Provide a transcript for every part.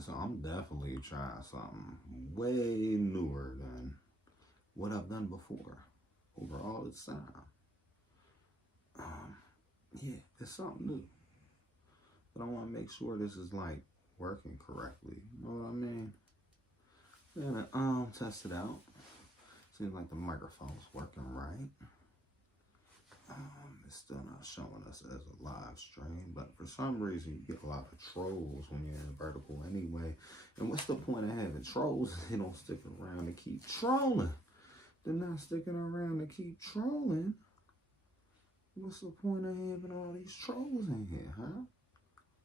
So I'm definitely trying something way newer than what I've done before over all this time. Um, yeah, it's something new. But I want to make sure this is like working correctly. You know what I mean? We're gonna test it out. Seems like the microphone's working right. It's still not showing us as a live stream, but for some reason you get a lot of trolls when you're in vertical anyway. And what's the point of having trolls if they don't stick around to keep trolling? They're not sticking around to keep trolling. What's the point of having all these trolls in here, huh?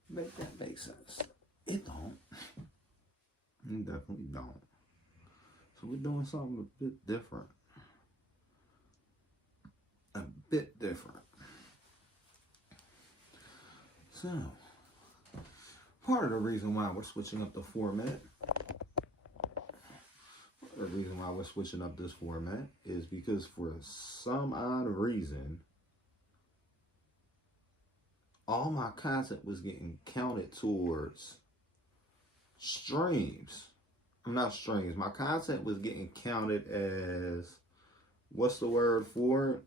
Make that make sense. It don't. It definitely don't. So we're doing something a bit different. A bit different. So, part of the reason why we're switching up the format, this format is because for some odd reason, all my content was getting counted towards streams. Not streams. My content was getting counted as, what's the word for it?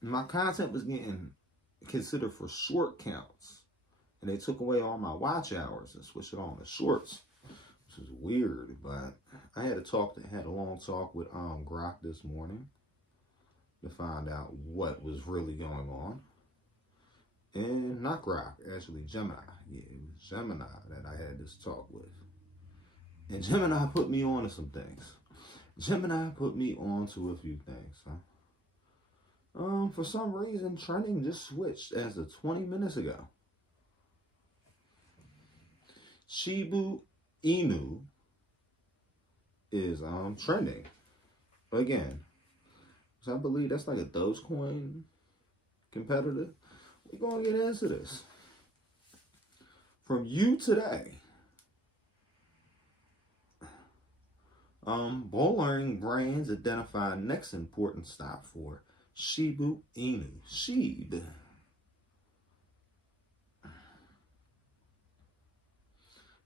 My content was getting considered for short counts. And they took away all my watch hours and switched it on to shorts. Which is weird, but I had a long talk with Grok this morning to find out what was really going on. And not Grok, actually Gemini. Yeah, it was Gemini that I had this talk with. And Gemini put me on to some things. Gemini put me on to a few things, huh? For some reason, trending just switched as of 20 minutes ago. Shiba Inu is trending again. So I believe that's like a Dogecoin competitor. We're gonna get into this. From you today. Bowling brands identify next important stop for Shiba Inu. Sheeb.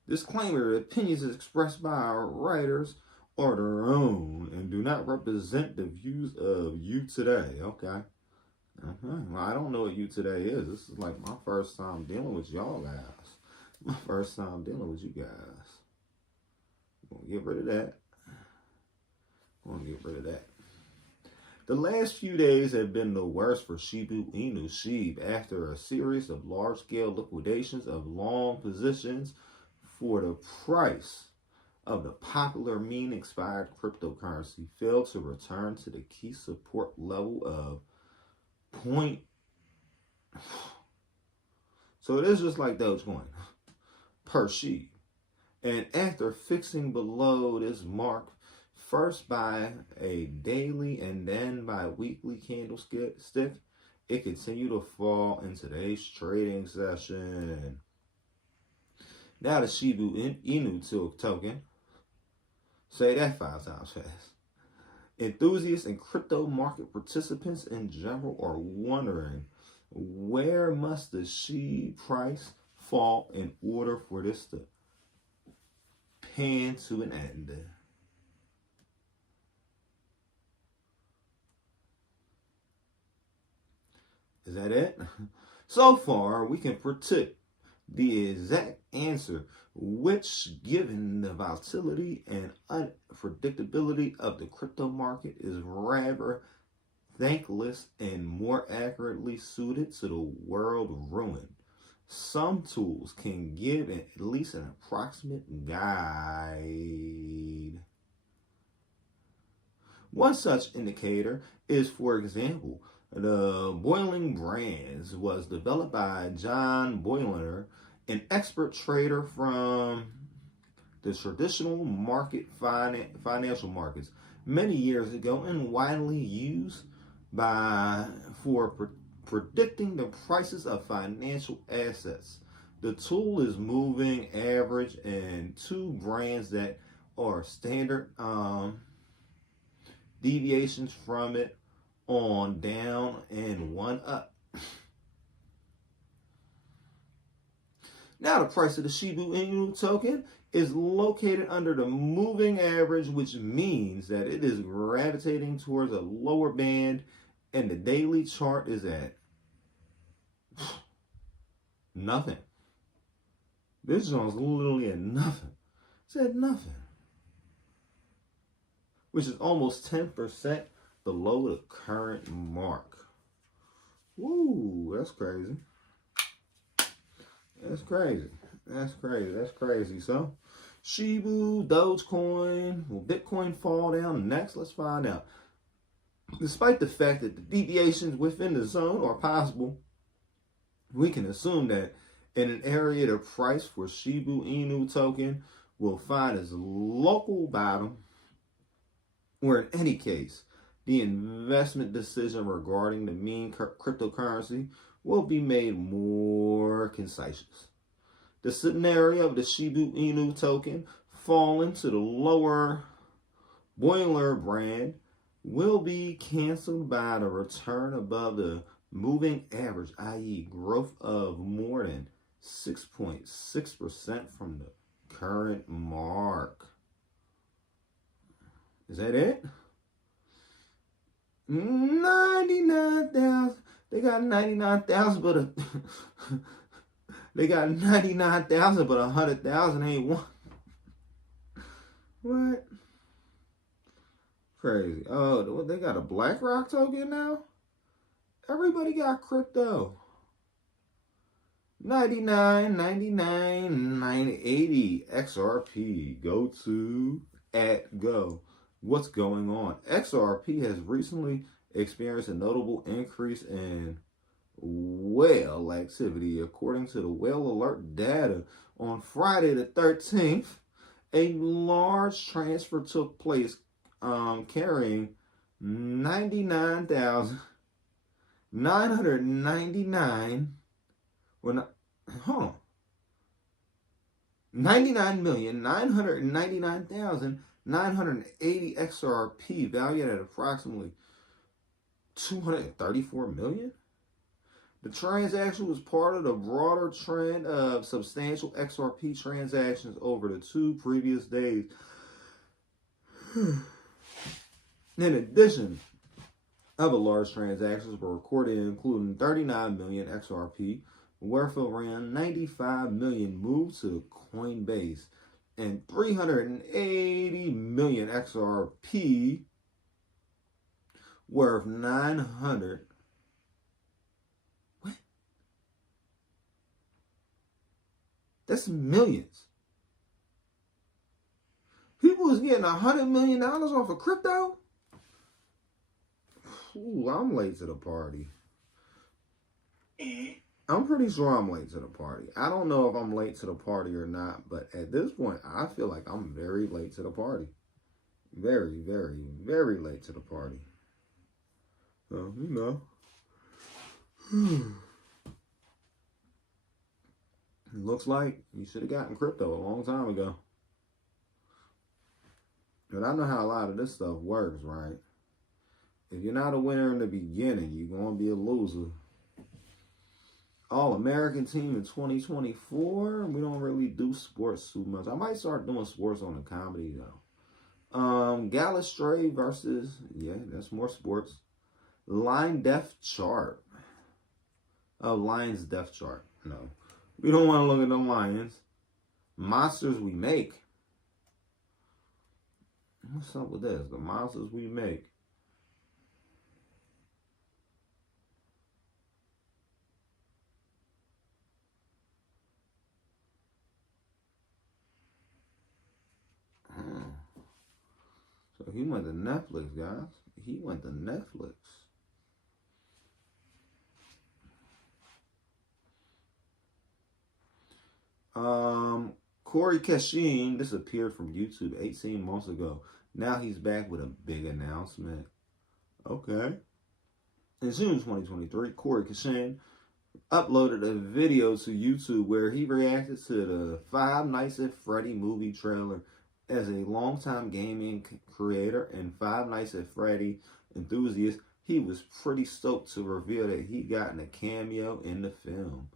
Disclaimer: opinions expressed by our writers are their own and do not represent the views of you today. Okay. Well, I don't know what you today is. This is like my first time dealing with y'all guys. My first time dealing with you guys. Gonna get rid of that. The last few days have been the worst for Shiba Inu Sheeb after a series of large-scale liquidations of long positions for the price of the popular meme-inspired cryptocurrency failed to return to the key support level of point. So it is just like Dogecoin per Sheeb. And after fixing below this mark, first by a daily and then by weekly candlestick, it continued to fall in today's trading session. Now the Shiba Inu token, say that 5 times fast. Enthusiasts and crypto market participants in general are wondering, where must the Sheeb price fall in order for this to pan to an end? Is that it? So far, we can predict the exact answer, which, given the volatility and unpredictability of the crypto market, is rather thankless and more accurately suited to the world ruin. Some tools can give at least an approximate guide. One such indicator is, for example, the Violin brands was developed by John Violin, an expert trader from the traditional market financial markets many years ago and widely used for predicting the prices of financial assets. The tool is moving average and 2 brands that are standard deviations from it on down and 1 up. Now the price of the Shiba Inu token is located under the moving average, which means that it is gravitating towards a lower band, and the daily chart is at nothing. This one's literally at nothing. It's at nothing. Which is almost 10% below the current mark. Woo, that's crazy. That's crazy. That's crazy. That's crazy. So, Shibu, Dogecoin, will Bitcoin fall down next? Let's find out. Despite the fact that the deviations within the zone are possible, we can assume that in an area the price for Shiba Inu token will find its local bottom, or in any case, the investment decision regarding the mean cryptocurrency will be made more concise. The scenario of the Shiba Inu token falling to the lower boiler brand will be canceled by the return above the moving average, i.e. growth of more than 6.6% from the current mark. Is that it? 99,000. They got 99,000, but they got 99,000, but 100,000 ain't one. What? Crazy. Oh, they got a BlackRock token now? Everybody got crypto. 99, 99, 980 XRP. Go to @go. What's going on? XRP has recently experienced a notable increase in whale activity. According to the whale alert data, on Friday the 13th, a large transfer took place carrying 99,999 $99,999,980 XRP, valued at approximately $234 million. The transaction was part of the broader trend of substantial XRP transactions over the 2 previous days. In addition, other large transactions were recorded, including 39 million XRP, worth around 95 million moved to Coinbase, and 380 million XRP worth 900. What? That's millions. People is getting $100 million off of crypto? Ooh, I'm late to the party. I'm pretty sure I'm late to the party. I don't know if I'm late to the party or not, but at this point, I feel like I'm very late to the party. Very, very, very late to the party. So, you know. It looks like you should have gotten crypto a long time ago. But I know how a lot of this stuff works, right? If you're not a winner in the beginning, you're going to be a loser. All-American team in 2024. We don't really do sports too much. I might start doing sports on the comedy, though. Galistray versus, yeah, that's more sports. Line depth chart. Oh, Lions depth chart. No. We don't want to look at the Lions. Monsters we make. What's up with this? The monsters we make. So he went to Netflix, guys. He went to Netflix. Corey Kashin disappeared from YouTube 18 months ago. Now he's back with a big announcement. Okay. In June 2023, Corey Kashin uploaded a video to YouTube where he reacted to the Five Nights at Freddy movie trailer. As a longtime gaming creator and Five Nights at Freddy enthusiast, he was pretty stoked to reveal that he'd gotten a cameo in the film.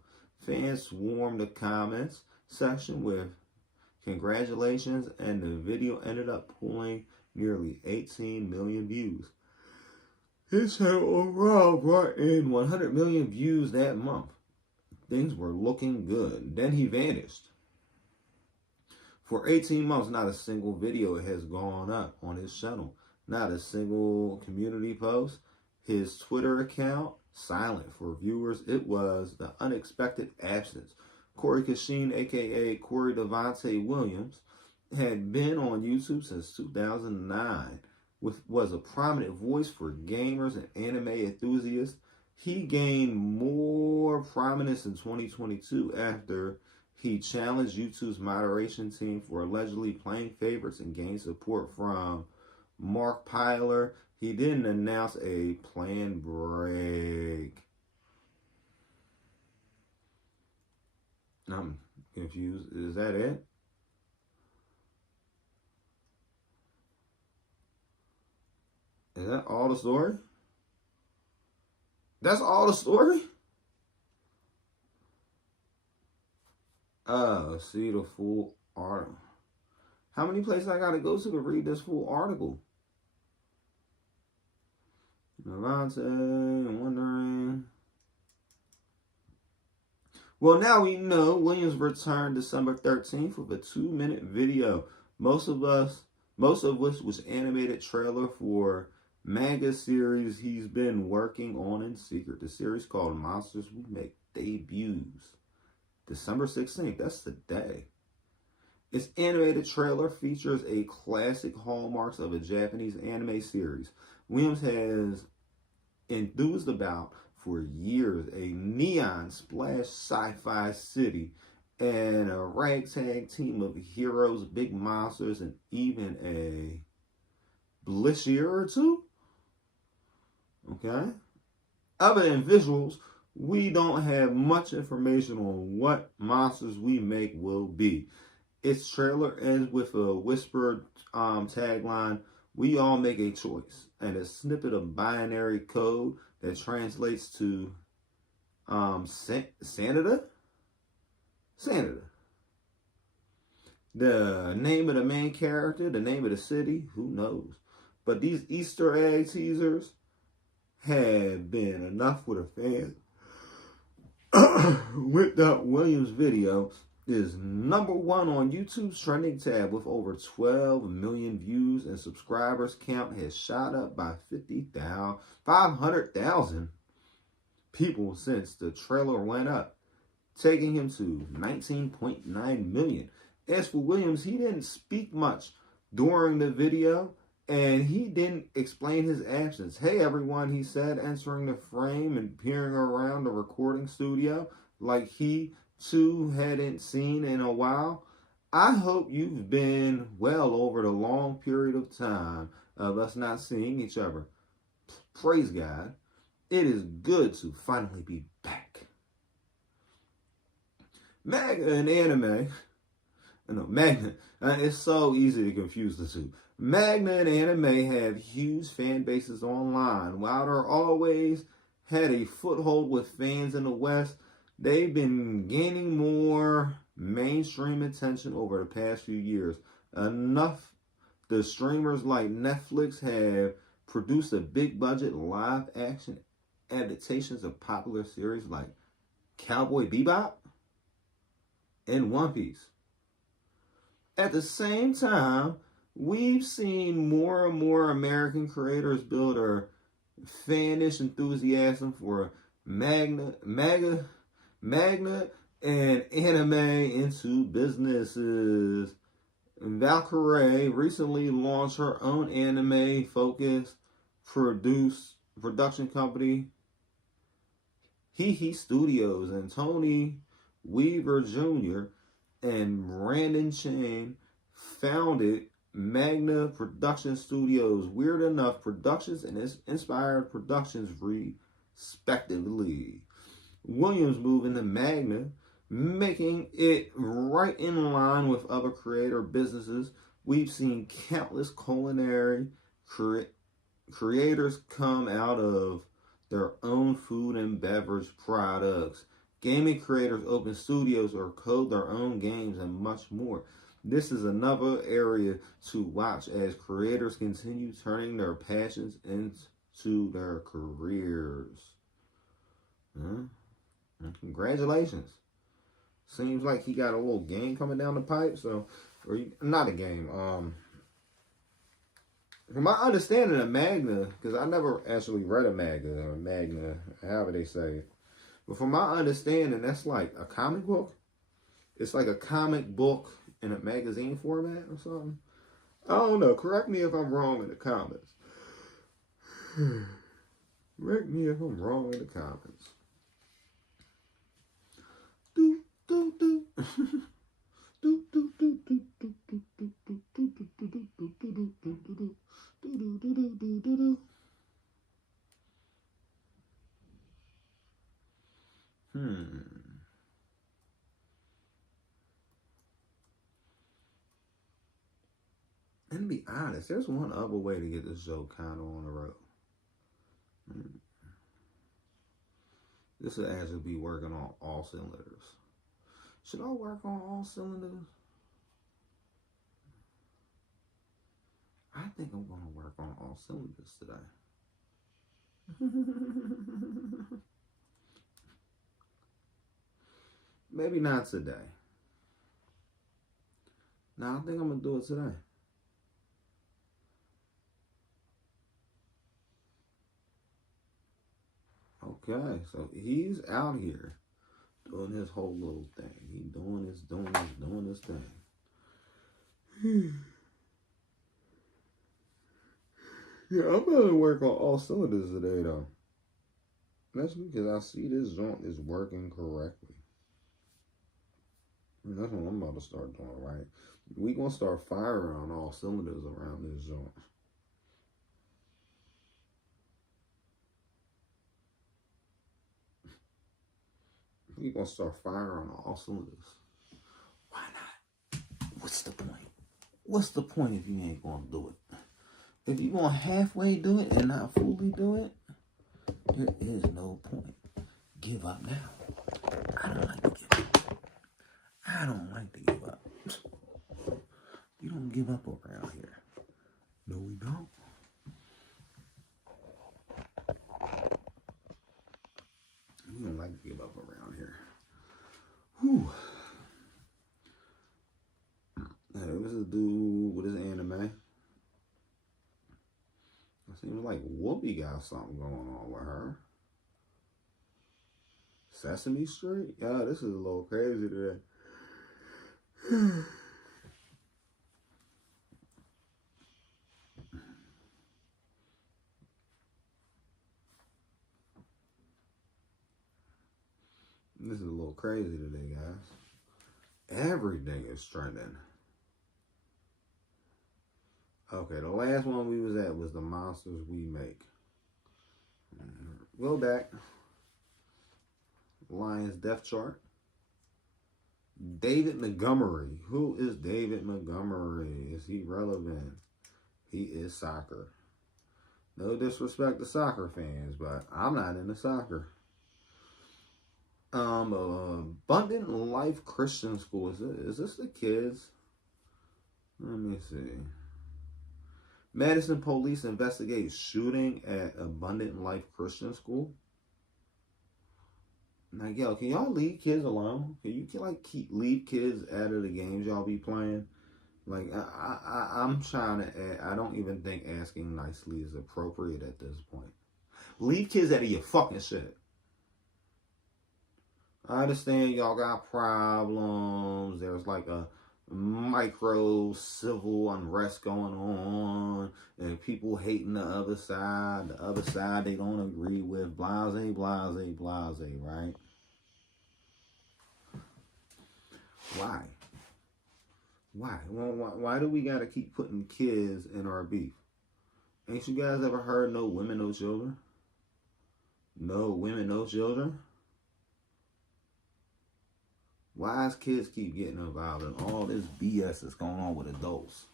Fans swarmed the comments section with congratulations, and the video ended up pulling nearly 18 million views. His channel overall brought in 100 million views that month. Things were looking good. Then he vanished. For 18 months, not a single video has gone up on his channel. Not a single community post. His Twitter account, silent for viewers. It was the unexpected absence. Corey Kashin, a.k.a. Corey Devontae Williams, had been on YouTube since 2009, was a prominent voice for gamers and anime enthusiasts. He gained more prominence in 2022 after he challenged YouTube's moderation team for allegedly playing favorites and gained support from Mark Pyler. He didn't announce a planned break. I'm confused. Is that it? Is that all the story? That's all the story? See the full article. How many places I gotta go to read this full article? Devontae, I'm wondering. Well, now we know Williams returned December 13th with a 2-minute video. Most of which was animated trailer for manga series he's been working on in secret. The series called Monsters We Make debuts December 16th. That's the day. Its animated trailer features a classic hallmarks of a Japanese anime series Williams has enthused about for years: a neon splash sci-fi city and a ragtag team of heroes, big monsters, and even a blisshier or two. Okay. Other than visuals, we don't have much information on what Monsters We Make will be. Its trailer ends with a whispered tagline: "We all make a choice," and a snippet of binary code that translates to Sanada? Sanada. The name of the main character, the name of the city, who knows? But these Easter egg teasers have been enough for the fans. Whipped Up Williams video is #1 on YouTube's trending tab with over 12 million views, and subscribers count has shot up by 500,000 people since the trailer went up, taking him to 19.9 million. As for Williams, he didn't speak much during the video, and he didn't explain his absence. "Hey everyone," he said, entering the frame and peering around the recording studio like he too hadn't seen in a while. "I hope you've been well over the long period of time of us not seeing each other. Praise God. It is good to finally be back." Manga and anime. Manga. It's so easy to confuse the two. Manga and anime have huge fan bases online. While they're always had a foothold with fans in the West, they've been gaining more mainstream attention over the past few years. Enough, the streamers like Netflix have produced a big budget live action adaptations of popular series like Cowboy Bebop and One Piece. At the same time, we've seen more and more American creators build a fanish enthusiasm for manga and anime into businesses. Valkyrie recently launched her own anime-focused production company, Hee Studios, and Tony Weaver Jr. and Brandon Chain founded Magna Production Studios, Weird Enough Productions, and Inspired Productions, respectively. Williams moved into Magna, making it right in line with other creator businesses. We've seen countless culinary creators come out of their own food and beverage products, Gaming creators open studios or code their own games and much more. This is another area to watch as creators continue turning their passions into their careers. Congratulations. Seems like he got a little game coming down the pipe. So, or not a game. From my understanding of Magna, because I never actually read a Magna, however they say it. But from my understanding, that's like a comic book. It's like a comic book in a magazine format or something. I don't know. Correct me if I'm wrong in the comments. Correct me if I'm wrong in the comments. Do, do, do. Do, do, do, do, do, do, do, do, do, do, do, do, do, do, do, do. And to be honest, there's one other way to get this show kind of on the road. This would actually be working on all cylinders. Should I work on all cylinders? I think I'm going to work on all cylinders today. Maybe not today. No, I think I'm going to do it today. Okay, so he's out here doing his whole little thing. He doing this thing. Yeah, I'm going to work on all cylinders today, though. That's because I see this joint is working correctly. And that's what I'm about to start doing, right? We going to start firing on all cylinders around this joint. We going to start firing on all cylinders. Why not? What's the point? What's the point if you ain't going to do it? If you going to halfway do it and not fully do it, there is no point. Give up now. I don't like to give up. I don't like to give up. You don't give up around here. No, we don't. We don't like to give up around here. Whew. Now, this is a dude with his anime. It seems like Whoopi got something going on with her. Sesame Street? Yeah, this is a little crazy today. This is a little crazy today, guys. Everything is trending. Okay, the last one we was at was the monsters we make. Go back. Lions Death Chart. David Montgomery. Who is David Montgomery? Is he relevant? He is soccer. No disrespect to soccer fans, but I'm not into soccer. Abundant Life Christian School. Is this the kids? Let me see. Madison police investigate shooting at Abundant Life Christian School. Like, yo, can y'all leave kids alone? Can you leave kids out of the games y'all be playing? Like, I'm trying to. I don't even think asking nicely is appropriate at this point. Leave kids out of your fucking shit. I understand y'all got problems. There's like a micro civil unrest going on, and people hating the other side they don't agree with, blase, right? Why do we gotta keep putting kids in our beef? Ain't you guys ever heard no women, no children? No women, no children? Why is kids keep getting involved in all this BS that's going on with adults?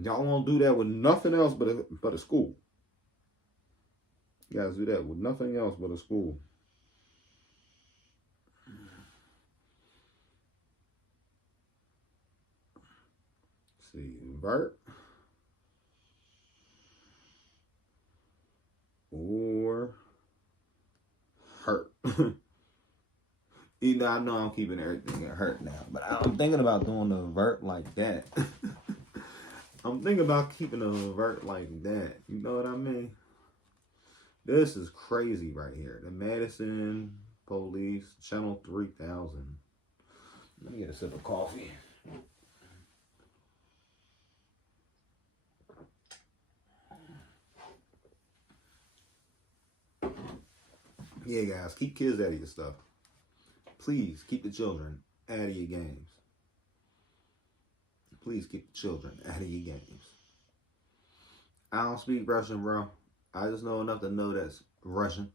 Y'all won't do that with nothing else but a school. You guys do that with nothing else but a school. see, vert or hurt. You know, I know I'm keeping everything at hurt now, but I'm thinking about doing the vert like that. I'm thinking about keeping a vert like that. You know what I mean? This is crazy right here. The Madison Police, Channel 3000. Let me get a sip of coffee. Yeah, guys, keep kids out of your stuff. Please keep the children out of your games. Please keep the children out of your games. I don't speak Russian, bro. I just know enough to know that's Russian.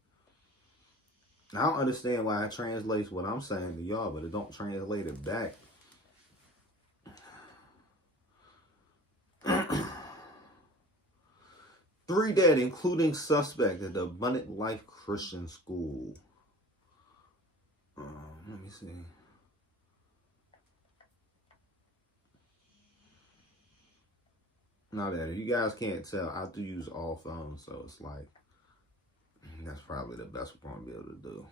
I don't understand why it translates what I'm saying to y'all, but it don't translate it back. Three dead, including suspect at the Abundant Life Christian School. Let me see. Now that if you guys can't tell, I do use all phones, so it's like that's probably the best we're going to be able to do.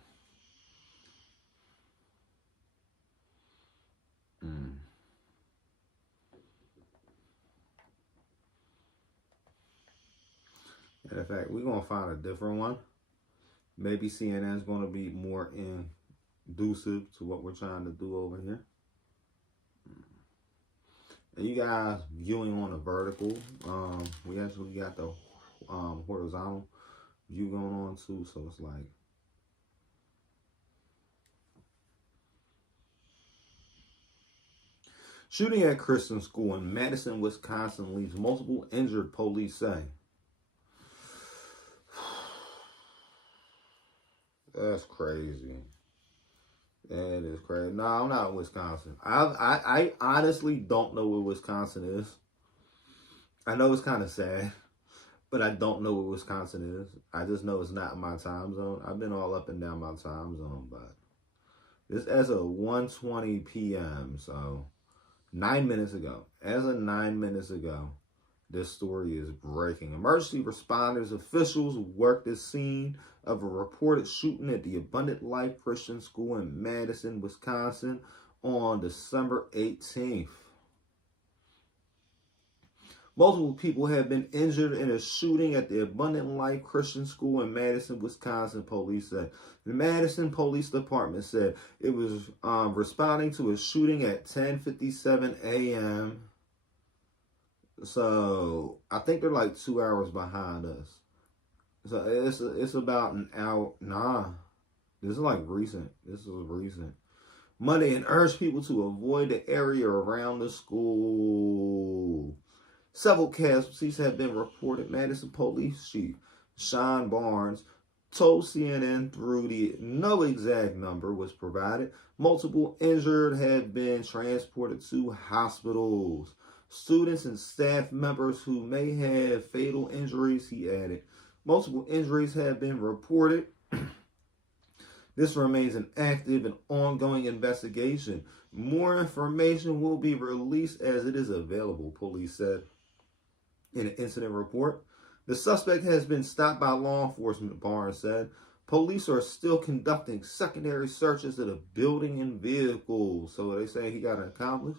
In fact, we're going to find a different one. Maybe CNN is going to be more inducive to what we're trying to do over here. And you guys viewing on the vertical, we actually got the horizontal view going on too, so it's like shooting at Christian school in Madison, Wisconsin leaves multiple injured, police say. That's crazy. That is crazy. No, I'm not in Wisconsin. I honestly don't know where Wisconsin is. I know it's kind of sad, but I don't know where Wisconsin is. I just know it's not in my time zone. I've been all up and down my time zone, but this as of 1:20 p.m., so 9 minutes ago. As of 9 minutes ago, this story is breaking. Emergency responders officials worked the scene of a reported shooting at the Abundant Life Christian School in Madison, Wisconsin on December 18th. Multiple people have been injured in a shooting at the Abundant Life Christian School in Madison, Wisconsin, police said. The Madison Police Department said it was responding to a shooting at 10:57 a.m. So I think they're like 2 hours behind us. So it's about an hour. Nah, this is like recent. This is recent. Monday, and urged people to avoid the area around the school. Several casualties have been reported. Madison Police Chief Sean Barnes told CNN no exact number was provided. Multiple injured have been transported to hospitals. Students and staff members who may have fatal injuries, he added. Multiple injuries have been reported. This remains an active and ongoing investigation. More information will be released as it is available, police said in an incident report. The suspect has been stopped by law enforcement, Barnes said. Police are still conducting secondary searches of the building and vehicles. So they say he got an accomplice.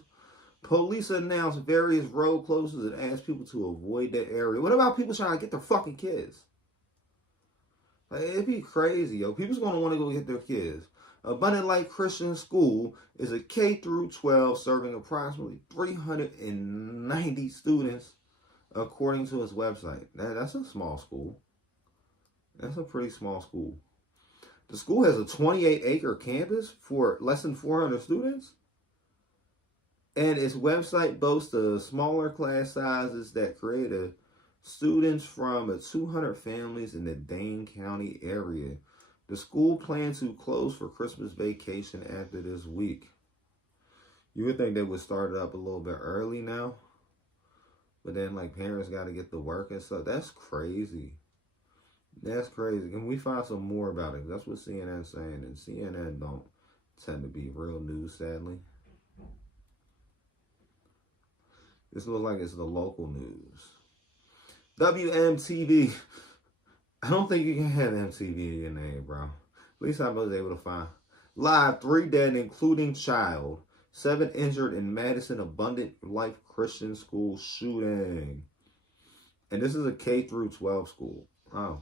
Police announced various road closures and asked people to avoid that area. What about people trying to get their fucking kids? Like, it'd be crazy, yo. People's going to want to go get their kids. Abundant Life Christian School is a K through 12 serving approximately 390 students, according to its website. That's a small school. That's a pretty small school. The school has a 28-acre campus for less than 400 students. And its website boasts the smaller class sizes that create students from 200 families in the Dane County area. The school plans to close for Christmas vacation after this week. You would think they would start it up a little bit early now. But then, like, parents got to get to work and stuff. That's crazy. That's crazy. Can we find some more about it? That's what CNN's saying. And CNN don't tend to be real news, sadly. This looks like it's the local news. WMTV. I don't think you can have MTV in your name, bro. At least I was able to find. Live, 3 dead, including child. 7 injured in Madison Abundant Life Christian School shooting. And this is a K through 12 school. Oh.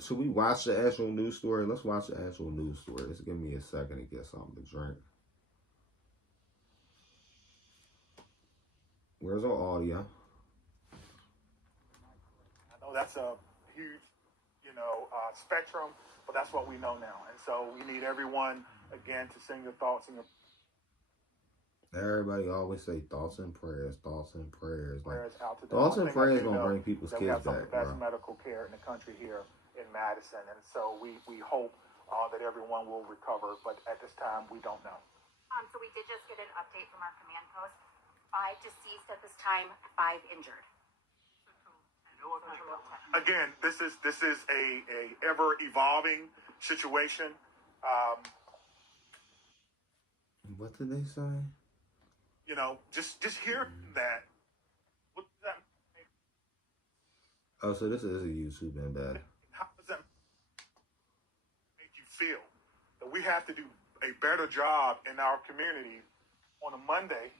Should we watch the actual news story? Let's watch the actual news story. Just give me a second to get something to drink. Where's our audio? I know that's a huge, spectrum, but that's what we know now. And so we need everyone, again, to send your thoughts and your Everybody always say thoughts and prayers, thoughts and prayers. prayers out to them. Thoughts and prayers gonna bring people's that kids we have some back, of the best bro. medical care in the country here in Madison, and so we hope that everyone will recover, but at this time we don't know. So we did just get an update from our command post. 5 deceased at this time, 5 injured. Again, this is a ever evolving situation. What did they say? Just hear that. What does that mean? Oh, so this is a YouTube embed. How does that make you feel? That we have to do a better job in our community on a Monday,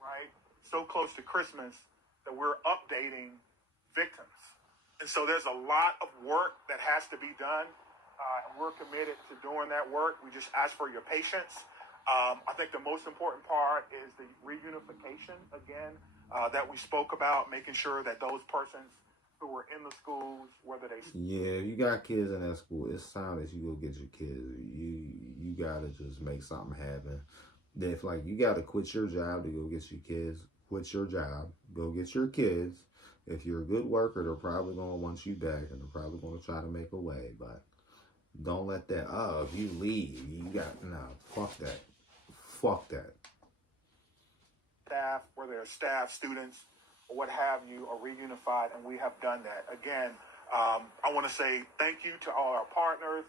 right? So close to Christmas that we're updating victims. And so there's a lot of work that has to be done, and we're committed to doing that work. We just ask for your patience. I think the most important part is the reunification, again, that we spoke about, making sure that those persons who were in the schools, whether they... Yeah, if you got kids in that school, it's time that you go get your kids. You got to just make something happen. If, you got to quit your job to go get your kids, quit your job, go get your kids. If you're a good worker, they're probably going to want you back, and they're probably going to try to make a way, but don't let that, if you leave, fuck that. Fuck that. Staff, whether they're staff, students, or what have you, are reunified, and we have done that. Again, I want to say thank you to all our partners.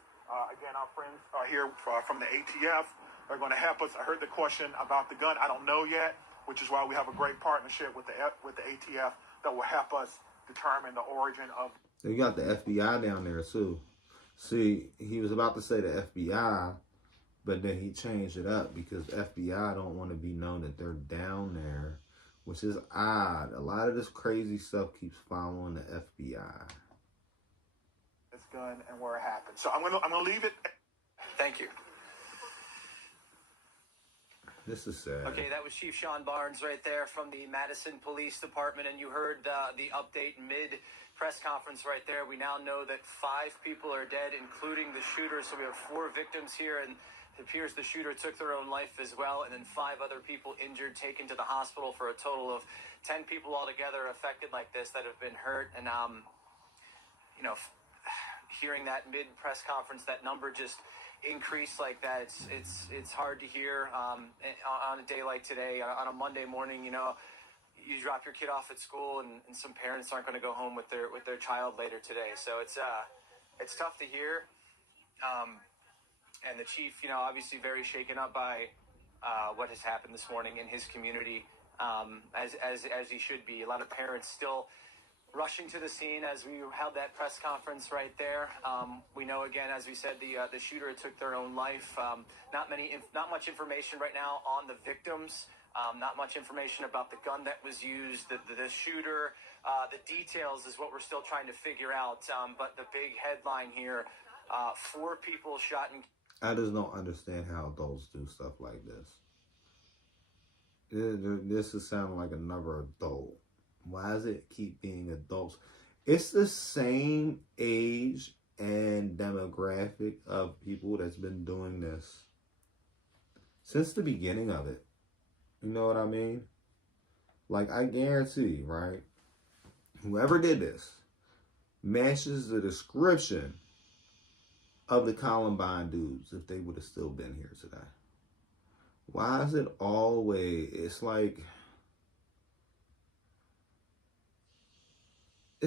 Again, our friends are here from the ATF. They're going to help us. I heard the question about the gun. I don't know yet, which is why we have a great partnership with the ATF that will help us determine the origin of... You got the FBI down there, too. See, he was about to say the FBI, but then he changed it up because FBI don't want to be known that they're down there, which is odd. A lot of this crazy stuff keeps following the FBI. This gun and where it happened. So I'm gonna leave it. Thank you. This is sad. Okay, that was Chief Sean Barnes right there from the Madison Police Department, and you heard the update mid-press conference right there. We now know that 5 people are dead, including the shooter, so we have 4 victims here, and it appears the shooter took their own life as well, and then 5 other people injured, taken to the hospital, for a total of 10 people altogether affected like this that have been hurt. And hearing that mid-press conference, that number just increased like that, it's hard to hear on a day like today, on a Monday morning. You drop your kid off at school, and some parents aren't going to go home with their child later today, so it's tough to hear. And the chief, obviously very shaken up by what has happened this morning in his community, as he should be. A lot of parents still rushing to the scene as we held that press conference right there. We know, again, as we said, the shooter took their own life. Not much information right now on the victims. Not much information about the gun that was used, the shooter. The details is what we're still trying to figure out. But the big headline here, 4 people shot and... I just don't understand how adults do stuff like this. This is sounding like another adult. Why does it keep being adults? It's the same age and demographic of people that's been doing this since the beginning of it. You know what I mean? I guarantee, right? Whoever did this matches the description of the Columbine dudes if they would have still been here today. Why is it always, it's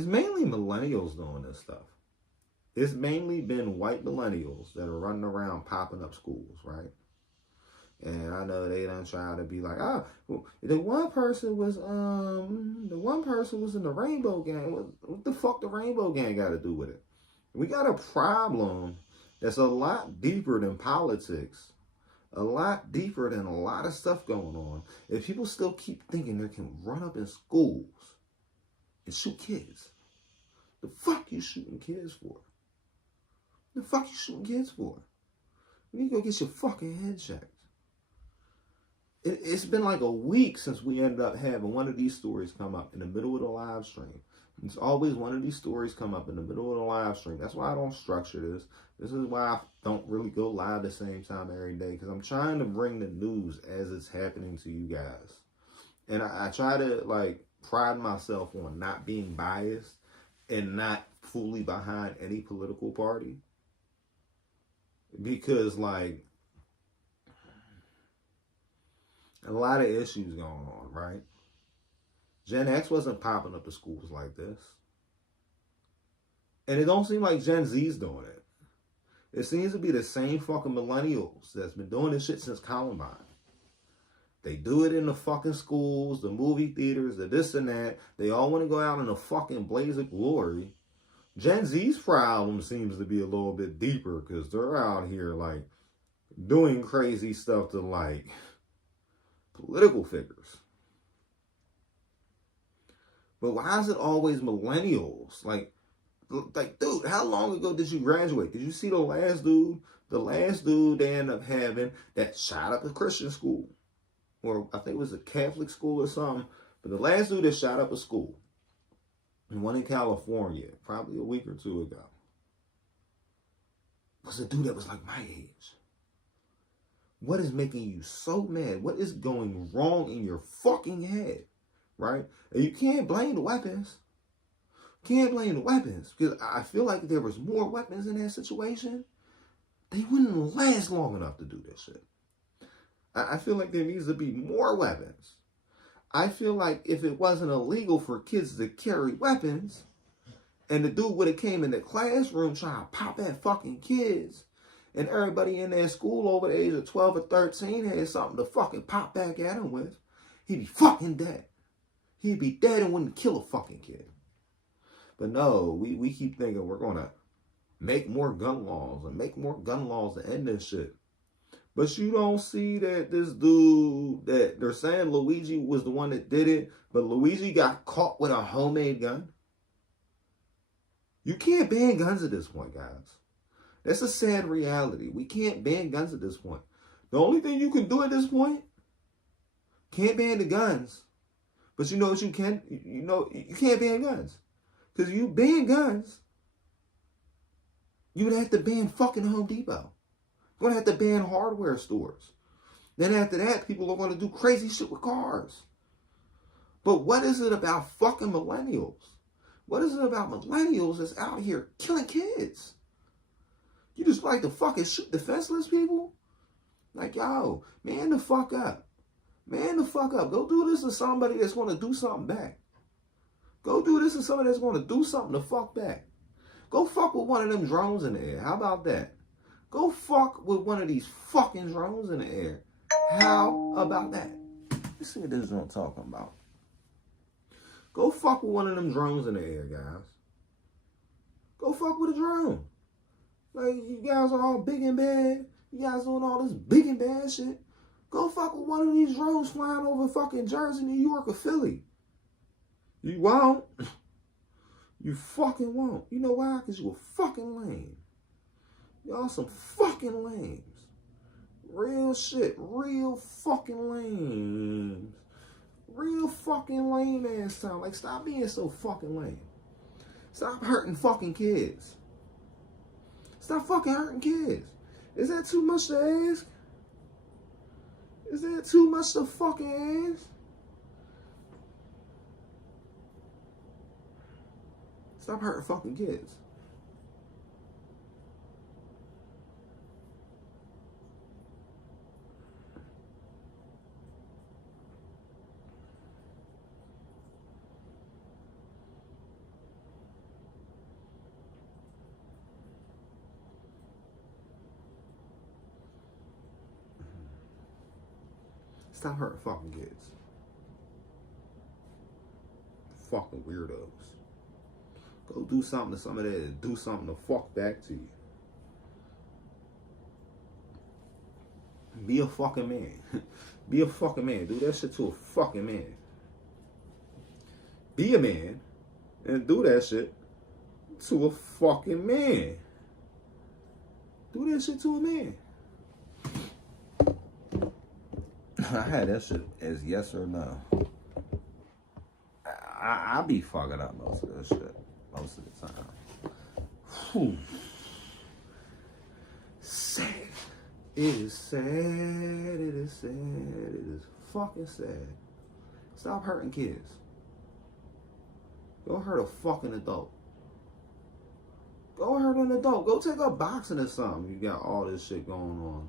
mainly millennials doing this stuff. It's mainly been white millennials that are running around popping up schools, right? And I know they done try to be like, oh, well, the one person was in the Rainbow Gang. What the fuck the Rainbow Gang got to do with it? We got a problem that's a lot deeper than politics, a lot deeper than a lot of stuff going on. If people still keep thinking they can run up in schools and shoot kids, the fuck you shooting kids for? The fuck you shooting kids for? You need to go get your fucking head checked. It's been like a week since we ended up having one of these stories come up in the middle of the live stream. It's always one of these stories come up in the middle of the live stream. That's why I don't structure this. This is why I don't really go live the same time every day, because I'm trying to bring the news as it's happening to you guys. And I try to like pride myself on not being biased and not fully behind any political party. Because like a lot of issues going on, right? Gen X wasn't popping up to schools like this. And it don't seem like Gen Z's doing it. It seems to be the same fucking millennials that's been doing this shit since Columbine. They do it in the fucking schools, the movie theaters, the this and that. They all want to go out in a fucking blaze of glory. Gen Z's problem seems to be a little bit deeper because they're out here like doing crazy stuff to like political figures. But why is it always millennials? Like, dude, how long ago did you graduate? Did you see the last dude? The last dude they ended up having that shot up a Christian school. Or I think it was a Catholic school or something. But the last dude that shot up a school, and one in California, probably a week or two ago, was a dude that was like my age. What is making you so mad? What is going wrong in your fucking head? Right? And you can't blame the weapons. Can't blame the weapons. Because I feel like if there was more weapons in that situation, they wouldn't last long enough to do this shit. I feel like there needs to be more weapons. I feel like if it wasn't illegal for kids to carry weapons, and the dude would have came in the classroom trying to pop at fucking kids, and everybody in that school over the age of 12 or 13 had something to fucking pop back at him with, he'd be fucking dead. He'd be dead and wouldn't kill a fucking kid. But no, we keep thinking we're going to make more gun laws and make more gun laws to end this shit. But you don't see that this dude, that they're saying Luigi was the one that did it, but Luigi got caught with a homemade gun. You can't ban guns at this point, guys. That's a sad reality. We can't ban guns at this point. The only thing you can do at this point, can't ban the guns. But you know what you can? You know, you can't ban guns. Because you ban guns, you would have to ban fucking Home Depot. You're going to have to ban hardware stores. Then after that, people are going to do crazy shit with cars. But what is it about fucking millennials? What is it about millennials that's out here killing kids? You just like to fucking shoot defenseless people? Like, yo, man the fuck up. Man the fuck up. Go do this to somebody that's going to do something back. Go do this to somebody that's going to do something to fuck back. Go fuck with one of them drones in the air. How about that? Go fuck with one of these fucking drones in the air. How about that? Let's see what this is what I'm talking about. Go fuck with one of them drones in the air, guys. Go fuck with a drone. Like, you guys are all big and bad. You guys doing all this big and bad shit. Go fuck with one of these drones flying over fucking Jersey, New York, or Philly. You won't. You fucking won't. You know why? Because you a fucking lame. Y'all some fucking lames. Real shit. Real fucking lames. Real fucking lame ass time. Like, stop being so fucking lame. Stop hurting fucking kids. Stop fucking hurting kids. Is that too much to ask? Is that too much to fucking ask? Stop hurting fucking kids. Stop hurting fucking kids. Fucking weirdos. Go do something to somebody that do something to fuck back to you. Be a fucking man. Be a fucking man. Do that shit to a fucking man. Be a man and do that shit to a fucking man. Do that shit to a man. I had that shit as yes or no. I be fucking up most of this shit. Most of the time. Whew. Sad. It is sad. It is sad. It is fucking sad. Stop hurting kids. Go hurt a fucking adult. Go hurt an adult. Go take up boxing or something. You got all this shit going on.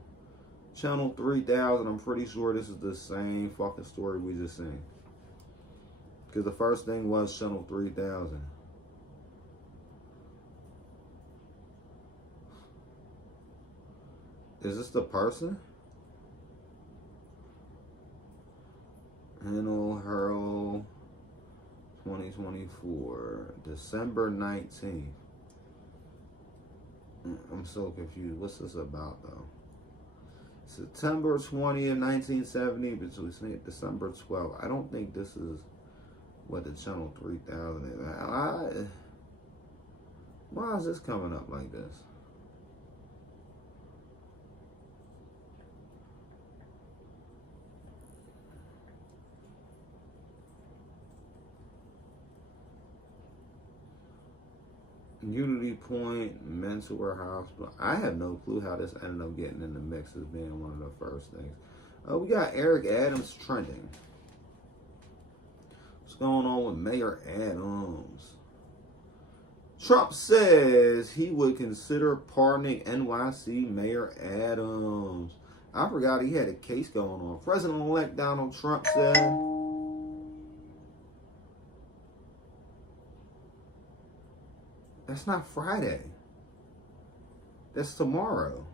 Channel 3000, I'm pretty sure this is the same fucking story we just seen. Because the first thing was Channel 3000. Is this the person? Hannel Hurl 2024, December 19th. I'm so confused. What's this about, though? September 20th, 1970, between December 12th. I don't think this is what the Channel 3000 is. Why is this coming up like this? Unity Point Mental Hospital. I have no clue how this ended up getting in the mix as being one of the first things. We got Eric Adams trending. What's going on with Mayor Adams? Trump says he would consider pardoning NYC Mayor Adams. I forgot he had a case going on. President-elect Donald Trump said that's not Friday. That's tomorrow.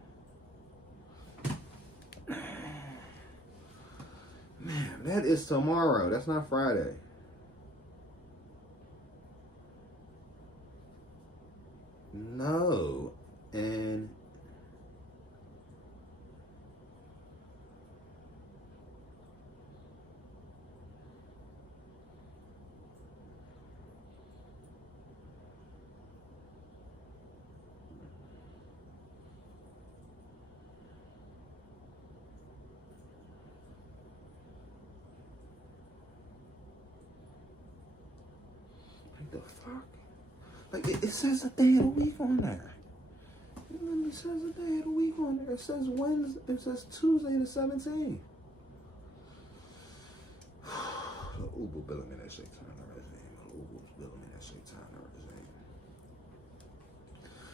Man, that is tomorrow. That's not Friday. No. And the fuck? Like, it says a day of the week on there. It says a day of the week on there. It says Wednesday. It says Tuesday the 17th. Uber billing me that shit time. Uber's billing me that shit time.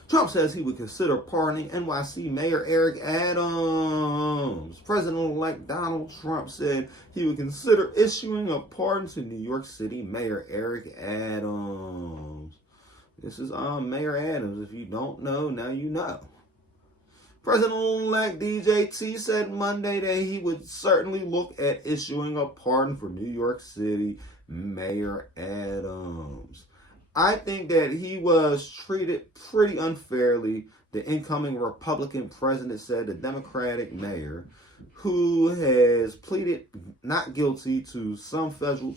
Trump says he would consider pardoning NYC Mayor Eric Adams. President-elect Donald Trump said he would consider issuing a pardon to New York City Mayor Eric Adams. This is Mayor Adams. If you don't know, now you know. President-elect DJT said Monday that he would certainly look at issuing a pardon for New York City Mayor Adams. I think that he was treated pretty unfairly. The incoming Republican president said the Democratic mayor, who has pleaded not guilty to some federal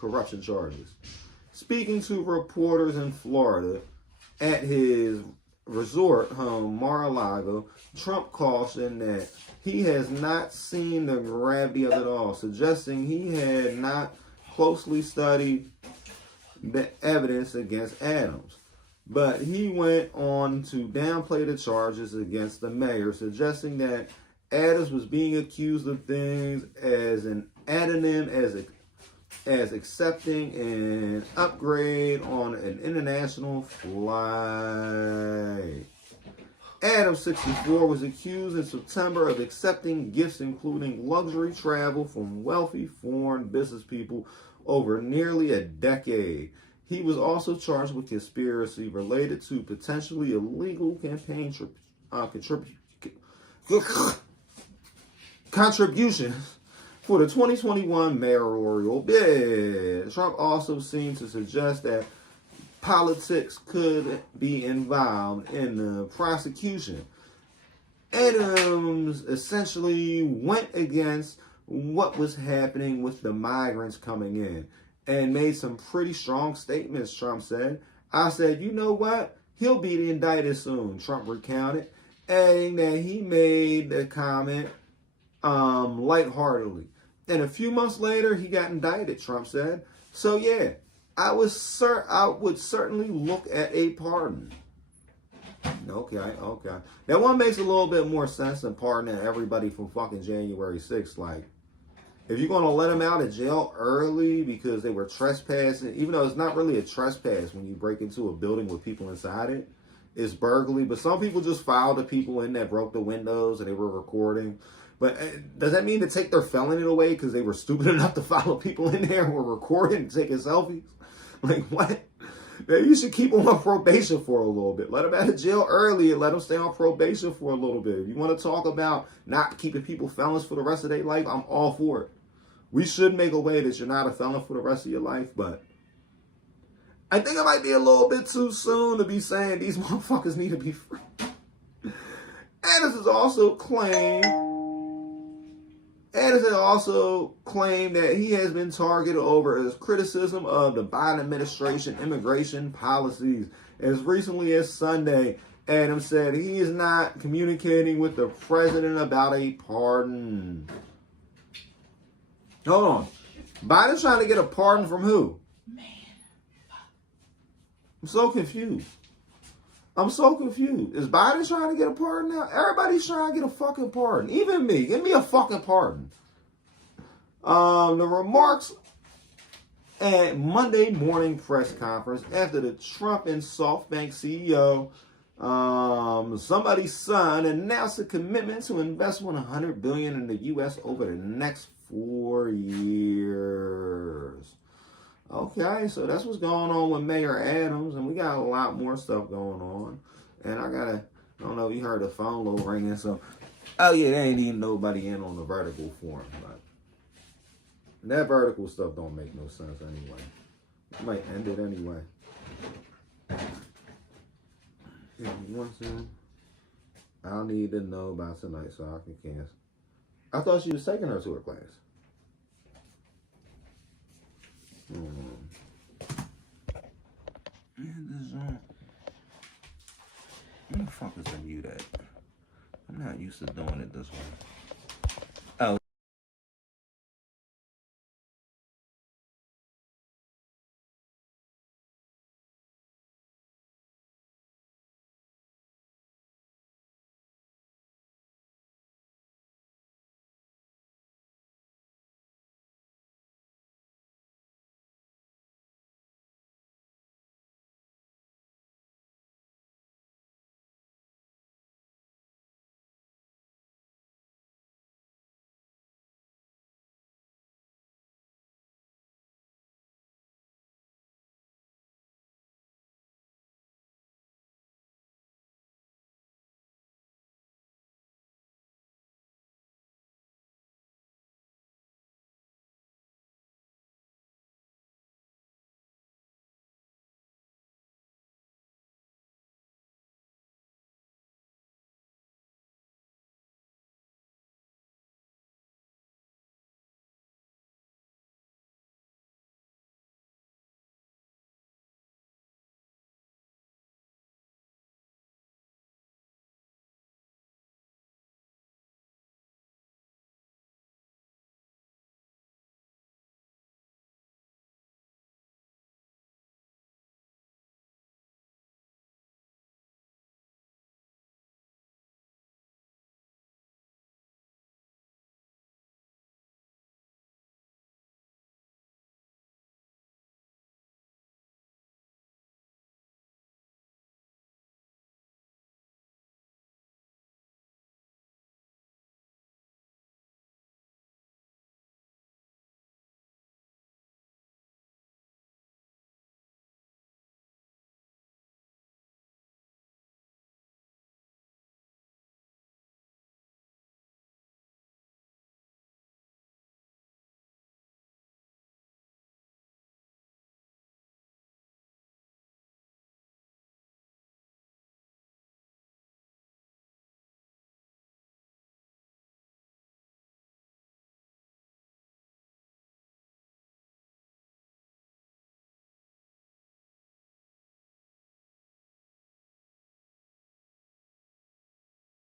corruption charges. Speaking to reporters in Florida at his resort home, Mar-a-Lago, Trump cautioned that he has not seen the gravity of it all, suggesting he had not closely studied the evidence against Adams. But he went on to downplay the charges against the mayor, suggesting that Adams was being accused of things as an adonym, as accepting an upgrade on an international flight. Adams, 64, was accused in September of accepting gifts including luxury travel from wealthy foreign business people over nearly a decade. He was also charged with conspiracy related to potentially illegal campaign contributions for the 2021 mayoral bid. Trump also seemed to suggest that politics could be involved in the prosecution. Adams essentially went against what was happening with the migrants coming in and made some pretty strong statements, Trump said. I said, you know what? He'll be indicted soon, Trump recounted, adding that he made the comment lightheartedly. And a few months later, he got indicted, Trump said. So yeah, I would certainly look at a pardon. Okay. That one makes a little bit more sense than pardoning everybody from fucking January 6th. Like, if you're going to let them out of jail early because they were trespassing, even though it's not really a trespass when you break into a building with people inside it, it's burglary. But some people just filed the people in that broke the windows and they were recording. But does that mean to take their felony away because they were stupid enough to follow people in there and were recording and taking selfies? Like, what? Maybe you should keep them on probation for a little bit. Let them out of jail early and let them stay on probation for a little bit. If you want to talk about not keeping people felons for the rest of their life, I'm all for it. We should make a way that you're not a felon for the rest of your life, but I think it might be a little bit too soon to be saying these motherfuckers need to be free. Anderson has also claimed that he has been targeted over his criticism of the Biden administration immigration policies. As recently as Sunday, Adams said he is not communicating with the president about a pardon. Hold on. Biden's trying to get a pardon from who? I'm so confused. Is Biden trying to get a pardon now? Everybody's trying to get a fucking pardon. Even me. Give me a fucking pardon. The remarks at Monday morning press conference after the Trump and SoftBank CEO, somebody's son, announced a commitment to invest $100 billion in the U.S. over the next 4 years. Okay, so that's what's going on with Mayor Adams, and we got a lot more stuff going on. And I don't know if you heard the phone low ringing, so, oh yeah, there ain't even nobody in on the vertical forum, but that vertical stuff don't make no sense anyway. I might end it anyway. If you want to, I'll need to know by tonight so I can cancel. I thought she was taking her to her class. Where the fuck is the mute at? I'm not used to doing it this way. Oh.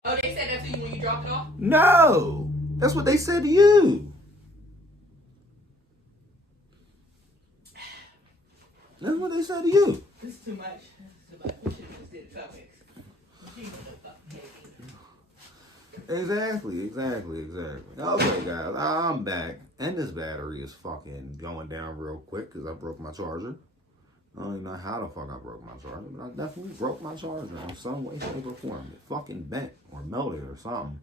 Oh, they said that to you when you dropped it off? No. That's what they said to you. That's what they said to you. This is too much. We should have just did topics. Exactly. Okay, guys, I'm back. And this battery is fucking going down real quick because I broke my charger. I don't even know how the fuck I broke my charger, but I definitely broke my charger in some way, shape, or form. It fucking bent or melted or something.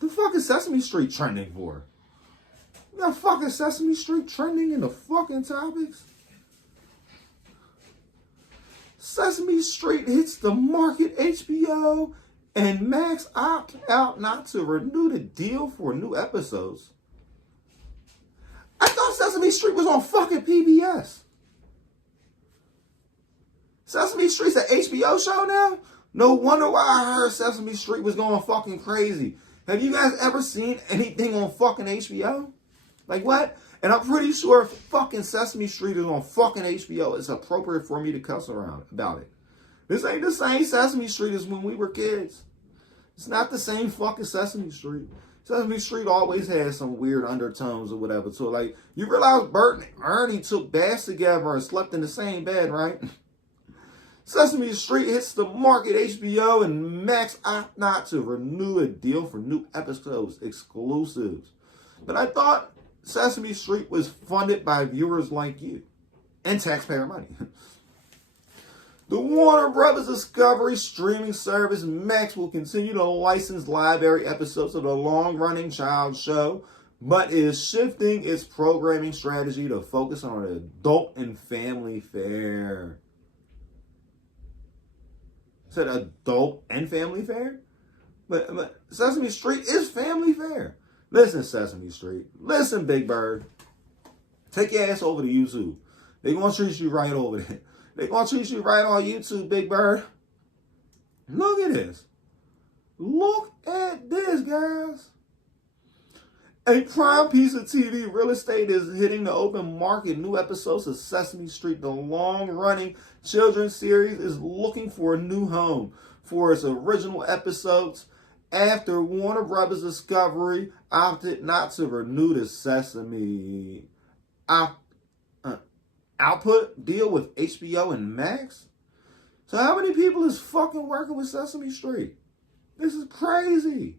The fuck is Sesame Street trending for? You got fucking Sesame Street trending in the fucking topics? Sesame Street hits the market, HBO, and Max opt out not to renew the deal for new episodes. I thought Sesame Street was on fucking PBS. Sesame Street's an HBO show now? No wonder why I heard Sesame Street was going fucking crazy. Have you guys ever seen anything on fucking HBO? Like what? And I'm pretty sure if fucking Sesame Street is on fucking HBO, it's appropriate for me to cuss around about it. This ain't the same Sesame Street as when we were kids. It's not the same fucking Sesame Street. Sesame Street always has some weird undertones or whatever. So, like, you realize Bert and Ernie took baths together and slept in the same bed, right? Sesame Street hits the market, HBO, and Max opt not to renew a deal for new episodes exclusives. But I thought Sesame Street was funded by viewers like you and taxpayer money. The Warner Brothers Discovery streaming service Max will continue to license library episodes of the long-running child show, but is shifting its programming strategy to focus on adult and family fare. Said adult and family fare? But Sesame Street is family fare. Listen, Sesame Street. Listen, Big Bird. Take your ass over to YouTube. They're going to treat you right over there. They're going to treat you right on YouTube, Big Bird. Look at this. Look at this, guys. A prime piece of TV real estate is hitting the open market. New episodes of Sesame Street, the long-running children's series, is looking for a new home for its original episodes after Warner Brothers Discovery opted not to renew the Sesame output deal with HBO and Max. So how many people is fucking working with Sesame Street? This is crazy.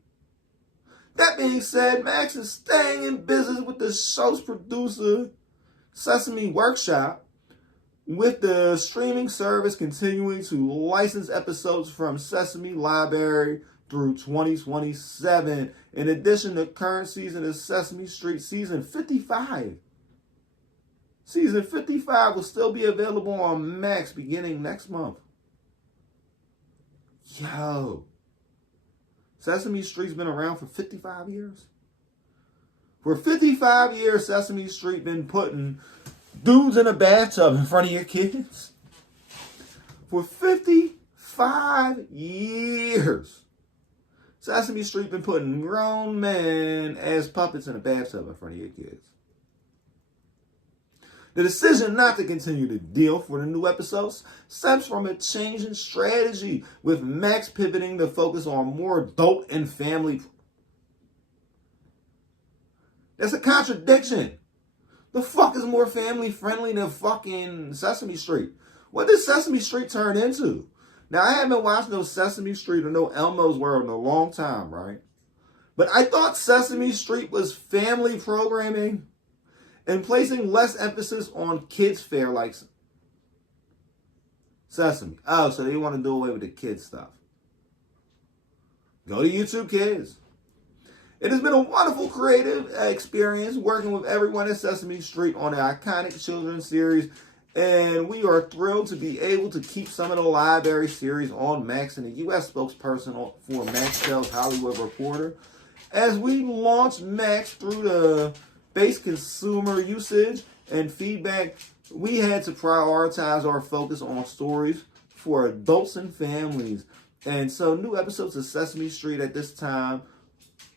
That being said, Max is staying in business with the show's producer, Sesame Workshop, with the streaming service continuing to license episodes from Sesame Library through 2027. In addition, the current season of Sesame Street, season 55. Season 55 will still be available on Max beginning next month. Yo. Sesame Street's been around for 55 years? For 55 years, Sesame Street been putting dudes in a bathtub in front of your kids? For 55 years, Sesame Street been putting grown men as puppets in a bathtub in front of your kids. The decision not to continue the deal for the new episodes stems from a change in strategy, with Max pivoting to focus on more adult and family. That's a contradiction. The fuck is more family friendly than fucking Sesame Street? What did Sesame Street turn into? Now, I haven't watched no Sesame Street or no Elmo's World in a long time, right? But I thought Sesame Street was family programming and placing less emphasis on kids' fare like Sesame. Oh, so they want to do away with the kids stuff. Go to YouTube Kids. It has been a wonderful creative experience working with everyone at Sesame Street on the iconic children's series, and we are thrilled to be able to keep some of the library series on Max. And the U.S. spokesperson for Max tells Hollywood Reporter, as we launch Max through the base consumer usage and feedback, we had to prioritize our focus on stories for adults and families. And so new episodes of Sesame Street at this time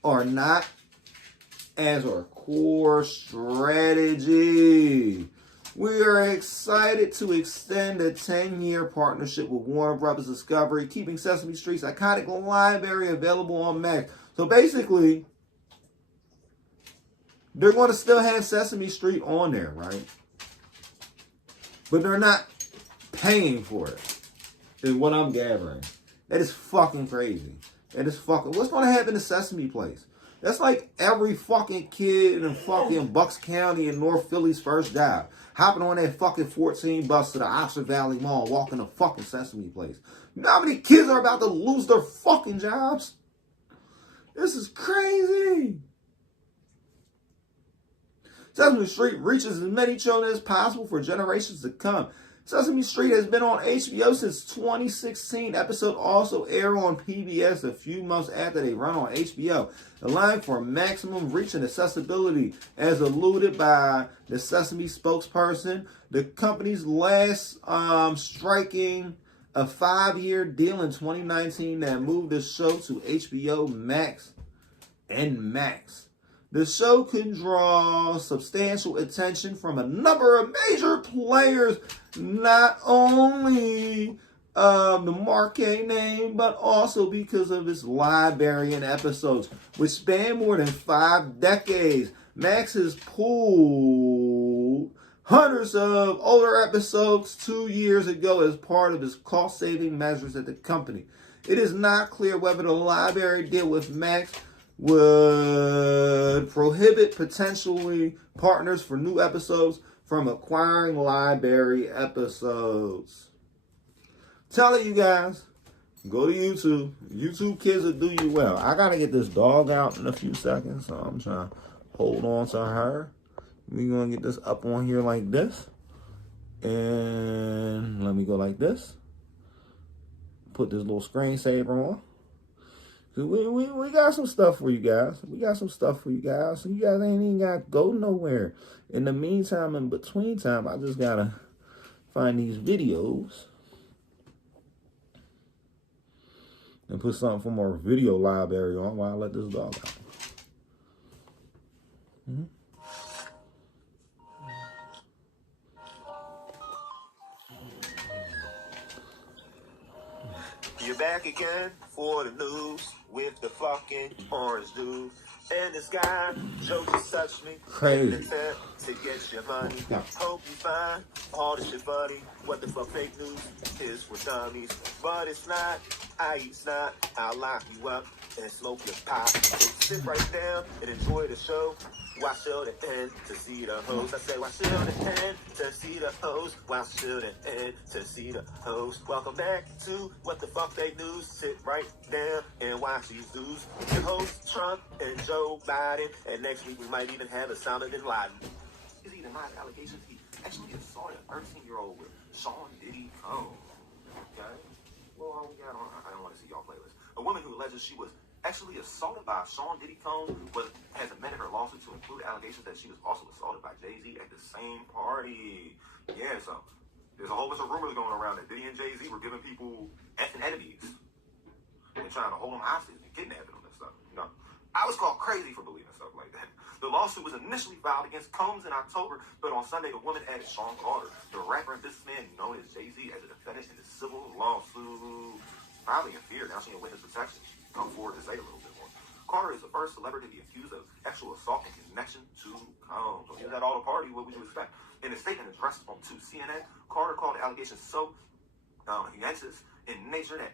are not as our core strategy. We are excited to extend a 10-year partnership with Warner Brothers Discovery, keeping Sesame Street's iconic library available on Max. So basically, they're going to still have Sesame Street on there, right? But they're not paying for it, is what I'm gathering. That is fucking crazy. That is fucking... What's going to happen to Sesame Place? That's like every fucking kid in fucking Bucks County in North Philly's first job. Hopping on that fucking 14 bus to the Oxford Valley Mall, walking to fucking Sesame Place. You know how many kids are about to lose their fucking jobs? This is crazy. Sesame Street reaches as many children as possible for generations to come. Sesame Street has been on HBO since 2016. Episode also aired on PBS a few months after they run on HBO. Allowing for maximum reach and accessibility, as alluded by the Sesame spokesperson. The company's last striking a 5-year deal in 2019 that moved the show to HBO Max and Max. The show could draw substantial attention from a number of major players, not only the marquee name, but also because of its library and episodes, which span more than 5 decades. Max has pulled hundreds of older episodes 2 years ago as part of its cost-saving measures at the company. It is not clear whether the library deal with Max would prohibit potentially partners for new episodes from acquiring library episodes. Telling you guys, go to YouTube. YouTube kids will do you well. I gotta get this dog out in a few seconds, so I'm trying to hold on to her. We're gonna get this up on here like this. And let me go like this. Put this little screensaver on. We got some stuff for you guys. We got some stuff for you guys. So you guys ain't even got to go nowhere. In the meantime, in between time, I just got to find these videos and put something from our video library on while I let this dog out. Mm-hmm. You're back again for the news with the fucking orange dude. And this guy, Joe, just touched me. Crazy. To get your money. Yeah. Hope you find all this shit funny. What the fuck fake news is for dummies. But it's not. It's not. I'll lock you up and smoke your pot. So sit right down and enjoy the show. Watch till the end to see the hoes. I say watch till the end to see the hoes. Watch till the end to see the hoes. Welcome back to What the Fuck Fake News. Sit right down and watch these dudes. Your hosts Trump and Joe Biden. And next week we might even have a Osama bin Laden. Is he denied allegations he actually assaulted a 13-year-old with Sean Diddy Combs? Okay. Well, we got on. I don't want to see y'all playlist. A woman who alleges she was actually assaulted by Sean Diddy Combs has amended her lawsuit to include allegations that she was also assaulted by Jay-Z at the same party. Yeah, so there's a whole bunch of rumors going around that Diddy and Jay-Z were giving people effing enemies and trying to hold them hostage and kidnapping them and stuff. You know, I was called crazy for believing stuff like that. The lawsuit was initially filed against Combs in October, but on Sunday, the woman added Sean Carter, the rapper and businessman known as Jay-Z, as a defendant in the civil lawsuit. Finally in fear, now she in witness protection. Come forward to say a little bit more. Carter is the first celebrity to be accused of sexual assault in connection to Combs. So he was at all the party. What would you expect? In a statement addressed to CNN, Carter called the allegations so offensive in nature that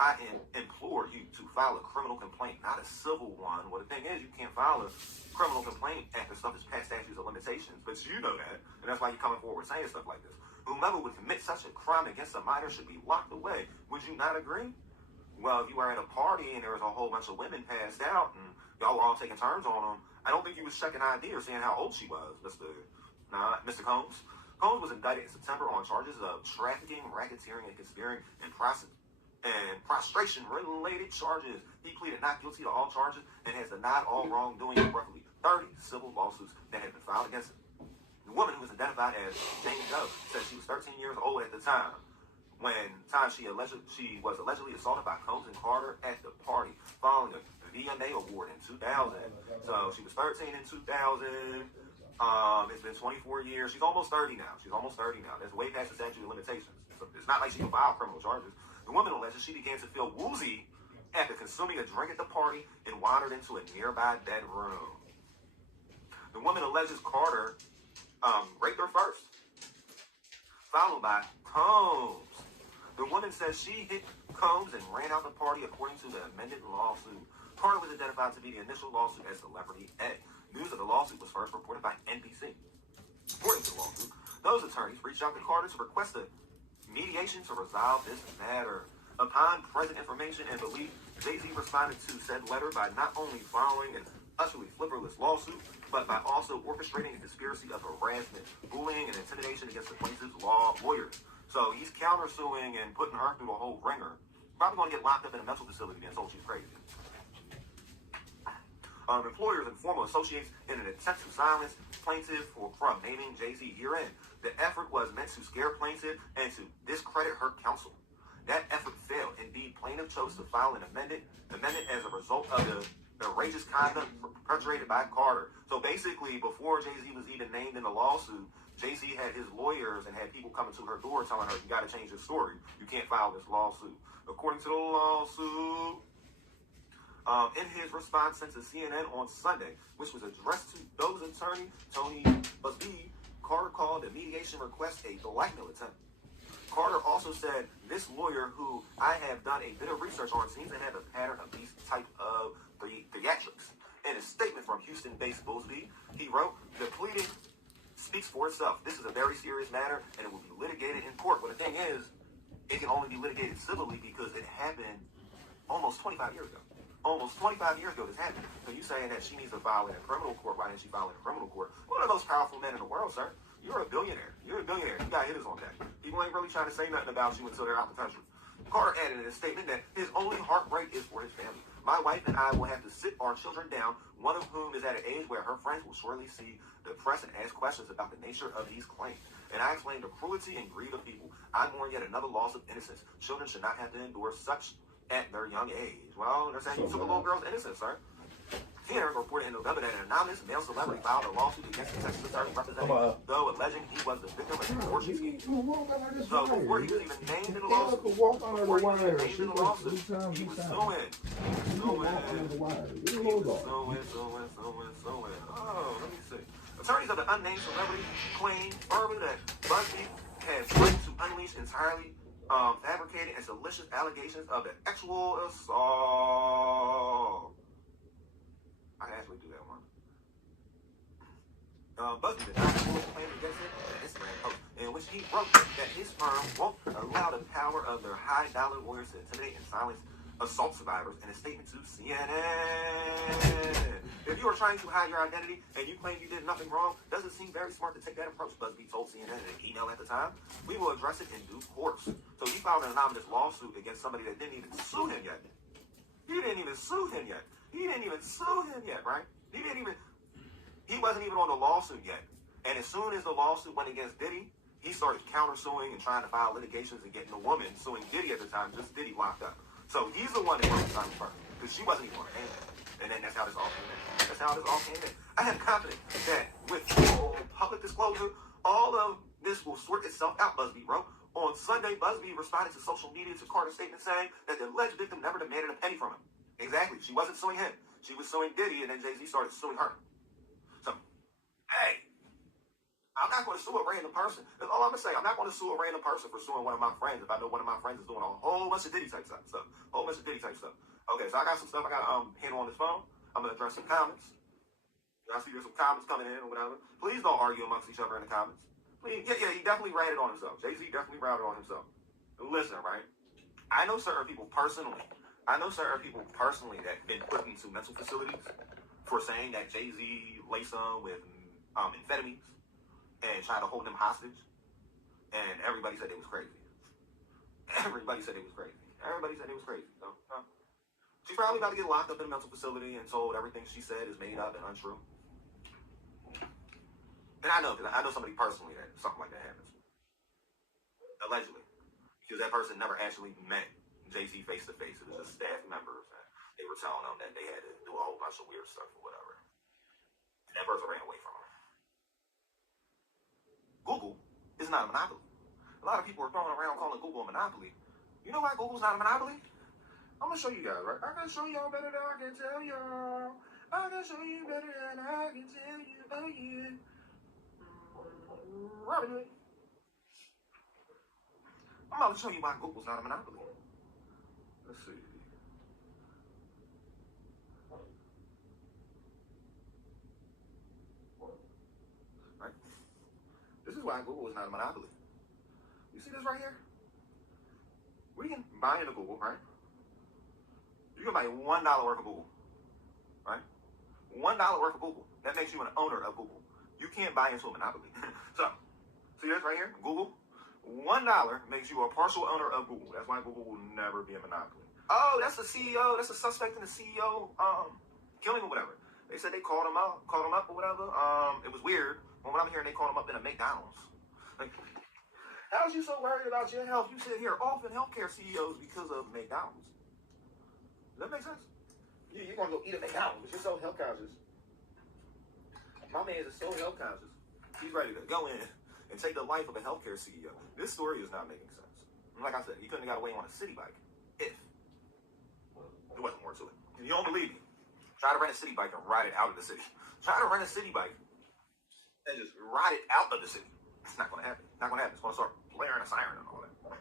I implore you to file a criminal complaint, not a civil one. Well, the thing is, you can't file a criminal complaint after stuff is past statutes of limitations. But you know that, and that's why you're coming forward saying stuff like this. Whomever would commit such a crime against a minor should be locked away. Would you not agree? Well, if you were at a party and there was a whole bunch of women passed out and y'all were all taking turns on them, I don't think you was checking ID or seeing how old she was, Mr. Combs. Combs was indicted in September on charges of trafficking, racketeering, and conspiring and prostration-related charges. He pleaded not guilty to all charges and has denied all wrongdoing in roughly 30 civil lawsuits that have been filed against him. The woman, who was identified as Jane Doe, said she was 13 years old at the time. She was allegedly assaulted by Combs and Carter at the party following a VMA award in 2000. So she was 13 in 2000. It's been 24 years. She's almost 30 now. That's way past the statute of limitations. So it's not like she can file criminal charges. The woman alleges she began to feel woozy after consuming a drink at the party and wandered into a nearby bedroom. The woman alleges Carter raped her first, followed by Combs. The woman says she hit Combs and ran out the party according to the amended lawsuit. Carter was identified to be the initial lawsuit as Celebrity A. News of the lawsuit was first reported by NBC. According to the lawsuit, those attorneys reached out to Carter to request a mediation to resolve this matter. Upon present information and belief, Jay-Z responded to said letter by not only following an utterly frivolous lawsuit, but by also orchestrating a conspiracy of harassment, bullying, and intimidation against the plaintiff's lawyers. So he's countersuing and putting her through the whole ringer. Probably going to get locked up in a mental facility and told she's crazy. Employers and former associates in an attempt to silence plaintiff from naming Jay-Z herein. The effort was meant to scare plaintiff and to discredit her counsel. That effort failed. Indeed, plaintiff chose to file an amendment as a result of the outrageous conduct perpetrated by Carter. So basically, before Jay-Z was even named in the lawsuit, Jay-Z had his lawyers and had people coming to her door telling her, you got to change your story. You can't file this lawsuit. According to the lawsuit, in his response sent to CNN on Sunday, which was addressed to those attorneys, Tony Busby, Carter called the mediation request a blackmail attempt. Carter also said, this lawyer, who I have done a bit of research on, seems to have a pattern of these type of theatrics. In a statement from Houston-based Busby, he wrote, the pleading speaks for itself. This is a very serious matter, and it will be litigated in court. But the thing is, it can only be litigated civilly because it happened almost 25 years ago. Almost 25 years ago this happened. So you saying that she needs to file in a criminal court? Why didn't she file in a criminal court? One of the most powerful men in the world, sir. You're a billionaire. You got hitters on that. People ain't really trying to say nothing about you until they're out the country. Carter added in a statement that his only heartbreak is for his family. My wife and I will have to sit our children down, one of whom is at an age where her friends will surely see the press and ask questions about the nature of these claims. And I explained the cruelty and greed of people. I mourn yet another loss of innocence. Children should not have to endure such at their young age. Well, they're saying you took a little girl's innocence, sir. CNN reported in November that an anonymous male celebrity filed a lawsuit against the Texas attorney representative, though alleging he was the victim of an extortion scheme. So before he was even named in the lawsuit, he was suing. Oh, let me see. Attorneys of the unnamed celebrity claim further that Busby had threatened to unleash entirely fabricated and salacious allegations of the actual assault. I can actually do that one. Busby did not have a claim against it in an Instagram post in which he wrote that his firm won't allow the power of their high-dollar lawyers to intimidate and silence assault survivors in a statement to CNN. If you are trying to hide your identity and you claim you did nothing wrong, does it seem very smart to take that approach? Busby told CNN in an email at the time. We will address it in due course. So he filed an anonymous lawsuit against somebody that didn't even sue him yet. He didn't even sue him yet, right? He wasn't even on the lawsuit yet. And as soon as the lawsuit went against Diddy, he started countersuing and trying to file litigations and getting the woman suing Diddy at the time, just Diddy locked up. So he's the one that broke the time first, because she wasn't even on her hand. And then that's how this all came in. I have confidence that with full public disclosure, all of this will sort itself out, Busby wrote. On Sunday, Busby responded to social media to Carter's statement saying that the alleged victim never demanded a penny from him. Exactly. She wasn't suing him. She was suing Diddy, and then Jay-Z started suing her. So, hey, I'm not going to sue a random person. That's all I'm going to say. I'm not going to sue a random person for suing one of my friends if I know one of my friends is doing a whole bunch of Diddy type stuff. Okay, so I got some stuff I got to handle on this phone. I'm going to address some comments. I see there's some comments coming in or whatever. Please don't argue amongst each other in the comments. Please, yeah, he definitely ratted on himself. Jay-Z definitely ratted on himself. Listen, right? I know certain people personally that have been put into mental facilities for saying that Jay-Z laced them with amphetamines and tried to hold them hostage. And everybody said it was crazy. So, she's probably about to get locked up in a mental facility and told everything she said is made up and untrue. And I know, because I know somebody personally that something like that happens. Allegedly. Because that person never actually met Jay-Z face to face. It was just staff members. And they were telling them that they had to do a whole bunch of weird stuff or whatever. And that person ran away from him. Google is not a monopoly. A lot of people are throwing around calling Google a monopoly. You know why Google's not a monopoly? I'm gonna show you guys, right? I can show y'all better than I can tell y'all. I can show you better than I can tell you. Oh yeah. Robin Hood. I'm about to show you why Google's not a monopoly. Let's see. Right? This is why Google is not a monopoly. You see this right here? We can buy into Google, right? You can buy $1 worth of Google, right? $1 worth of Google. That makes you an owner of Google. You can't buy into a monopoly. So, see this right here? Google. $1 makes you a partial owner of Google. That's why Google will never be a monopoly. Oh, that's the CEO. That's a suspect in the CEO killing or whatever. They said they called him up or whatever. It was weird. When I'm hearing they called him up in a McDonald's. Like, how's you so worried about your health? You sit here often healthcare CEOs because of McDonald's. Does that make sense? You're going to go eat at McDonald's, but you're so health conscious. My man is so health conscious. He's ready to go in and take the life of a healthcare CEO. This story is not making sense. Like I said, he couldn't have got away on a city bike if there wasn't more to it. If you don't believe me, try to rent a city bike and ride it out of the city. Try to rent a city bike and just ride it out of the city. It's not going to happen. Not going to happen. It's going to start blaring a siren and all that.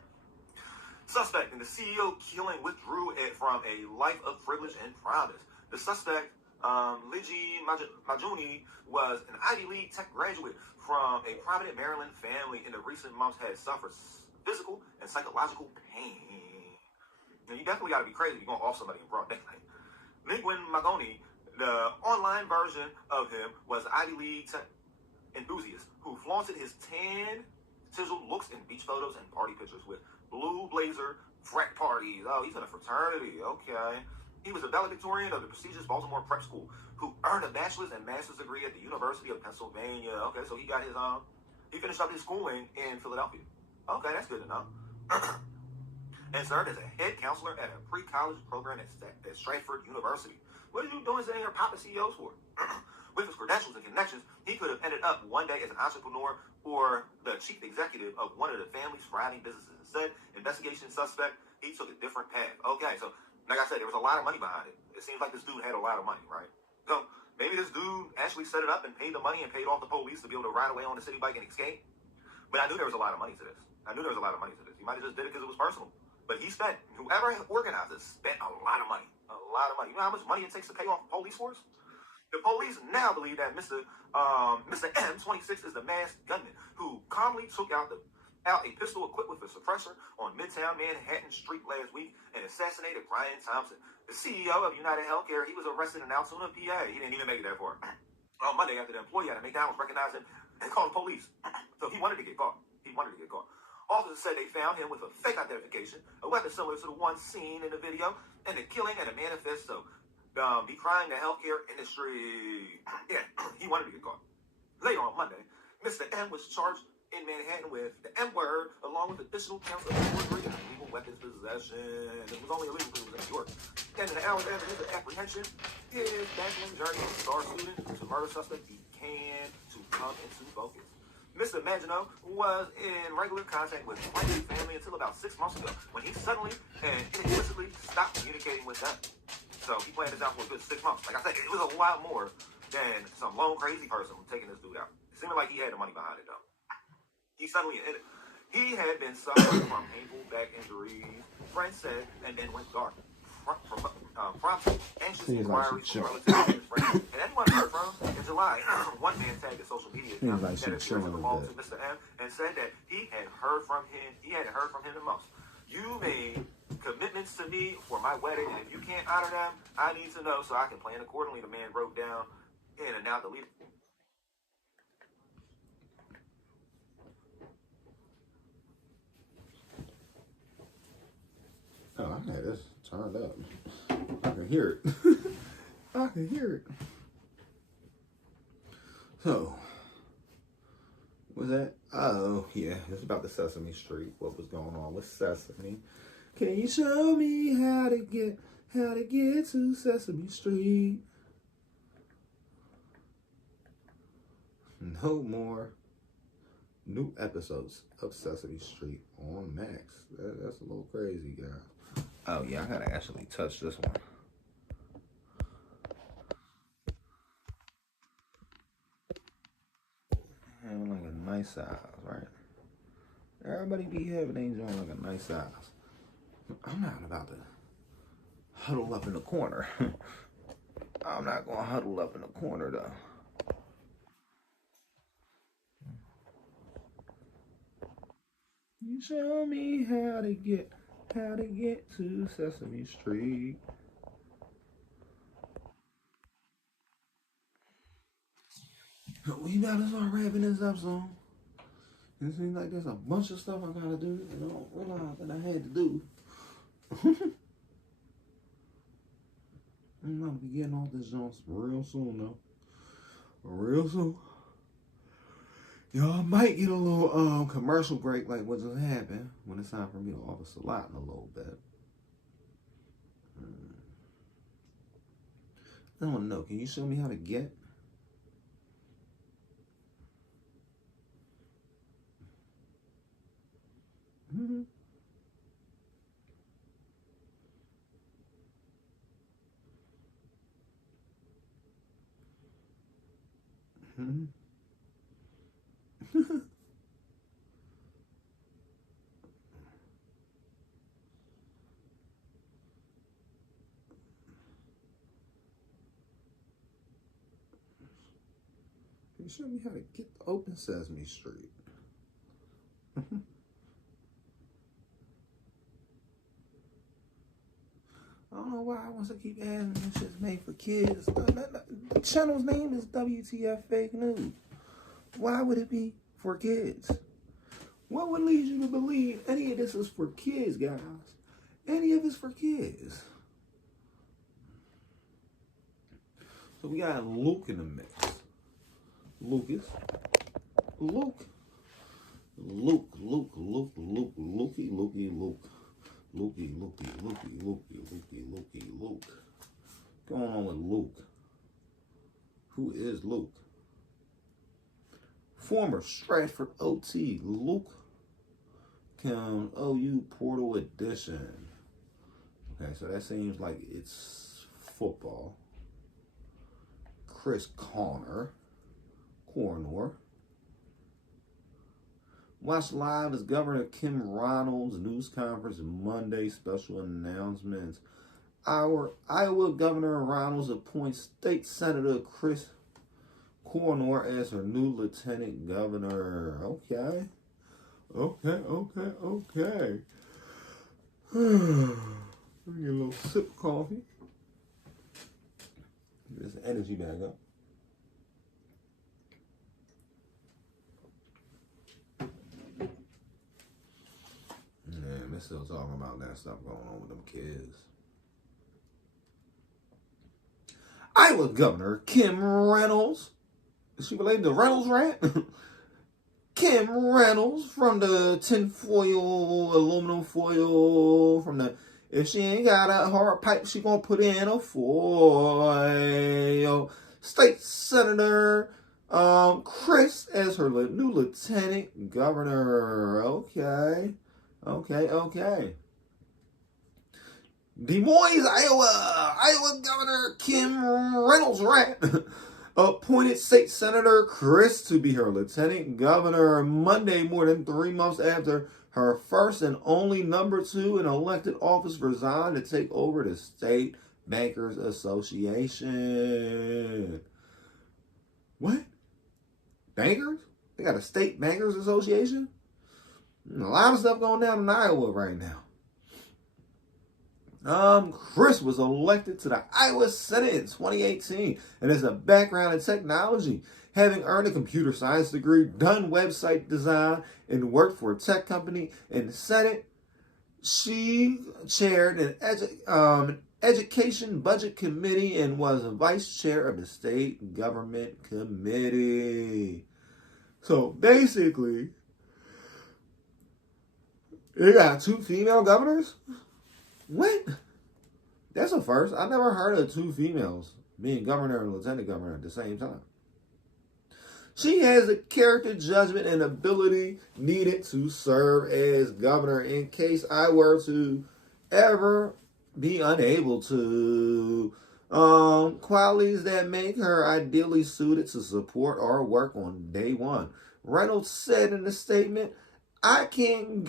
Suspect in the CEO killing withdrew it from a life of privilege and promise. The suspect, Ligi Majuni, was an Ivy League tech graduate from a prominent Maryland family in the recent months had suffered physical and psychological pain. Now, you definitely got to be crazy if you're going to off somebody in broad daylight. Linguin Magoni, the online version of him, was an Ivy League tech enthusiast who flaunted his tan, chiseled looks in beach photos and party pictures with blue blazer frat parties. Oh, he's in a fraternity. Okay. He was a valedictorian of the prestigious Baltimore Prep School who earned a bachelor's and master's degree at the University of Pennsylvania. Okay, so he got his he finished up his schooling in Philadelphia. Okay, that's good to know. And served as a head counselor at a pre-college program at Stratford University. What are you doing sitting here popping CEOs for? With his credentials and connections, he could have ended up one day as an entrepreneur or the chief executive of one of the family's thriving businesses. Instead, investigation suspect, he took a different path. Okay, so like I said, there was a lot of money behind it. It seems like this dude had a lot of money, right? So maybe this dude actually set it up and paid the money and paid off the police to be able to ride away on the city bike and escape. But I knew there was a lot of money to this. He might have just did it because it was personal. But he spent, whoever organized it, spent a lot of money. A lot of money. You know how much money it takes to pay off a police force? The police now believe that Mr. M, 26, is the masked gunman who calmly took out a pistol equipped with a suppressor on Midtown Manhattan Street last week and assassinated Brian Thompson, the CEO of United Healthcare. He was arrested in Altoona, PA. He didn't even make it that far. On Monday, after the employee at McDonald's recognized him and called the police. So he wanted to get caught. Officers said they found him with a fake identification, a weapon similar to the one seen in the video, and the killing and a manifesto decrying the healthcare industry. Yeah, he wanted to get caught. Later on Monday, Mr. M was charged in Manhattan with the M word, along with additional counts of forgery and illegal weapons possession. It was only illegal because it was in New York. And in the hours after his apprehension, his bachelor's journey as a star student to murder suspect began to come into focus. Mr. Maginot was in regular contact with Frank's family until about 6 months ago, when he suddenly and inexplicably stopped communicating with them. So he planned this out for a good 6 months. Like I said, it was a lot more than some lone crazy person taking this dude out. It seemed like he had the money behind it, though. He had been suffering from painful back injuries, friends said, and then went dark. Prompting anxious inquiries from relatives and friends. And anyone heard from in July, one man tagged his social media account that appears to belong to Mr. M and said that he hadn't heard from him the most. You made commitments to me for my wedding, and if you can't honor them, I need to know so I can plan accordingly, the man wrote down in and now deleted. Oh, I had this turned up. I can hear it. I can hear it. So, was that? Oh, yeah. It's about the Sesame Street. What was going on with Sesame? Can you show me how to get to Sesame Street? No more new episodes of Sesame Street on Max. That's a little crazy, guys. Oh, yeah, I gotta actually touch this one. Having like a nice size, right? Everybody be having they enjoying like a nice size. I'm not about to huddle up in the corner. I'm not gonna huddle up in the corner though. You show me how to get to Sesame Street. We gotta start wrapping this up soon. It seems like there's a bunch of stuff I gotta do and I don't realize that I had to do. I'm gonna be getting off this joint real soon though. Real soon. Y'all might get a little commercial break like what just happened when it's time for me to office a lot in a little bit. I don't know. Can you show me how to get? Mm-hmm. Mm-hmm. Can you show me how to get to open Sesame Street? I don't know why I want to keep asking this shit's made for kids. The channel's name is WTF Fake News. Why would it be for kids? What would lead you to believe any of this is for kids, guys? Any of it's for kids. So we got Luke in the mix. Lucas. Luke. Luke. Lukey. Luke. What's going on with Luke? Who is Luke? Former Stratford OT Luke County OU Portal Edition. Okay, so that seems like it's football. Chris Connor. Watch live as Governor Kim Reynolds news conference Monday. Special announcements. Our Iowa Governor Reynolds appoints State Senator Chris Connor as her new lieutenant governor. Okay. Let me get a little sip of coffee. Get this energy back up. Man, they're still talking about that stuff going on with them kids. Iowa Governor Kim Reynolds. Is she related to Reynolds Rat? Kim Reynolds from the tinfoil, aluminum foil, from the, if she ain't got a hard pipe, she gonna put in a foil. State Senator Chris as her new lieutenant governor. Okay. Des Moines, Iowa Governor Kim Reynolds Rat appointed State Senator Chris to be her lieutenant governor Monday, more than 3 months after her first and only number 2 in elected office resigned to take over the State Bankers Association. What? Bankers? They got a State Bankers Association? A lot of stuff going down in Iowa right now. Chris was elected to the Iowa Senate in 2018 and has a background in technology, having earned a computer science degree, done website design, and worked for a tech company in the Senate. She chaired an education budget committee and was a vice chair of the state government committee. So basically, they got 2 female governors? What? That's a first. I never heard of 2 females being governor and lieutenant governor at the same time. She has the character, judgment, and ability needed to serve as governor in case I were to ever be unable to. Qualities that make her ideally suited to support our work on day one. Reynolds said in the statement, I can't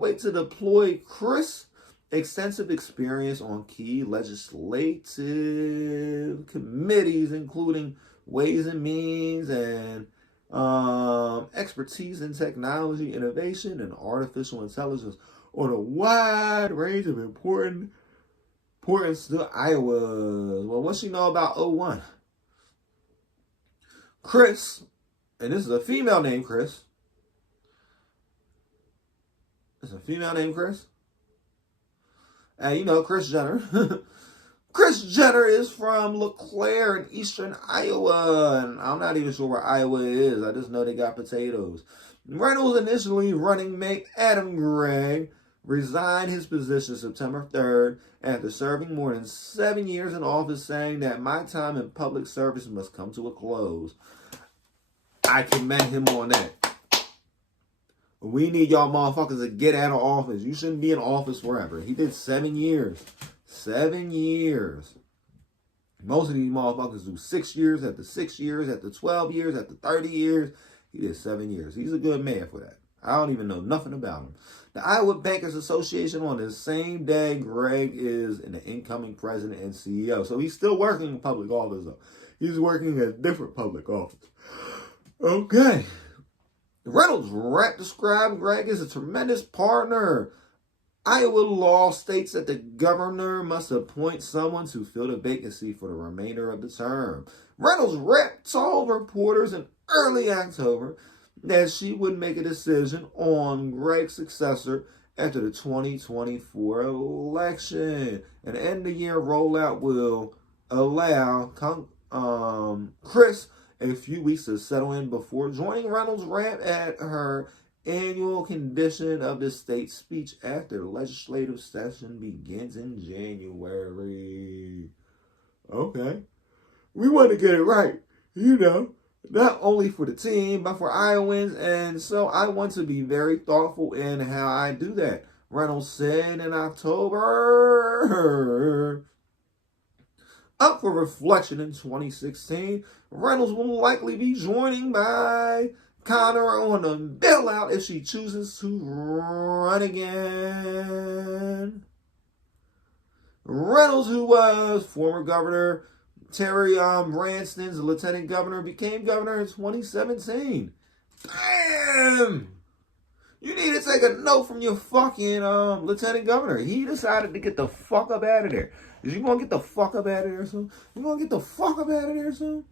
wait to deploy Chris' extensive experience on key legislative committees, including Ways and Means and expertise in technology, innovation, and artificial intelligence on a wide range of importance to Iowa. Well, what she know about 01? Chris, and this is a female named Chris. It's a female named Chris. And you know, Kris Jenner. Kris Jenner is from LeClaire in eastern Iowa. And I'm not even sure where Iowa is. I just know they got potatoes. Reynolds' initially running mate, Adam Gregg, resigned his position September 3rd after serving more than 7 years in office, saying that my time in public service must come to a close. I commend him on that. We need y'all motherfuckers to get out of office. You shouldn't be in office forever. He did 7 years. 7 years. Most of these motherfuckers do 6 years, after 6 years, after 12 years, after 30 years. He did 7 years. He's a good man for that. I don't even know nothing about him. The Iowa Bankers Association, on the same day, Gregg is an incoming president and CEO. So he's still working in public office, though. He's working in a different public office. Okay. Reynolds' rep described Gregg as a tremendous partner. Iowa law states that the governor must appoint someone to fill the vacancy for the remainder of the term. Reynolds' rep told reporters in early October that she would make a decision on Gregg's successor after the 2024 election. An end-of-year rollout will allow Chris a few weeks to settle in before joining Reynolds' rep at her annual condition of the state speech after the legislative session begins in January. Okay. We want to get it right, you know, not only for the team, but for Iowans, and so I want to be very thoughtful in how I do that, Reynolds said in October. Up for reflection in 2016, Reynolds will likely be joining by Connor on the bailout if she chooses to run again. Reynolds, who was former governor Terry Branston's lieutenant governor, became governor in 2017. Damn! You need to take a note from your fucking lieutenant governor. He decided to get the fuck up out of there. Is you gonna get the fuck up out of there soon? You gonna get the fuck up out of there soon?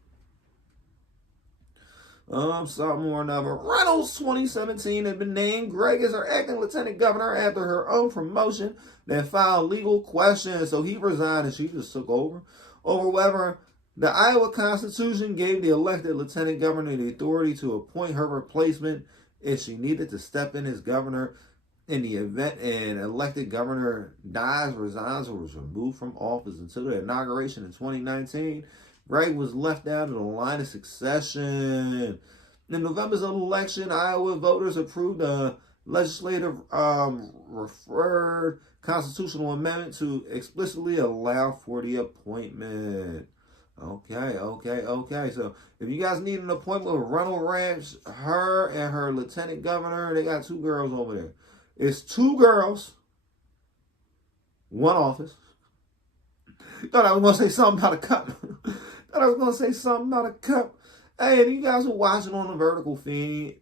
Something or another. Reynolds, 2017, had been named Gregg as her acting lieutenant governor after her own promotion that filed legal questions. So he resigned and she just took over whether the Iowa Constitution gave the elected lieutenant governor the authority to appoint her replacement if she needed to step in as governor in the event an elected governor dies, resigns, or was removed from office. Until the inauguration in 2019, Gregg was left out of the line of succession. In November's election, Iowa voters approved a legislative referred constitutional amendment to explicitly allow for the appointment. Okay. So if you guys need an appointment with Reynolds Ranch, her and her lieutenant governor, they got 2 girls over there. It's 2 girls, 1 office. Thought I was going to say something about a cup. Hey, if you guys are watching on the vertical feed,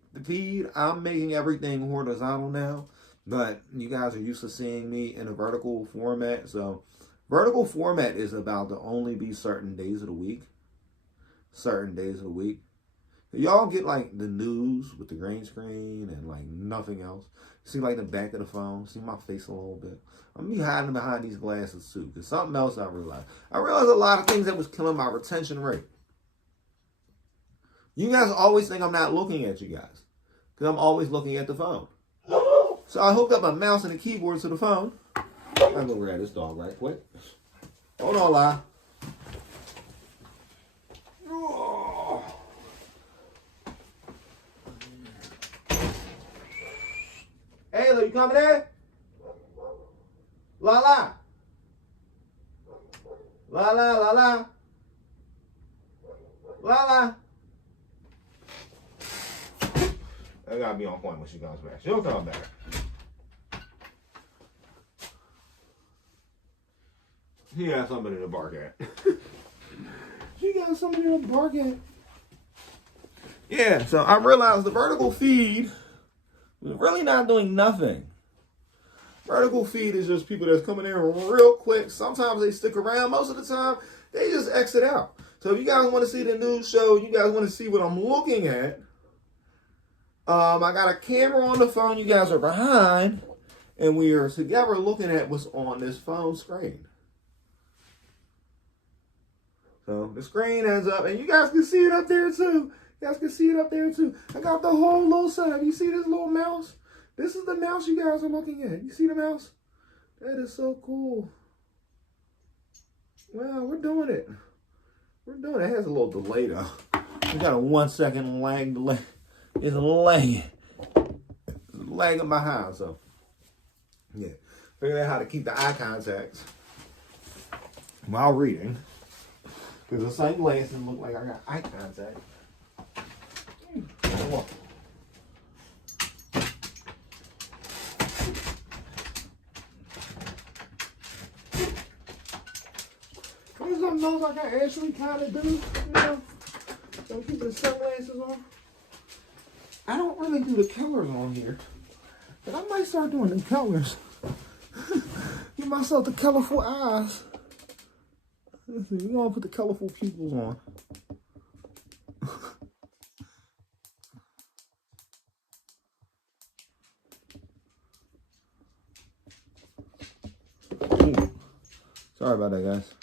I'm making everything horizontal now. But you guys are used to seeing me in a vertical format. So vertical format is about to only be certain days of the week. Y'all get like the news with the green screen and like nothing else. See like the back of the phone. See my face a little bit. I'm gonna be hiding behind these glasses too. Because something else I realized. I realized a lot of things that was killing my retention rate. You guys always think I'm not looking at you guys. Because I'm always looking at the phone. So I hooked up my mouse and the keyboard to the phone. I'm gonna grab this dog right quick. Hold on, La. you coming in? La la. La la la la. La la. I gotta be on point when she comes back. She'll come back. She got somebody to bark at. She got somebody to bark at. Yeah, so I realized the vertical feed is really not doing nothing. Vertical feed is just people that's coming in real quick. Sometimes they stick around. Most of the time, they just exit out. So if you guys want to see the news show, you guys want to see what I'm looking at, I got a camera on the phone. You guys are behind, and we are together looking at what's on this phone screen. So the screen ends up, and you guys can see it up there too. You guys can see it up there too. I got the whole little setup. You see this little mouse? This is the mouse you guys are looking at. You see the mouse? That is so cool. Wow, we're doing it. We're doing it. It has a little delay though. We got a 1 second lag delay. It's a lag. It's a lag in my house, so yeah. Figured out how to keep the eye contact while reading. Because the same glasses look like I got eye contact. There's something else I can actually kind of do, you know? So I'm keeping the sunglasses on. I don't really do the colors on here, but I might start doing the colors. Give myself the colorful eyes. Let's see, we're gonna put the colorful pupils on. Ooh. Sorry about that, guys.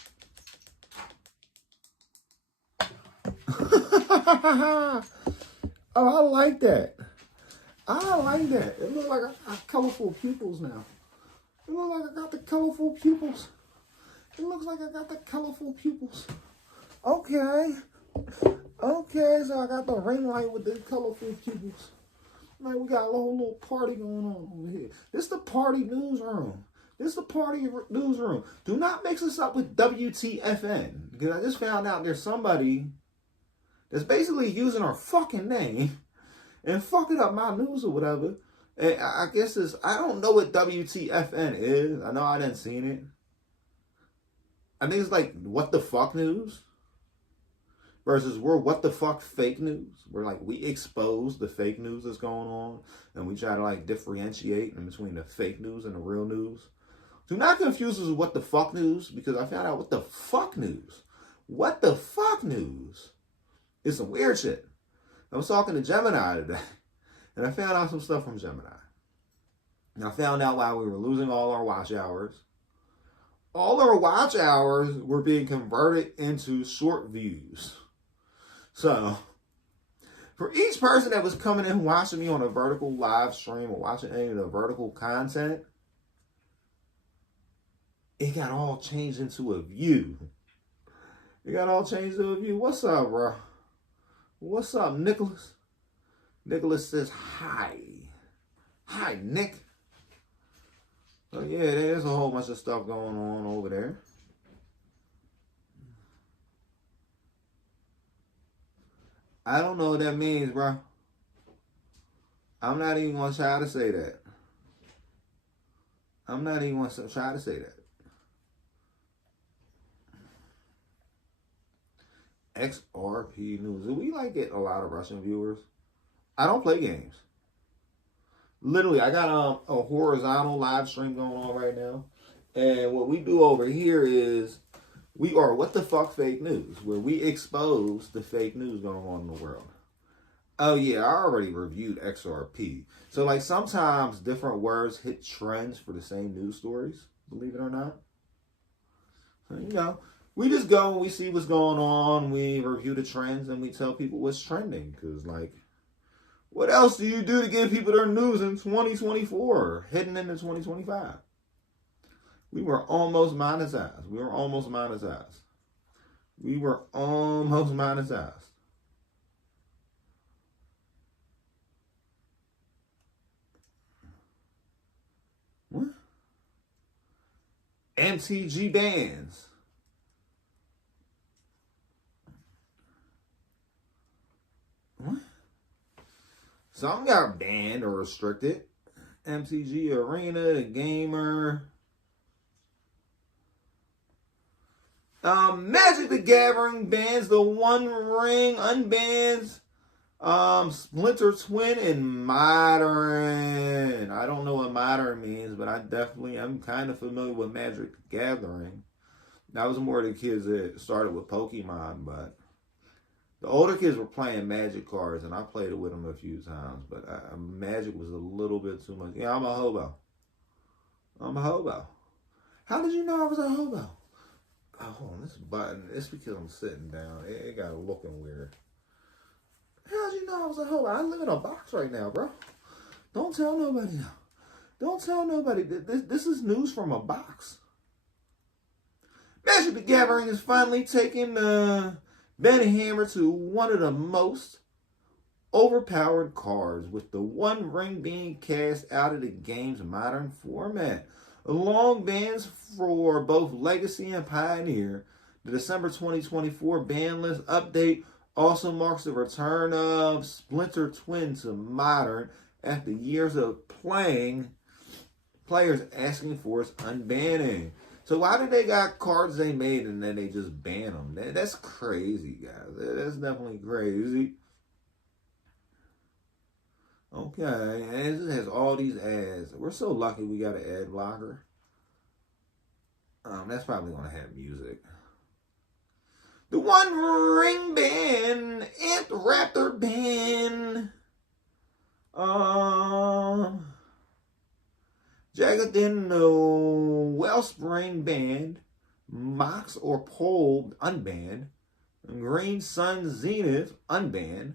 Oh, I like that. I like that. It looks like I got colorful pupils now. It looks like I got the colorful pupils. It looks like I got the colorful pupils. Okay. Okay, so I got the ring light with the colorful pupils. Like we got a whole little party going on over here. This is the party newsroom. This is the party newsroom. Do not mix this up with WTFN. Because I just found out there's somebody that's basically using our fucking name and fucking up my news or whatever. And I guess it's, I don't know what WTFN is. I know I didn't seen it. I think it's like what the fuck news versus we're what the fuck fake news. We're like, we expose the fake news that's going on and we try to like differentiate in between the fake news and the real news. Do not confuse us with what the fuck news, because I found out what the fuck news. What the fuck news is some weird shit. I was talking to Gemini today and I found out some stuff from Gemini. And I found out why we were losing all our watch hours. All our watch hours were being converted into short views. So, for each person that was coming in watching me on a vertical live stream or watching any of the vertical content, it got all changed into a view. It got all changed into a view. What's up, bro? What's up, Nicholas? Nicholas says hi. Hi, Nick. So yeah, there's a whole bunch of stuff going on over there. I don't know what that means, bro. I'm not even going to try to say that. I'm not even going to try to say that. XRP News. Do we like get a lot of Russian viewers? I don't play games. Literally, I got a horizontal live stream going on right now. And what we do over here is we are what the fuck fake news, where we expose the fake news going on in the world. Oh yeah, I already reviewed XRP. So like sometimes different words hit trends for the same news stories, believe it or not. So, you know, we just go and we see what's going on, we review the trends, and we tell people what's trending. Because like, what else do you do to give people their news in 2024, heading into 2025? We were almost monetized. We were almost monetized. We were almost monetized. MTG bans. What? Some got banned or restricted. MTG Arena, the Gamer. Magic the Gathering bans the One Ring, unbans Splinter Twin and Modern. I don't know what Modern means, but I'm kind of familiar with Magic the Gathering. That was more the kids that started with Pokemon, but the older kids were playing Magic cards, and I played it with them a few times, but Magic was a little bit too much. Yeah, I'm a hobo. How did you know I was a hobo? Oh, hold on, this button, it's because I'm sitting down. It got looking weird. How'd you know I was a hobo? I live in a box right now, bro. Don't tell nobody now. Don't tell nobody. This is news from a box. Magic the Gathering is finally taking Ben Hammer to one of the most overpowered cards, with the One Ring being cast out of the game's modern format. Long bans for both Legacy and Pioneer. The December 2024 ban list update also marks the return of Splinter Twin to Modern after years of playing, players asking for its unbanning. So why did they got cards they made and then they just ban them? That's crazy, guys. That's definitely crazy. Okay, and it has all these ads. We're so lucky we got an ad blocker. That's probably going to have music. The One Ring ban, Ant Raptor ban. Jagadin Wellspring banned. Mox or Pole unbanned. Green Sun Zenith unbanned.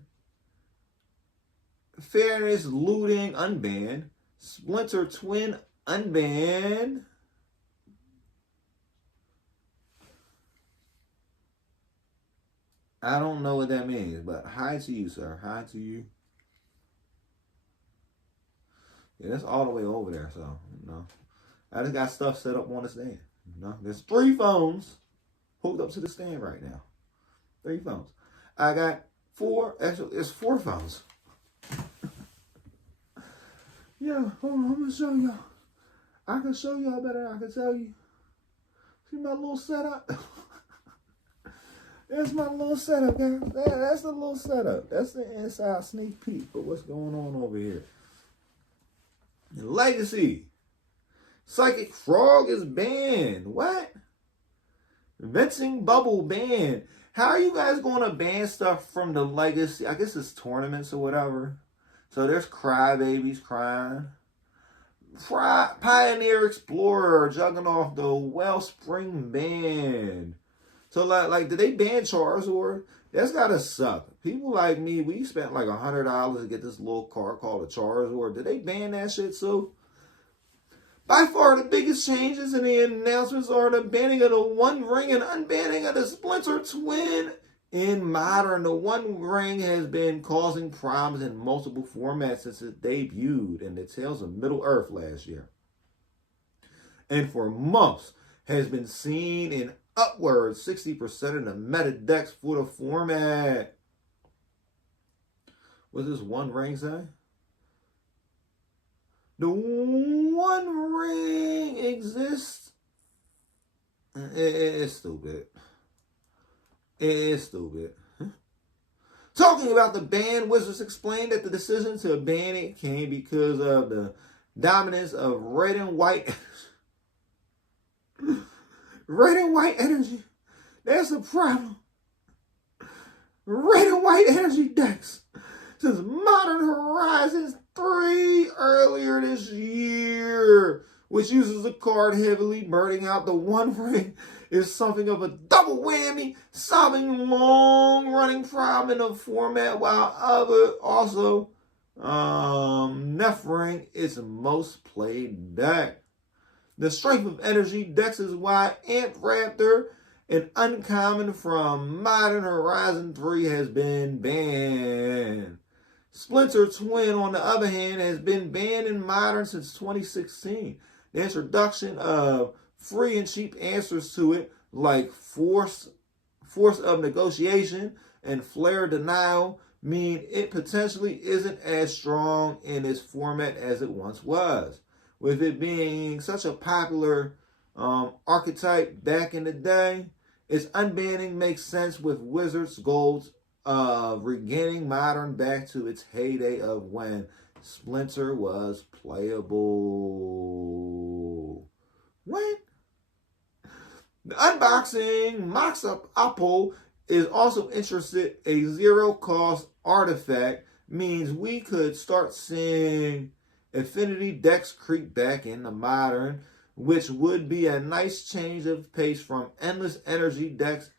Fairness Looting unbanned. Splinter Twin unbanned. I don't know what that means, but hi to you, sir. Hi to you. Yeah, that's all the way over there, so, you know. I just got stuff set up on the stand. You know, there's 3 phones hooked up to the stand right now. 3 phones. I got 4, actually, it's 4 phones. Yeah, hold on, I'm going to show y'all. I can show y'all better than I can tell you. See my little setup? That's my little setup, guys. That's the little setup. That's the inside sneak peek for what's going on over here. Legacy. Psychic Frog is banned. What? Venting Bubble banned. How are you guys going to ban stuff from the Legacy? I guess it's tournaments or whatever. So there's Crybabies crying. Pioneer Explorer juggling off the Wellspring banned. So like, did they ban Charizard? That's gotta suck. People like me, we spent like $100 to get this little card called a Charizard. Did they ban that shit too? By far the biggest changes in the announcements are the banning of the One Ring and unbanning of the Splinter Twin. In Modern, the One Ring has been causing problems in multiple formats since it debuted in the Tales of Middle-earth last year. And for months has been seen in upwards 60% of the meta decks for the format. What does this One Ring say? The One Ring exists. It's stupid. It's stupid. Talking about the ban, Wizards explained that the decision to ban it came because of the dominance of red and white. Red and white energy. That's a problem. Red and white energy decks. Since Modern Horizons 3 earlier this year, which uses a card heavily burning out the One Ring, is something of a double whammy, solving long-running problem in the format, while other also Nephring its most played deck. The strength of energy decks is why Ant Raptor, an uncommon from Modern Horizon 3, has been banned. Splinter Twin, on the other hand, has been banned in Modern since 2016. The introduction of free and cheap answers to it, like force of negotiation and flare denial, mean it potentially isn't as strong in its format as it once was. With it being such a popular archetype back in the day, its unbanning makes sense with Wizards' goals of regaining Modern back to its heyday of when Splinter was playable. When? The unboxing mock-up Apple is also interested. A zero-cost artifact means we could start seeing Affinity decks creep back into Modern, which would be a nice change of pace from endless energy decks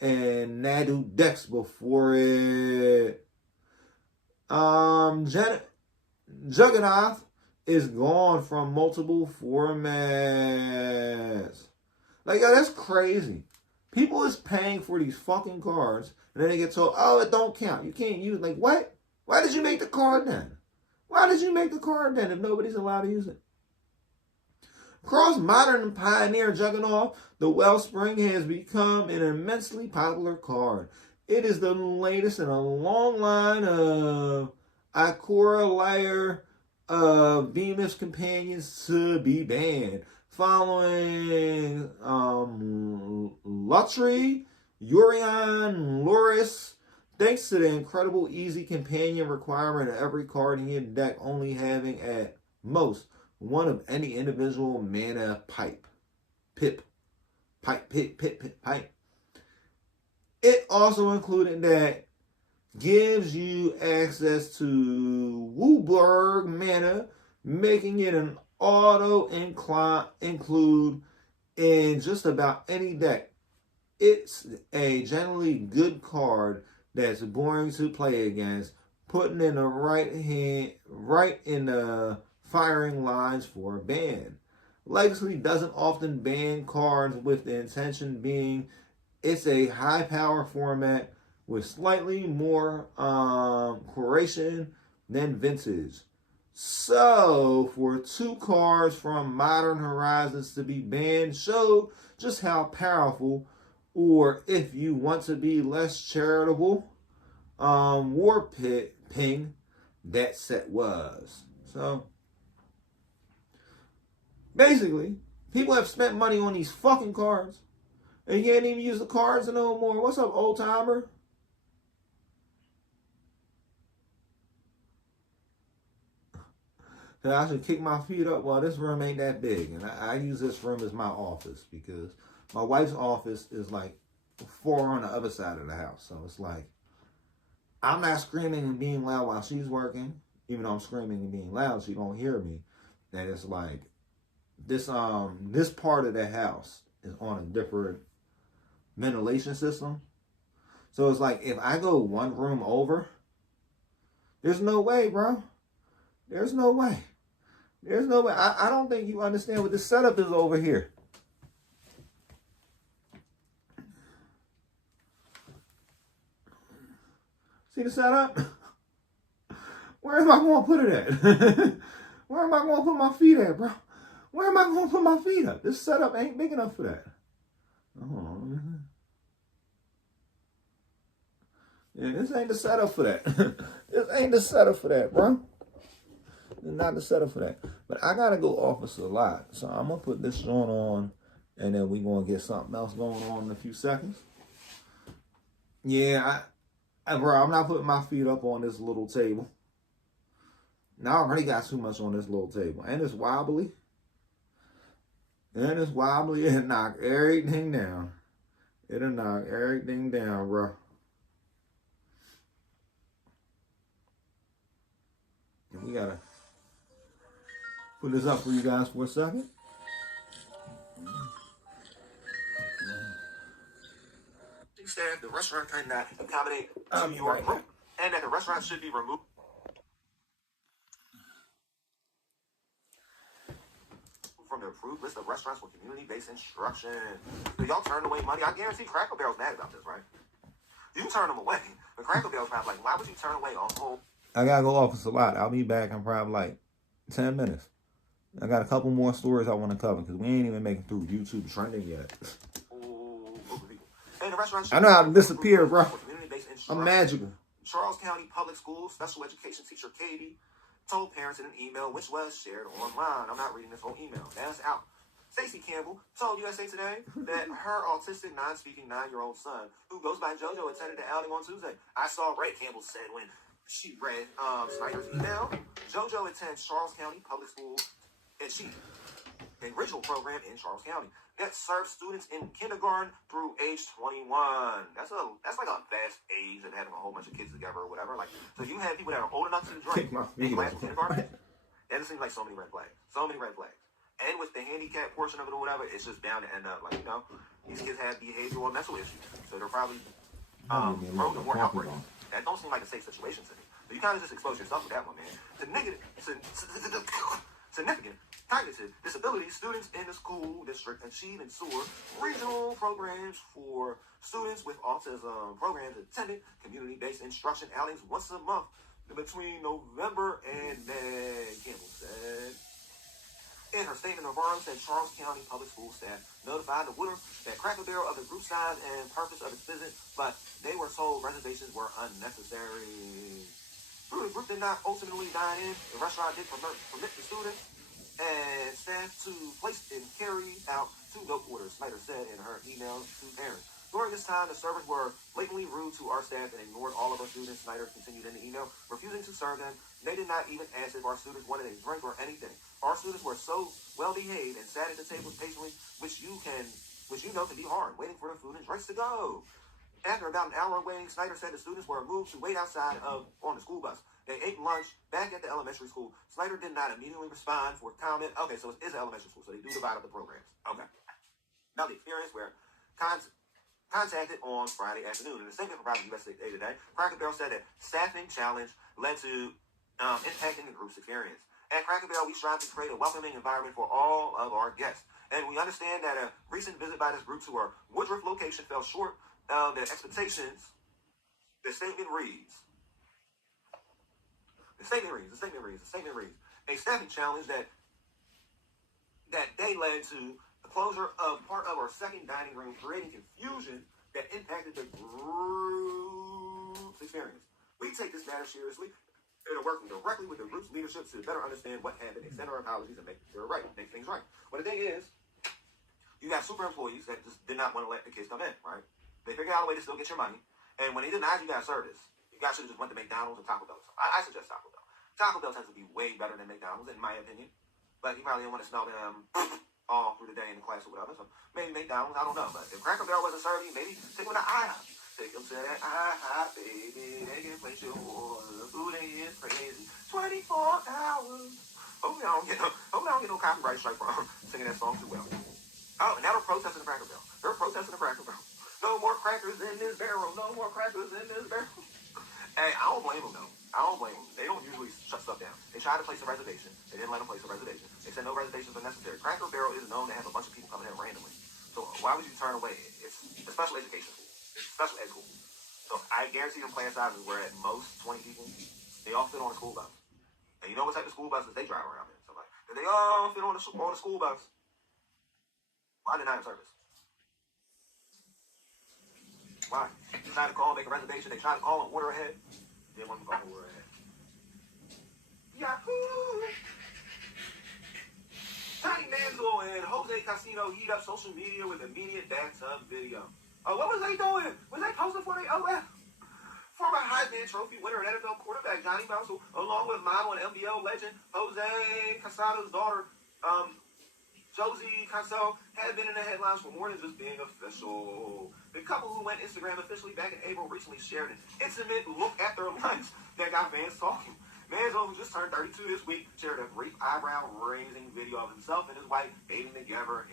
and Nadu decks before it. Juggernaut is gone from multiple formats. Like, yo, that's crazy. People is paying for these fucking cards, and then they get told, oh, it don't count. You can't use it. Like, what? Why did you make the card then? Why did you make the card then if nobody's allowed to use it? Across Modern and Pioneer Juggernaut, the Wellspring has become an immensely popular card. It is the latest in a long line of Ikora layer of Bemis companions to be banned, following Lutri, Urian, Loris. Thanks to the incredible easy companion requirement of every card in your deck only having at most one of any individual mana pipe. It also included that gives you access to Wooburg mana, making it an auto include in just about any deck. It's a generally good card that's boring to play against, putting in the right in the firing lines for a ban. Legacy doesn't often ban cards with the intention being it's a high power format with slightly more curation than Vintage. So, for 2 cards from Modern Horizons to be banned showed just how powerful, or if you want to be less charitable, War Ping that set was. So, basically, people have spent money on these fucking cards, and you can't even use the cards no more. What's up, old timer? I should kick my feet up. Well, this room ain't that big, and I use this room as my office because my wife's office is like 4 on the other side of the house. So it's like I'm not screaming and being loud while she's working, even though I'm screaming and being loud, she don't hear me. And it's like this part of the house is on a different ventilation system. So it's like if I go one room over, there's no way, bro. There's no way. There's no way. I don't think you understand what the setup is over here. See the setup? Where am I going to put it at? Where am I going to put my feet at, bro? Where am I going to put my feet up? This setup ain't big enough for that. Oh, yeah, this ain't the setup for that. This ain't the setup for that, bro. It's not the setup for that. But I got to go office a lot. So I'm going to put this joint on, and then we're going to get something else going on in a few seconds. Yeah, bro, I'm not putting my feet up on this little table. Now I already got too much on this little table. And it's wobbly. It'll knock everything down. It'll knock everything down, bro. And we gotta put this up for you guys for a second. Staff, the restaurant cannot accommodate to your group, and that the restaurant should be removed from the approved list of restaurants with community-based instruction. So y'all turned away money. I guarantee Cracker Barrel's mad about this, right? You turn them away. The Cracker Barrel's probably like, why would you turn away a whole? I gotta go office a lot. I'll be back in probably like 10 minutes. I got a couple more stories I want to cover because we ain't even making through YouTube trending yet. And the restaurant I know how to disappear, bro. community-based I'm magical. Charles County Public Schools special education teacher Katie told parents in an email which was shared online. I'm not reading this whole email. That's out. Stacey Campbell told USA Today that her autistic, non-speaking 9-year-old son, who goes by JoJo, attended the outing on Tuesday. I saw Ray Campbell said when she read Snyder's email, JoJo attends Charles County Public Schools, and she, a regional program in Charles County that serves students in kindergarten through age 21. That's like a best age of having a whole bunch of kids together or whatever. Like, so you have people that are old enough to drink in class in kindergarten. That just seems like so many red flags. So many red flags. And with the handicap portion of it or whatever, it's just bound to end up like, these kids have behavioral and mental issues. So they're probably prone to more outbreaks. That don't seem like a safe situation to me. So you kind of just expose yourself to that one, man. Significant cognitive disability students in the school district achieve and soar regional programs for students with autism programs attending community-based instruction outings once a month between November and May, Campbell said. In her statement, Navarro said Charles County Public School staff notified the Woodard that Cracker Barrel of the group size and purpose of its visit, but they were told reservations were unnecessary. The group did not ultimately dine in. The restaurant did permit the students and staff to place and carry out 2 dope orders, Snyder said in her email to parents. During this time, the servers were blatantly rude to our staff and ignored all of our students, Snyder continued in the email, refusing to serve them. They did not even ask if our students wanted a drink or anything. Our students were so well behaved and sat at the tables patiently, which you know can be hard, waiting for the food and drinks to go. After about an hour of waiting, Snyder said the students were moved to wait outside on the school bus. They ate lunch back at the elementary school. Snyder did not immediately respond for comment. Okay, so it is an elementary school, so they do divide up the programs. Okay. Now the experience where contacted on Friday afternoon. In a statement provided to USA Today, Cracker Barrel said that staffing challenge led to impacting the group's experience. At Cracker Barrel, we strive to create a welcoming environment for all of our guests. And we understand that a recent visit by this group to our Woodruff location fell short of their expectations. The statement reads, a staffing challenge that day led to the closure of part of our second dining room, creating confusion that impacted the group's experience. We take this matter seriously and are working directly with the group's leadership to better understand what happened, extend our apologies, and make things right. But the thing is, you got super employees that just did not want to let the kids come in, right? They figured out a way to still get your money, and when they denied you guys service, you guys should have just went to McDonald's or Taco Bell. I suggest Taco Bell. Taco Bell tends to be way better than McDonald's, in my opinion. But you probably didn't want to smell them all through the day in the class or whatever. So maybe McDonald's, I don't know. But if Cracker Barrel wasn't serving you, maybe take them to IHOP. Take them to that IHOP, baby. They can place your order. The food is crazy. 24 hours. Hopefully I don't get no copyright strike from singing that song too well. Oh, and now they're protesting the Cracker Barrel. They're protesting the Cracker Barrel. No more crackers in this barrel. No more crackers in this barrel. Hey, I don't blame them, though. I don't blame them. They don't usually shut stuff down. They tried to place a reservation. They didn't let them place a reservation. They said no reservations are necessary. Cracker Barrel is known to have a bunch of people coming in randomly. So why would you turn away? It's a special education school. It's a special ed school. So I guarantee them class sizes were at most 20 people. They all fit on a school bus. And you know what type of school buses they drive around in? So like, if they all fit on the school bus, why deny them service? Why? They tried to call, make a reservation. They tried to call and order ahead. They didn't want to call and order ahead. Yahoo! Tiny Manzo and Jose Casino heat up social media with immediate bathtub video. Oh, what was they doing? Was they posting for their OF? Former Heisman Trophy winner and NFL quarterback Johnny Manziel, along with model and NBL legend Jose Casado's daughter, Josie Caso, had been in the headlines for more than just being official. The couple who went Instagram officially back in April recently shared an intimate look at their lunch that got fans talking. Manzo, who just turned 32 this week, shared a brief eyebrow-raising video of himself and his wife bathing together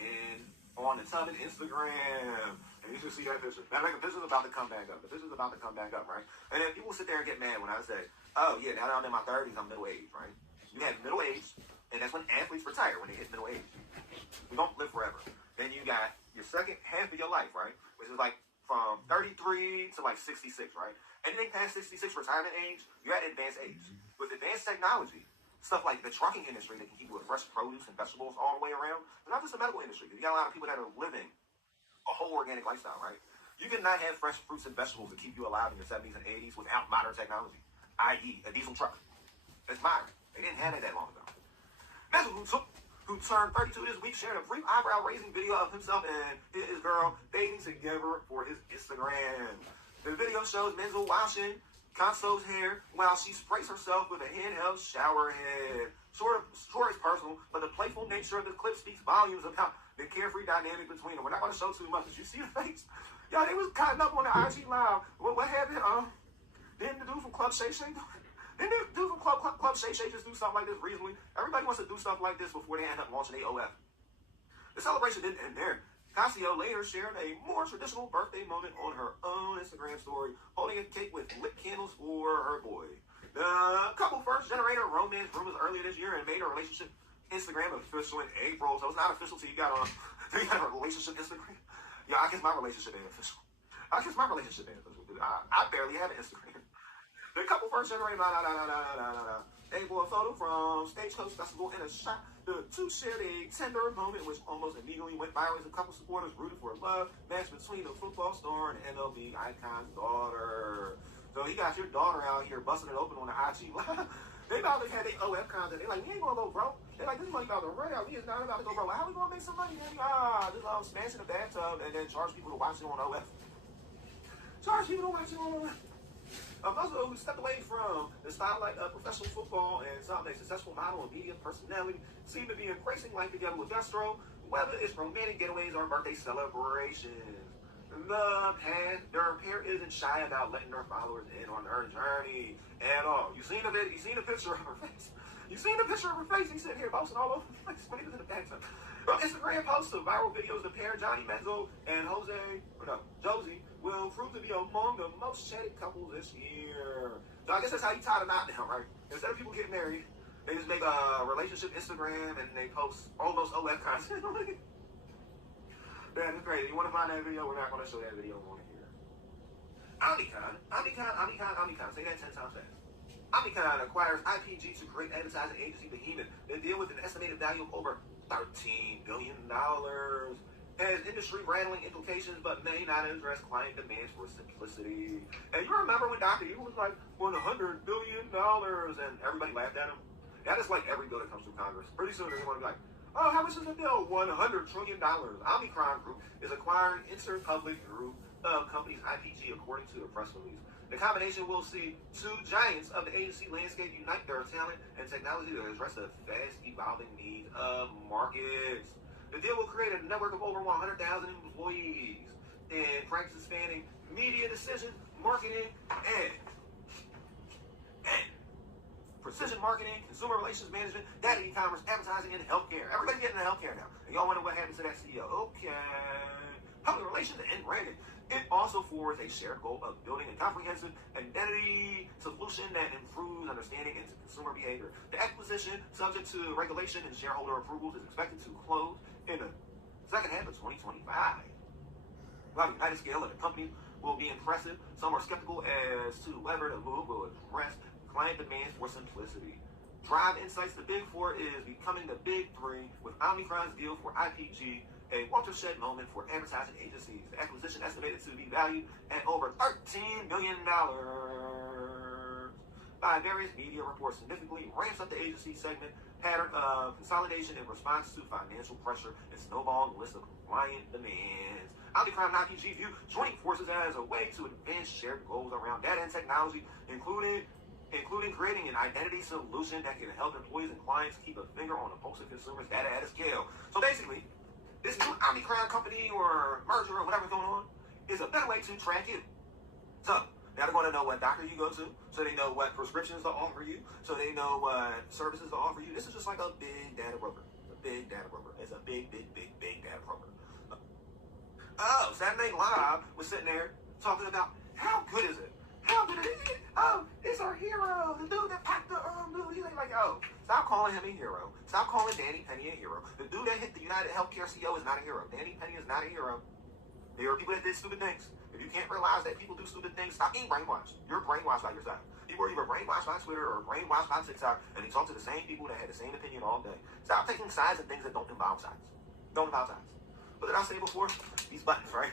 on the tub and Instagram. And you should see that picture. Now, like, the picture's about to come back up. The picture's about to come back up, right? And then people sit there and get mad when I say, oh, yeah, now that I'm in my 30s, I'm middle-aged, right? You have middle-aged, and that's when athletes retire, when they hit middle age. We don't live forever. Then you got your second half of your life, right? Which is like from 33 to like 66, right? Anything past 66 retirement age, you're at advanced age. With advanced technology, stuff like the trucking industry that can keep you with fresh produce and vegetables all the way around. It's not just the medical industry. You got a lot of people that are living a whole organic lifestyle, right? You cannot have fresh fruits and vegetables to keep you alive in your 70s and 80s without modern technology, i.e. a diesel truck. It's modern. They didn't have it that long ago. Imagine who turned 32 this week, shared a brief eyebrow-raising video of himself and his girl bathing together for his Instagram. The video shows Menzel washing Conso's hair while she sprays herself with a handheld shower head. Sure, it's personal, but the playful nature of the clip speaks volumes about the carefree dynamic between them. We're not going to show too much. Did you see the face? Yo, they was cutting up on the IG Live. What happened? Didn't the dude from Club Shay Shay do it? Didn't the dude from Club Shay Shay just do something like this recently? Everybody wants to do stuff like this before they end up launching AOF. The celebration didn't end there. Casio later shared a more traditional birthday moment on her own Instagram story, holding a cake with lit candles for her boy. The couple first generated romance rumors earlier this year and made a relationship Instagram official in April. So it's not official till you got a relationship Instagram. Yeah, I guess my relationship ain't official. I barely have an Instagram. The couple first generated April, a photo from Stagecoach Festival and a shot. The two shared a tender moment which almost immediately went viral as a couple supporters rooted for a love match between the football star and MLB icon's daughter. So he got your daughter out here busting it open on the IG Live. They about to have their OF content. They like, we ain't gonna go broke. They like, this money about to run out. We is not about to go broke. How we gonna make some money, man? Just smash in the bathtub and then charge people to watch it on OF. Charge people to watch it on OF. A Muslim who stepped away from the spotlight of professional football and some a successful model and media personality seemed to be embracing life together with Destro, whether it's romantic getaways or birthday celebrations. Their pair isn't shy about letting their followers in on their journey at all. You seen the picture of her face? He's sitting here boasting all over the place when he was in the bathtub. From Instagram posts to viral videos, the pair Johnny Menzel and Josie will prove to be among the most chatted couples this year. So I guess that's how you tie the knot down, right? Instead of people getting married, they just make a relationship Instagram and they post almost OF content. Man, it's crazy. You want to find that video? We're not going to show that video on here. Omnicom. Say that 10 times fast. Omnicom acquires IPG to create advertising agency Behemoth. They deal with an estimated value of over $13 billion. Has industry rattling implications, but may not address client demands for simplicity. And you remember when Dr. Evil was like, $100 billion, and everybody laughed at him? That is like every bill that comes through Congress. Pretty soon they're going to be like, oh, how much is the bill? $100 trillion. Omnicom Group is acquiring Interpublic Group of companies IPG, according to the press release. The combination will see two giants of the agency landscape unite their talent and technology to address the fast-evolving needs of markets. The deal will create a network of over 100,000 employees in practices spanning media decision, marketing, and precision marketing, consumer relations management, data e-commerce, advertising, and healthcare. Everybody's getting into healthcare now. And y'all wonder what happened to that CEO. Okay. Public relations and branding. It also forwards a shared goal of building a comprehensive identity solution that improves understanding into consumer behavior. The acquisition, subject to regulation and shareholder approvals, is expected to close in the second half of 2025. While the United scale of the company will be impressive, some are skeptical as to whether the move will address client demands for simplicity. Drive Insights, the Big Four is becoming the Big Three, with Omnicom's deal for IPG a watershed moment for advertising agencies. The acquisition estimated to be valued at over $13 million by various media reports, significantly ramps up the agency segment pattern of consolidation in response to financial pressure and snowballing list of client demands. Omnicom and IPG view joining forces as a way to advance shared goals around data and technology, including creating an identity solution that can help employees and clients keep a finger on the pulse of consumers' data at a scale. So basically, this new Omnicom company or merger or whatever's going on is a better way to track you. So now they're going to know what doctor you go to, so they know what prescriptions to offer you, so they know what services to offer you. This is just like a big data broker. It's a big data broker. Saturday Night Live was sitting there talking about how good is it? How good is it? Oh, it's our hero, the dude that packed the dude. He's like, oh, stop calling him a hero. Stop calling Danny Penny a hero. The dude that hit the United Healthcare CEO is not a hero. Danny Penny is not a hero. There are people that did stupid things. If you can't realize that people do stupid things, stop being brainwashed. You're brainwashed by yourself. People are either brainwashed by Twitter or brainwashed by TikTok, and they talk to the same people that had the same opinion all day. Stop taking sides in things that don't involve sides. Don't involve sides. What did I say before? These buttons, right?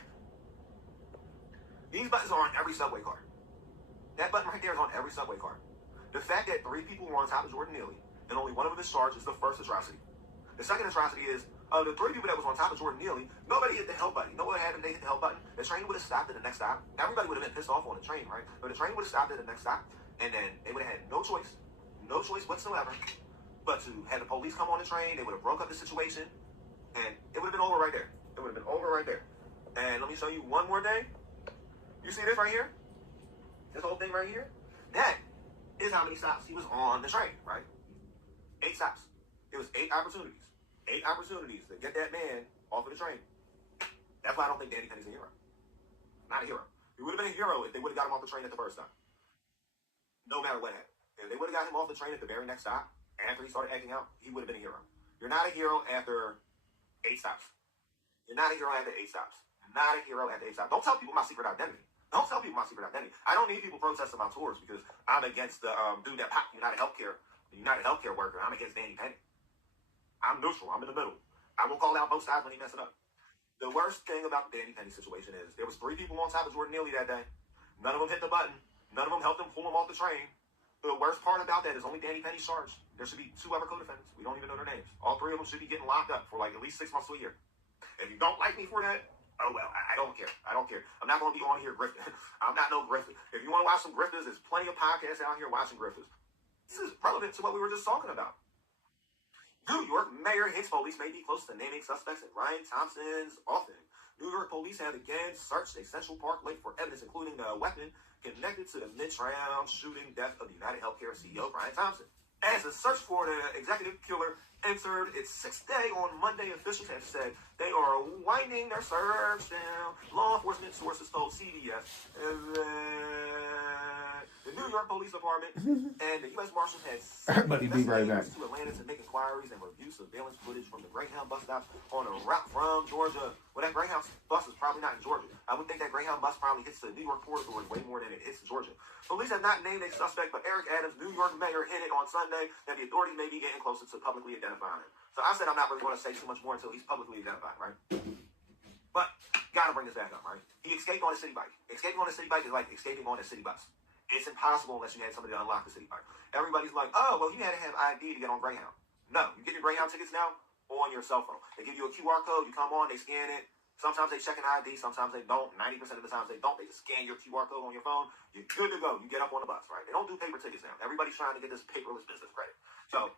These buttons are on every subway car. That button right there is on every subway car. The fact that 3 people were on top of Jordan Neely, and only one of them is charged, is the first atrocity. The second atrocity is, the 3 people that was on top of Jordan Neely, nobody hit the help button. You know what happened? They hit the help button. The train would have stopped at the next stop. Everybody would have been pissed off on the train, right? But the train would have stopped at the next stop, and then they would have had no choice whatsoever, but to have the police come on the train. They would have broke up the situation, and it would have been over right there. It would have been over right there. And let me show you one more thing. You see this right here? This whole thing right here? That is how many stops he was on the train, right? 8 stops. It was 8 opportunities. 8 opportunities to get that man off of the train. That's why I don't think Danny Penny's a hero. Not a hero. He would have been a hero if they would have got him off the train at the first stop. No matter what happened. If they would have got him off the train at the very next stop, after he started acting out, he would have been a hero. You're not a hero after 8 stops. You're not a hero after 8 stops. You're not a hero after 8 stops. Don't tell people my secret identity. Don't tell people my secret identity. I don't need people protesting my tours because I'm against the dude that popped United Healthcare worker. I'm against Danny Penny. I'm neutral. I'm in the middle. I will call out both sides when he messes up. The worst thing about the Danny Penny situation is there was 3 people on top of Jordan Neely that day. None of them hit the button. None of them helped him pull him off the train. The worst part about that is only Danny Penny's charged. There should be 2 other co-defendants. We don't even know their names. All 3 of them should be getting locked up for like at least 6 months to a year. If you don't like me for that, oh well, I don't care. I don't care. I'm not going to be on here grifting. I'm not no grifter. If you want to watch some grifters, there's plenty of podcasts out here watching grifters. This is relevant to what we were just talking about. New York Mayor hits police may be close to naming suspects in Ryan Thompson's offing. New York police have again searched a Central Park lake for evidence, including a weapon connected to the Midtown shooting death of United Healthcare CEO Ryan Thompson. As the search for the executive killer entered its 6th day on Monday, officials have said they are winding their search down. Law enforcement sources told CBS the New York Police Department and the U.S. Marshals had sent investigators to Atlanta to make inquiries and review surveillance footage from the Greyhound bus stops on a route from Georgia. Well, that Greyhound bus is probably not in Georgia. I would think that Greyhound bus probably hits the New York Port Authority way more than it hits Georgia. Police have not named a suspect, but Eric Adams, New York mayor, hinted on Sunday that the authorities may be getting closer to publicly identifying him. So I said I'm not really going to say too much more until he's publicly identified, right? But gotta bring this back up, right? He escaped on a city bike. Escaping on a city bike is like escaping on a city bus. It's impossible unless you had somebody to unlock the city bike. Everybody's like, oh, well, you had to have ID to get on Greyhound. No, you get your Greyhound tickets now on your cell phone. They give you a QR code. You come on, they scan it. Sometimes they check an ID. Sometimes they don't. 90% of the times they don't. They just scan your QR code on your phone. You're good to go. You get up on the bus, right? They don't do paper tickets now. Everybody's trying to get this paperless business credit. So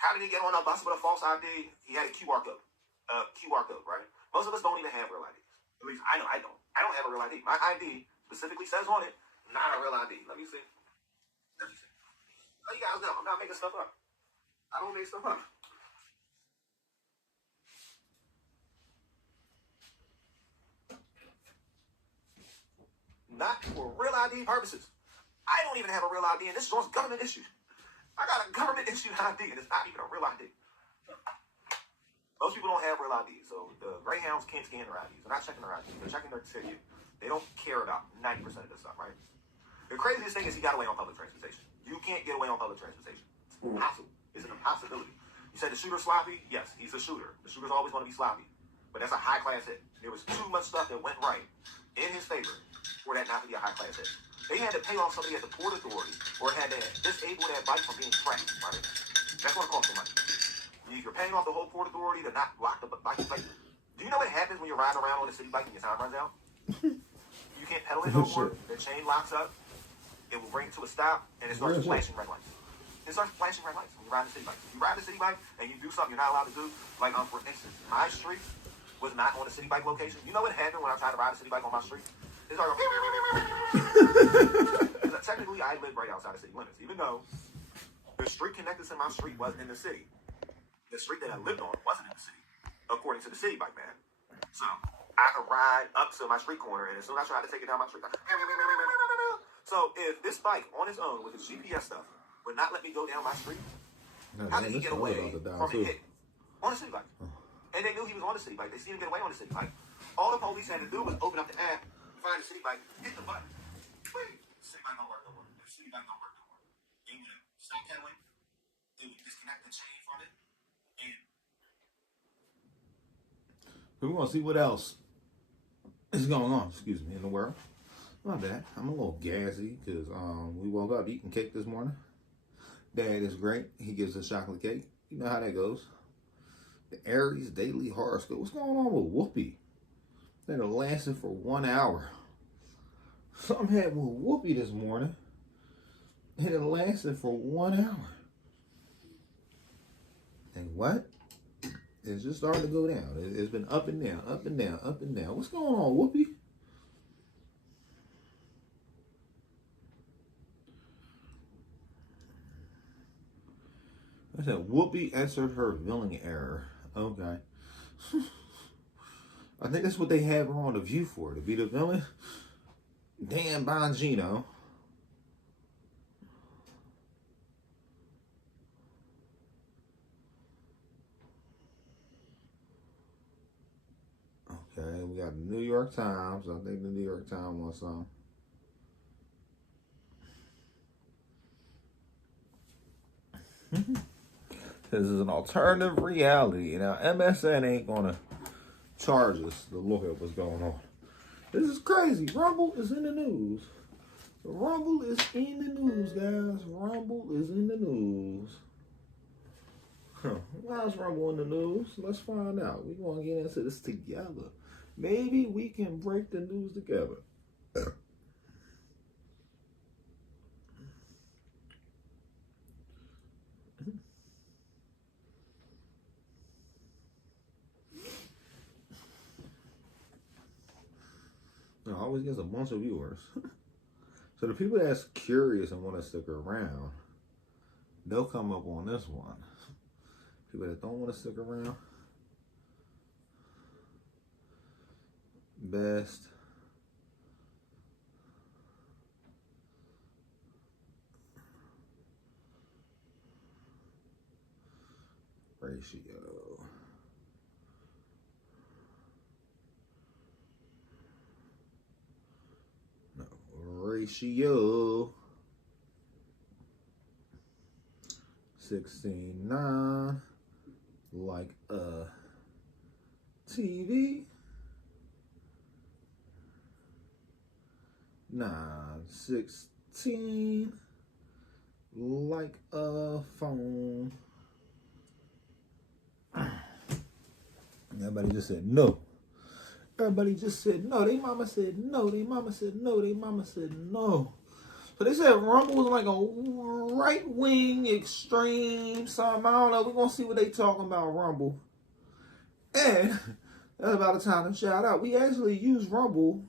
how did he get on a bus with a false ID? He had a QR code. Right? Most of us don't even have real IDs. At least I know I don't. I don't have a real ID. My ID specifically says on it, not a real ID. Let me see. Let you guys know, I'm not making stuff up. I don't make stuff up. Not for real ID purposes. I don't even have a real ID, and this is government issued. I got a government issued ID, and it's not even a real ID. Most people don't have real IDs, so the Greyhounds can't scan their IDs. They're not checking their IDs. They're checking their ticket. They don't care about 90% of this stuff, right? The craziest thing is he got away on public transportation. You can't get away on public transportation. It's impossible. It's an impossibility. You said the shooter's sloppy? Yes, he's a shooter. The shooter's always going to be sloppy. But that's a high-class hit. There was too much stuff that went right in his favor for that not to be a high-class hit. They had to pay off somebody at the Port Authority or had to disable that bike from being tracked, right? That's going to cost some money. If you're paying off the whole Port Authority to not block the bike, like, do you know what happens when you're riding around on a city bike and your time runs out? You can't pedal it no more. The chain locks up. It will bring it to a stop, and it starts flashing red lights. It starts flashing red lights when you ride the city bike. If you ride the city bike and you do something you're not allowed to do, like for instance, my street was not on a city bike location. You know what happened when I tried to ride a city bike on my street? It started going, technically I live right outside the city limits, even though the street connected to my street was in the city. The street that I lived on wasn't in the city, according to the city bike man. So I could ride up to my street corner, and as soon as I tried to take it down my street, so if this bike on its own with its GPS stuff would not let me go down my street, how did he get away from a hit on a city bike? And they knew he was on the city bike. They seen him get away on the city bike. All the police had to do was open up the app, find the city bike, hit the button. Wait, city bike don't work no more. The city bike don't work no more. Then you stop pedaling, then you disconnect the chain from it, and we're gonna see what else is going on, in the world. My bad. I'm a little gassy because we woke up eating cake this morning. Dad is great. He gives us chocolate cake. You know how that goes. The Aries Daily Horoscope. What's going on with Whoopi? That it lasted for 1 hour. Something happened with Whoopi this morning. And it lasted for 1 hour. And what? It's just starting to go down. It's been up and down, up and down, up and down. What's going on, Whoopi? I said, Whoopi answered her billing error. Okay. I think that's what they have her on The View for, to be the villain. Dan Bongino. Okay, we got the New York Times. I think the New York Times wants some. This is an alternative reality. Now, MSN ain't gonna charge us to look at what's going on. This is crazy. Rumble is in the news. Rumble is in the news, guys. Rumble is in the news. Why is Rumble in the news? Let's find out. We're gonna get into this together. Maybe we can break the news together. It always gets a bunch of viewers. So the people that's curious and want to stick around, they'll come up on this one. People that don't want to stick around, best ratio. Ratio 16:9, like a TV. 9:16, like a phone. Everybody just said no. Everybody just said no. They mama said no. They mama said no. They mama said no. So they said Rumble was like a right-wing extreme something. I don't know. We're going to see what they talking about Rumble. And that's about the time to shout out. We actually use Rumble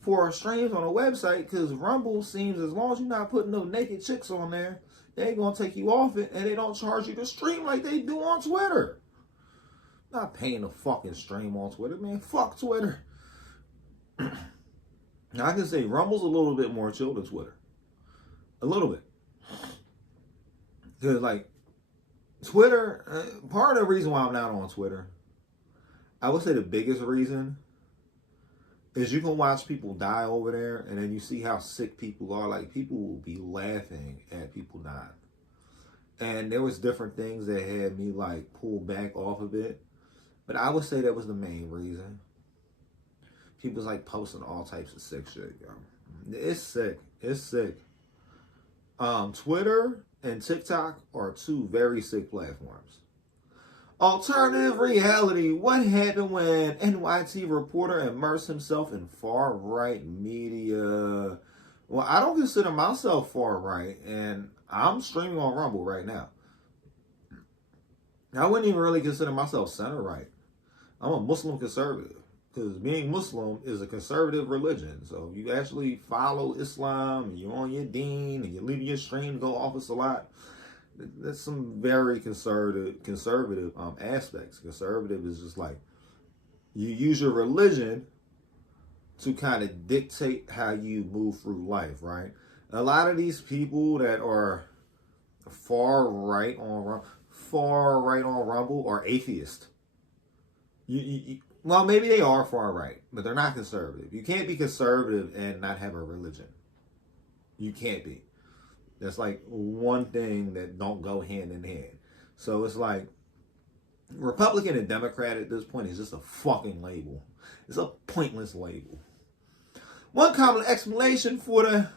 for our streams on a website because Rumble seems, as long as you're not putting no naked chicks on there, they ain't going to take you off it, and they don't charge you to stream like they do on Twitter. Not paying a fucking stream on Twitter, man. Fuck Twitter. Now, I can say Rumble's a little bit more chill than Twitter. A little bit. Because, like, Twitter, part of the reason why I'm not on Twitter, I would say the biggest reason is you can watch people die over there, and then you see how sick people are. Like, people will be laughing at people dying. And there was different things that had me, like, pull back off of it. But I would say that was the main reason. People's like posting all types of sick shit, yo. It's sick. It's sick. Twitter and TikTok are two very sick platforms. Alternative reality. What happened when NYT reporter immersed himself in far-right media? Well, I don't consider myself far-right, and I'm streaming on Rumble right now. I wouldn't even really consider myself center-right. I'm a Muslim conservative because being Muslim is a conservative religion. So you actually follow Islam and you're on your deen and you leave your stream to go off of Salat. There's some very conservative aspects. Conservative is just like you use your religion to kind of dictate how you move through life, right? A lot of these people that are far right on Rumble are atheists. well, maybe they are far right, but they're not conservative. You can't be conservative and not have a religion. You can't be. That's like one thing that don't go hand in hand. So it's like Republican and Democrat at this point is just a fucking label. It's a pointless label. One common explanation for the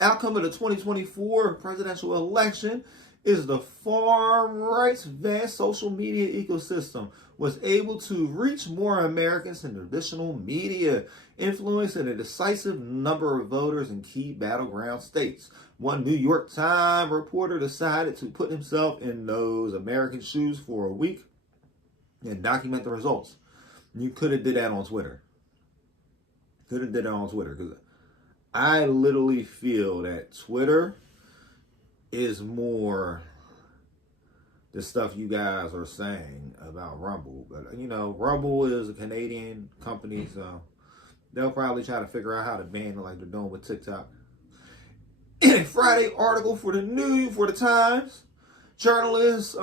outcome of the 2024 presidential election is the far right's vast social media ecosystem was able to reach more Americans than traditional media, influencing a decisive number of voters in key battleground states. One New York Times reporter decided to put himself in those American shoes for a week and document the results. You could have did that on Twitter. Could have did it on Twitter, because I literally feel that Twitter is more the stuff you guys are saying about Rumble. But, you know, Rumble is a Canadian company, so they'll probably try to figure out how to ban it like they're doing with TikTok. In a Friday article for the Times, journalist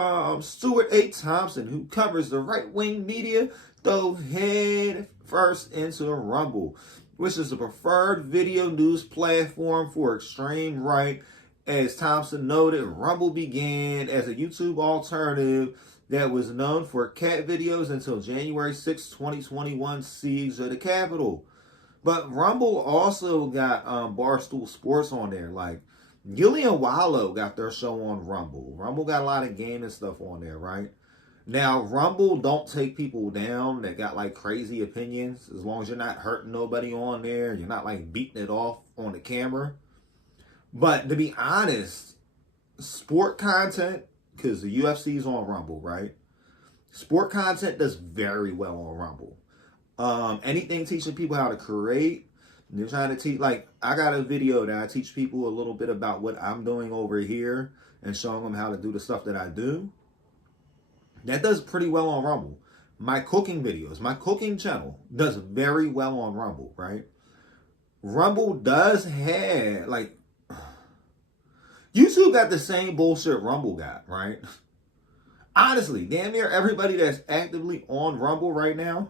Stuart A. Thompson, who covers the right-wing media, dove head first into Rumble, which is the preferred video news platform for extreme right. As Thompson noted, Rumble began as a YouTube alternative that was known for cat videos until January 6, 2021 siege of the Capitol. But Rumble also got Barstool Sports on there. Like, Gillian Wallow got their show on Rumble. Rumble got a lot of gaming stuff on there, right? Now, Rumble don't take people down that got, like, crazy opinions. As long as you're not hurting nobody on there. You're not, like, beating it off on the camera. But to be honest, sport content, because the UFC is on Rumble, right? Sport content does very well on Rumble. Anything teaching people how to create, they're trying to teach, like, I got a video that I teach people a little bit about what I'm doing over here and showing them how to do the stuff that I do. That does pretty well on Rumble. My cooking videos, my cooking channel does very well on Rumble, right? Rumble does have, like, YouTube got the same bullshit Rumble got, right? Honestly, damn near everybody that's actively on Rumble right now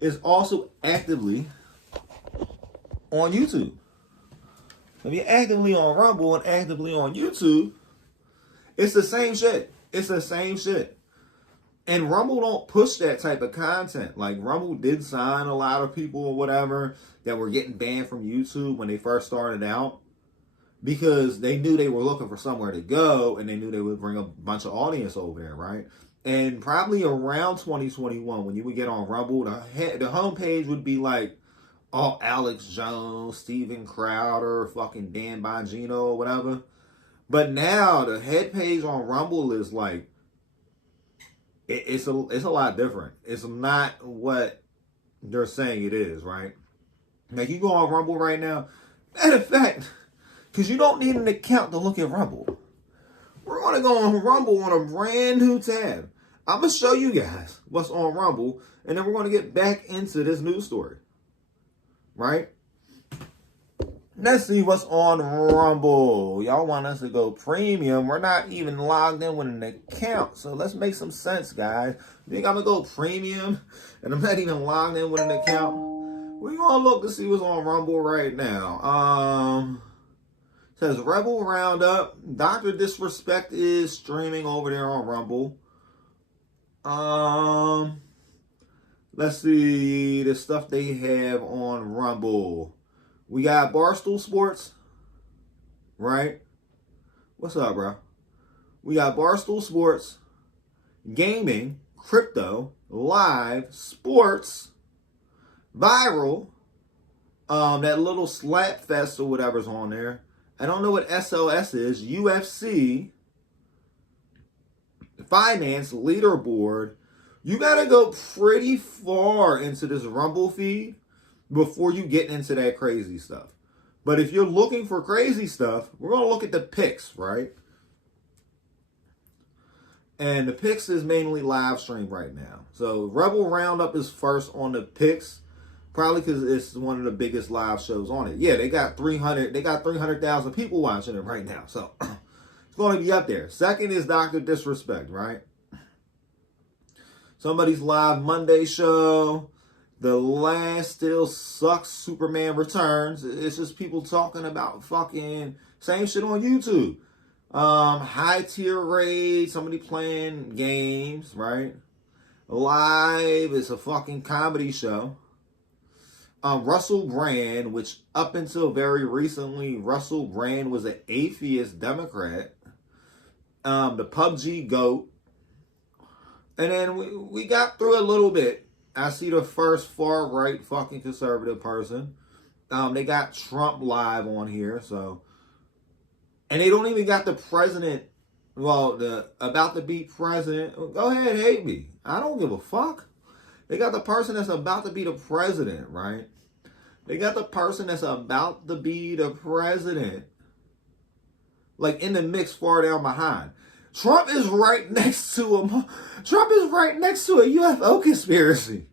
is also actively on YouTube. If you're actively on Rumble and actively on YouTube, it's the same shit. It's the same shit. And Rumble don't push that type of content. Like, Rumble did sign a lot of people or whatever that were getting banned from YouTube when they first started out, because they knew they were looking for somewhere to go, and they knew they would bring a bunch of audience over there, right? And probably around 2021, when you would get on Rumble, the homepage would be like, oh, Alex Jones, Steven Crowder, fucking Dan Bongino, or whatever. But now the head page on Rumble is like, it's a lot different. It's not what they're saying it is, right? Like, you go on Rumble right now, matter of fact, because you don't need an account to look at Rumble. We're going to go on Rumble on a brand new tab. I'm going to show you guys what's on Rumble, and then we're going to get back into this news story. Right? Let's see what's on Rumble. Y'all want us to go premium. We're not even logged in with an account. So let's make some sense, guys. You think I'm going to go premium and I'm not even logged in with an account? We're going to look to see what's on Rumble right now. Says Rebel Roundup. Dr. Disrespect is streaming over there on Rumble. Let's see the stuff they have on Rumble. We got Barstool Sports, right? What's up, bro? We got Barstool Sports, gaming, crypto, live, sports, viral, that little slap fest or whatever's on there. I don't know what SLS is. UFC, finance, leaderboard. You got to go pretty far into this Rumble feed before you get into that crazy stuff. But if you're looking for crazy stuff, we're going to look at the picks, right? And the picks is mainly live stream right now. So Rebel Roundup is first on the picks, probably because it's one of the biggest live shows on it. Yeah, they got 300,000 people watching it right now. So it's going to be up there. Second is Dr. Disrespect, right? Somebody's Live Monday show. The Last Still Sucks, Superman Returns. It's just people talking about fucking same shit on YouTube. High tier raid, somebody playing games, right? Live is a fucking comedy show. Russell Brand, which up until very recently, Russell Brand was an atheist Democrat. The PUBG GOAT. And then we got through a little bit. I see the first far-right fucking conservative person. They got Trump live on here, so. And they don't even got the president, well, the about to be president. Go ahead, hate me. I don't give a fuck. They got the person that's about to be the president, right? They got the person that's about to be the president. Like in the mix far down behind. Trump is right next to him. Trump is right next to a UFO conspiracy.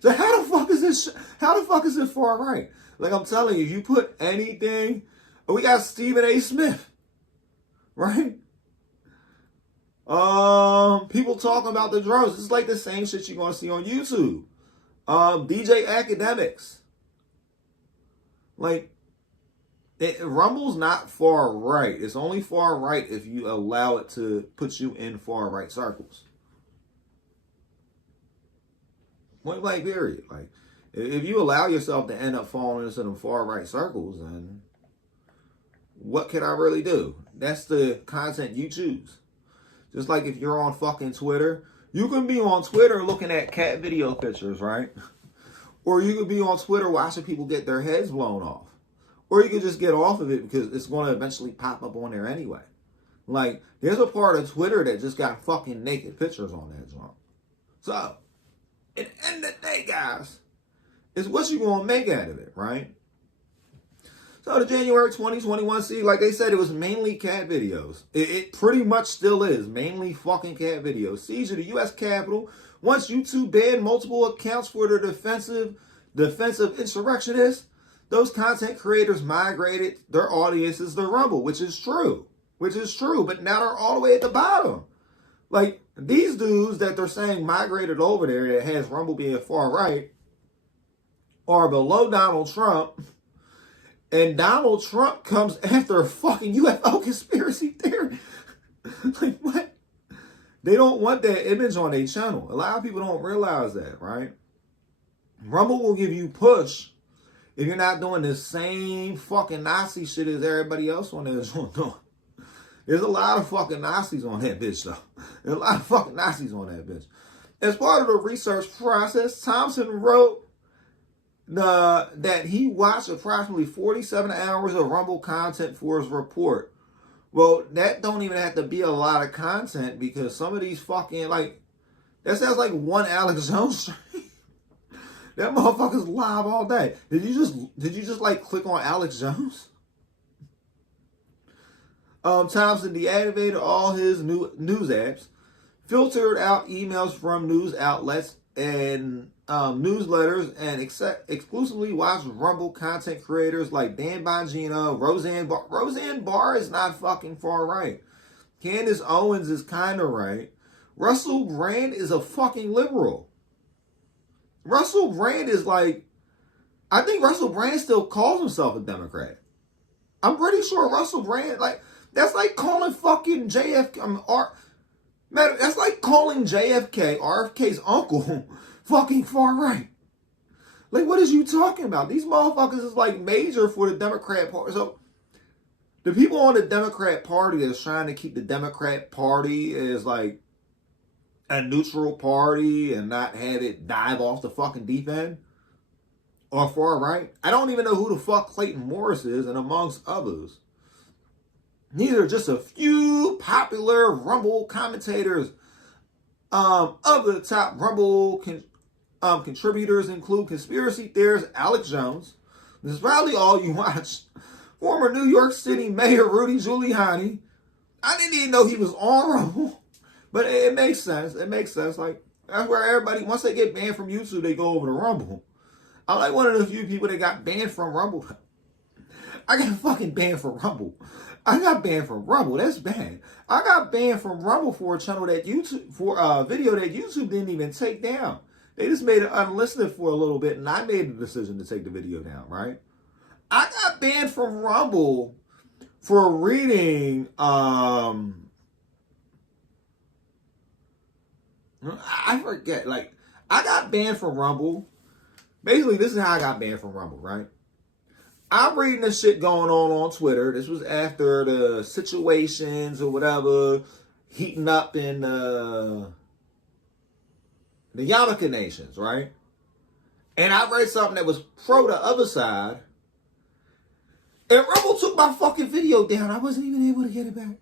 So how the fuck is this? How the fuck is it far right? Like I'm telling you, you put anything. We got Stephen A. Smith, right? People talking about the drones. It's like the same shit you're gonna see on YouTube. DJ Academics. Like. Rumble's not far right. It's only far right if you allow it to put you in far right circles. Point blank period. Like, if you allow yourself to end up falling into the far right circles, then what can I really do? That's the content you choose. Just like if you're on fucking Twitter, you can be on Twitter looking at cat video pictures, right? Or you could be on Twitter watching people get their heads blown off. Or you could just get off of it because it's going to eventually pop up on there anyway. Like, there's a part of Twitter that just got fucking naked pictures on that joint. So, at the end of the day, guys, it's what you going to make out of it, right? So, the January 2021 see, like they said, it was mainly cat videos. It pretty much still is. Mainly fucking cat videos. Siege of the U.S. Capitol. Once YouTube banned multiple accounts for their defensive insurrectionists, those content creators migrated their audiences to Rumble, which is true. But now they're all the way at the bottom. Like, these dudes that they're saying migrated over there that has Rumble being far right are below Donald Trump. And Donald Trump comes after a fucking UFO conspiracy theory. Like, what? They don't want that image on their channel. A lot of people don't realize that, right? Rumble will give you push if you're not doing the same fucking Nazi shit as everybody else on there is doing. There's a lot of fucking Nazis on that bitch, though. There's a lot of fucking Nazis on that bitch. As part of the research process, Thompson wrote that he watched approximately 47 hours of Rumble content for his report. Well, that don't even have to be a lot of content because some of these fucking, like, that sounds like one Alex Jones stream. That motherfucker's live all day. Did you just like click on Alex Jones? Thompson deactivated all his news apps, filtered out emails from news outlets and newsletters, and exclusively watched Rumble content creators like Dan Bongino, Roseanne Barr. Roseanne Barr is not fucking far right. Candace Owens is kind of right. Russell Brand is a fucking liberal. Russell Brand is like, I think Russell Brand still calls himself a Democrat. I'm pretty sure Russell Brand, like, that's like calling fucking JFK, that's like calling JFK, RFK's uncle, fucking far right. Like, what is you talking about? These motherfuckers is like major for the Democrat Party. So, the people on the Democrat Party that's trying to keep the Democrat Party as like a neutral party and not have it dive off the fucking deep end or far right. I don't even know who the fuck Clayton Morris is, and amongst others. These are just a few popular Rumble commentators. Other top Rumble contributors include conspiracy theorist Alex Jones. This is probably all you watch. Former New York City Mayor Rudy Giuliani. I didn't even know he was on Rumble. But it makes sense. It makes sense. Like, that's where everybody, once they get banned from YouTube, they go over to Rumble. I'm like one of the few people that got banned from Rumble. I got fucking banned from Rumble. I got banned from Rumble. That's bad. I got banned from Rumble for a channel that YouTube, for a video that YouTube didn't even take down. They just made it unlisted for a little bit, and I made the decision to take the video down, right? I got banned from Rumble for reading, I forget, like, I got banned from Rumble. Basically, this is how I got banned from Rumble, right? I'm reading this shit going on Twitter. This was after the situations or whatever heating up in the Yarmulke nations, right? And I read something that was pro the other side. And Rumble took my fucking video down. I wasn't even able to get it back.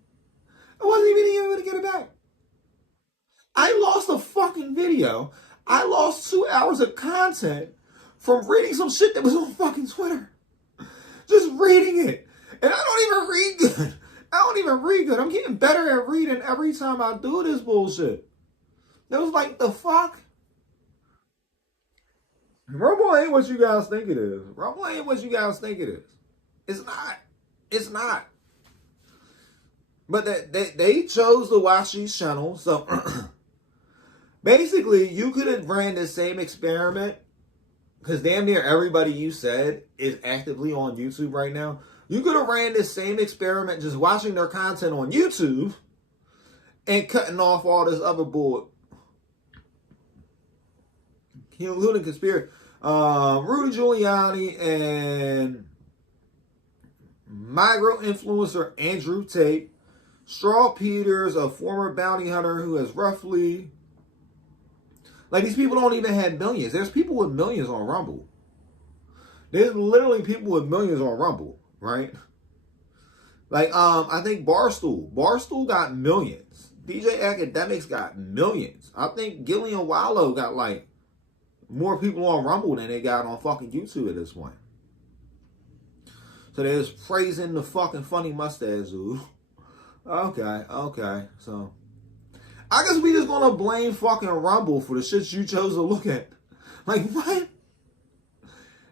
I wasn't even able to get it back. I lost a fucking video. I lost 2 hours of content from reading some shit that was on fucking Twitter. Just reading it. And I don't even read good. I don't even read good. I'm getting better at reading every time I do this bullshit. It was like, the fuck? Rumble ain't what you guys think it is. Rumble ain't what you guys think it is. It's not. It's not. But they chose to watch these channels. So basically, you could have ran the same experiment, because damn near everybody you said is actively on YouTube right now. You could have ran this same experiment just watching their content on YouTube and cutting off all this other bull. Including conspiracy. Rudy Giuliani and micro-influencer Andrew Tate. Straw Peters, a former bounty hunter who has roughly... Like, these people don't even have millions. There's people with millions on Rumble. There's literally people with millions on Rumble, right? Like, I think Barstool got millions. DJ Academics got millions. I think Gillian Wallow got, like, more people on Rumble than they got on fucking YouTube at this point. So they're just praising the fucking funny mustache dude. Okay. So, I guess we just gonna blame fucking Rumble for the shit you chose to look at. Like, what?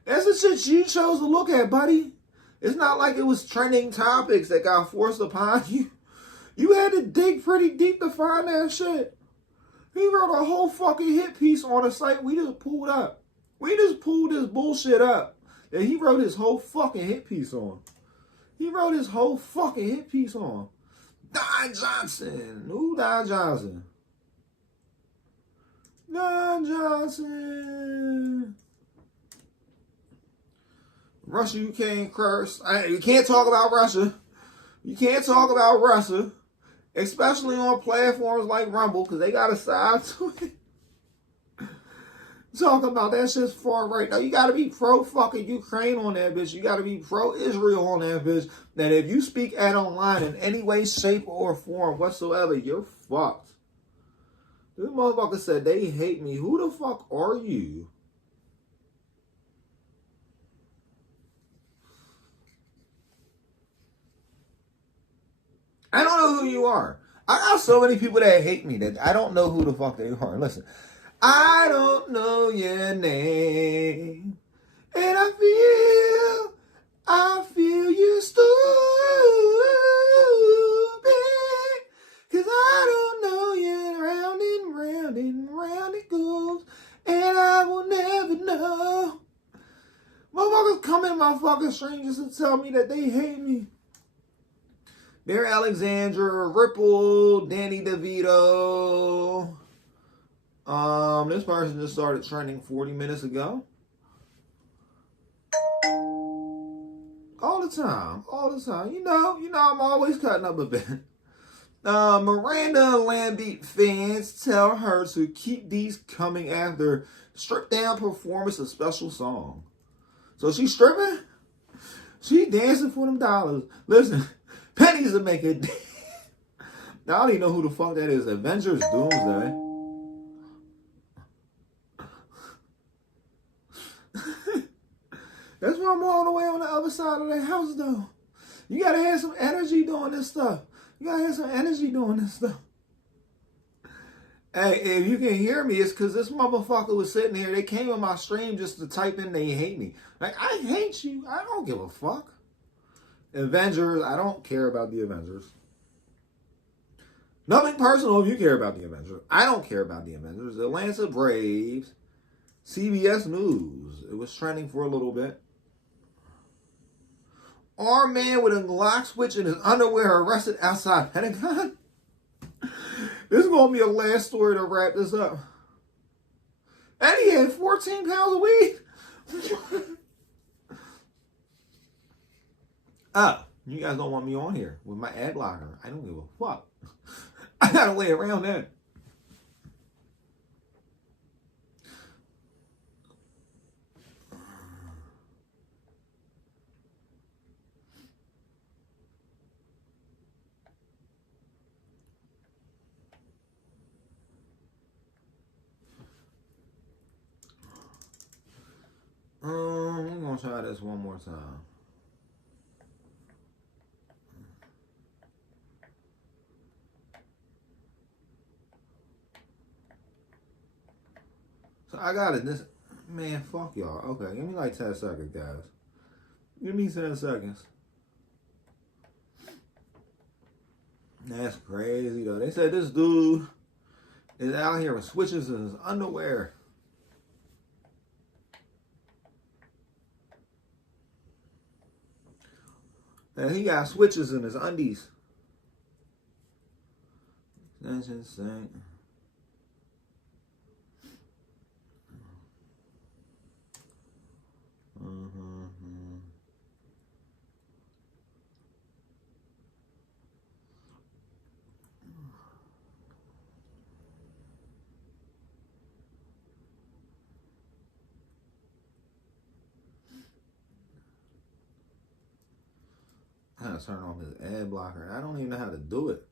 That's the shit you chose to look at, buddy. It's not like it was trending topics that got forced upon you. You had to dig pretty deep to find that shit. He wrote a whole fucking hit piece on a site we just pulled up. We just pulled this bullshit up that he wrote his whole fucking hit piece on. He wrote his whole fucking hit piece on. Don Johnson. Who Don Johnson? Don Johnson. Russia, you can't curse. You can't talk about Russia. You can't talk about Russia. Especially on platforms like Rumble, because they got a side to it. Talking about that shit's far right. Now, you got to be pro-fucking Ukraine on that bitch. You got to be pro-Israel on that bitch. That if you speak ad online in any way, shape, or form whatsoever, you're fucked. This motherfucker said they hate me. Who the fuck are you? I don't know who you are. I got so many people that hate me that I don't know who the fuck they are. Listen, I don't know your name, and I feel you stupid, cause I don't know you. Round and round it goes, and I will never know. Motherfuckers come in my fucking stream just to tell me that they hate me. Mary Alexandra, Ripple, Danny DeVito. This person just started trending 40 minutes ago. All the time. You know, I'm always cutting up a bit. Miranda Lambert fans tell her to keep these coming after stripped down performance of special song. So she's stripping? She dancing for them dollars. Listen. Pennies to make it. Now, I don't even know who the fuck that is. Avengers Doomsday. That's why I'm all the way on the other side of the house, though. You gotta have some energy doing this stuff. Hey, if you can hear me, it's because this motherfucker was sitting here. They came on my stream just to type in they hate me. Like, I hate you. I don't give a fuck. Avengers, I don't care about the Avengers. Nothing personal if you care about the Avengers. I don't care about the Avengers. The Atlanta Braves, CBS News. It was trending for a little bit. Armed man with a lock switch in his underwear arrested outside Pentagon. This is going to be a last story to wrap this up. And he had 14 pounds of weed. Oh, you guys don't want me on here with my ad blocker. I don't give a fuck. I gotta lay around that. I'm gonna try this one more time. So I got it. This man, fuck y'all. Okay, give me like 10 seconds, guys. Give me 10 seconds. That's crazy though. They said this dude is out here with switches in his underwear. And he got switches in his undies. That's insane. I gotta turn off his ad blocker. I don't even know how to do it.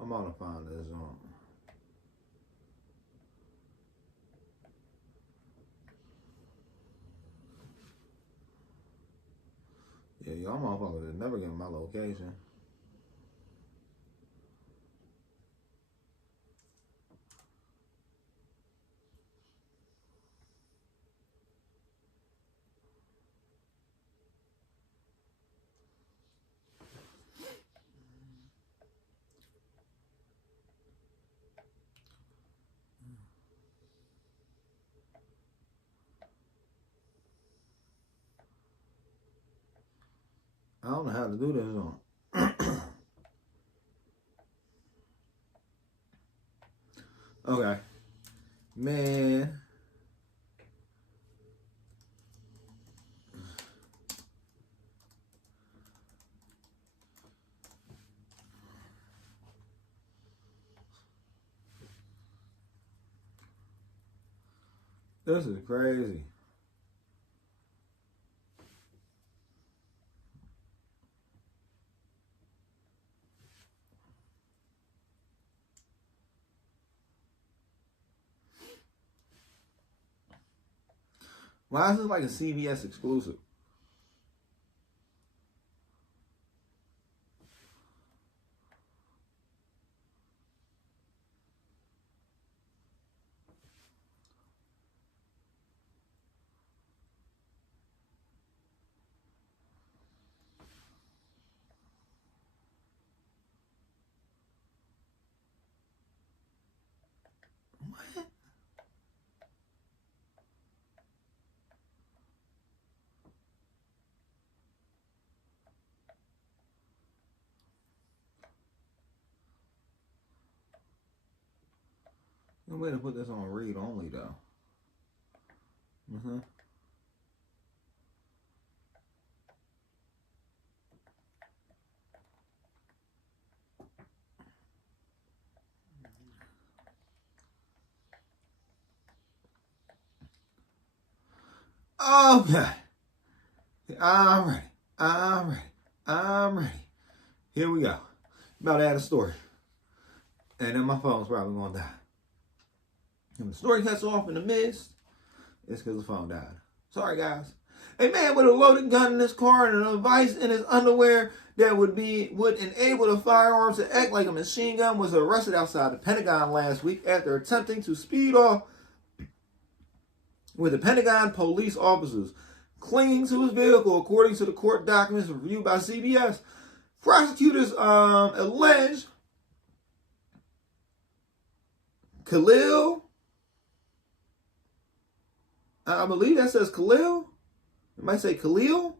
I'm gonna find this on. Yeah, y'all motherfuckers never get my location. I don't know how to do this on. Okay. Man. This is crazy. Why is this like a CBS exclusive? What? No way to put this on read only though. Okay. I'm ready. I'm ready. I'm ready. Here we go. About to add a story. And then my phone's probably going to die. And the story cuts off in the midst, it's because the phone died. Sorry, guys. A man with a loaded gun in his car and a device in his underwear that would enable the firearm to act like a machine gun was arrested outside the Pentagon last week after attempting to speed off with the Pentagon police officers clinging to his vehicle, according to the court documents reviewed by CBS. Prosecutors allege Khalil, I believe that says Khalil. It might say Khalil.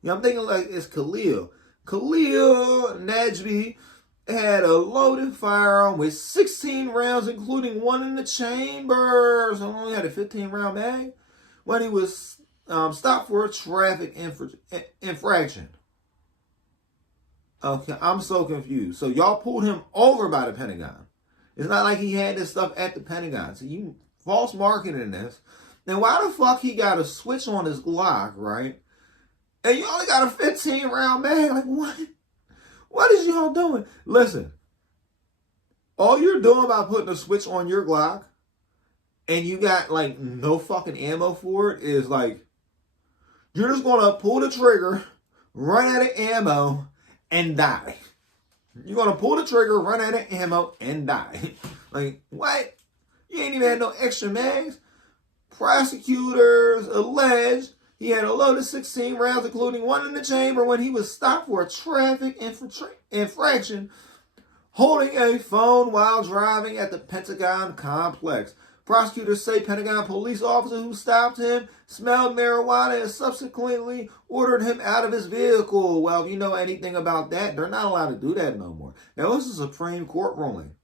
Yeah, I'm thinking like it's Khalil. Khalil Najbi had a loaded firearm with 16 rounds, including one in the chamber. So only had a 15-round mag when he was stopped for a traffic infraction. Okay, I'm so confused. So y'all pulled him over by the Pentagon. It's not like he had this stuff at the Pentagon. So you false marketing this. Then why the fuck he got a switch on his Glock, right? And you only got a 15-round mag? Like, what? What is y'all doing? Listen, all you're doing by putting a switch on your Glock and you got, like, no fucking ammo for it is, like, you're just going to pull the trigger, run out of ammo, and die. You're going to pull the trigger, run out of ammo, and die. Like, what? You ain't even had no extra mags? Prosecutors allege he had a load of 16 rounds, including one in the chamber, when he was stopped for a traffic infraction, holding a phone while driving at the Pentagon complex. Prosecutors say Pentagon police officer who stopped him smelled marijuana and subsequently ordered him out of his vehicle. Well, if you know anything about that, they're not allowed to do that no more. That was a Supreme Court ruling.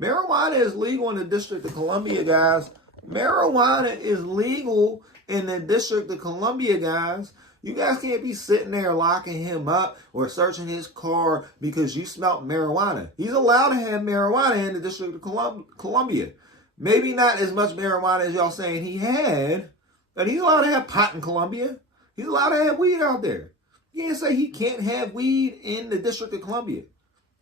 Marijuana is legal in the District of Columbia, guys. Marijuana is legal in the District of Columbia, guys. You guys can't be sitting there locking him up or searching his car because you smelled marijuana. He's allowed to have marijuana in the District of Columbia. Maybe not as much marijuana as y'all saying he had, but he's allowed to have pot in Columbia. He's allowed to have weed out there. You can't say he can't have weed in the District of Columbia.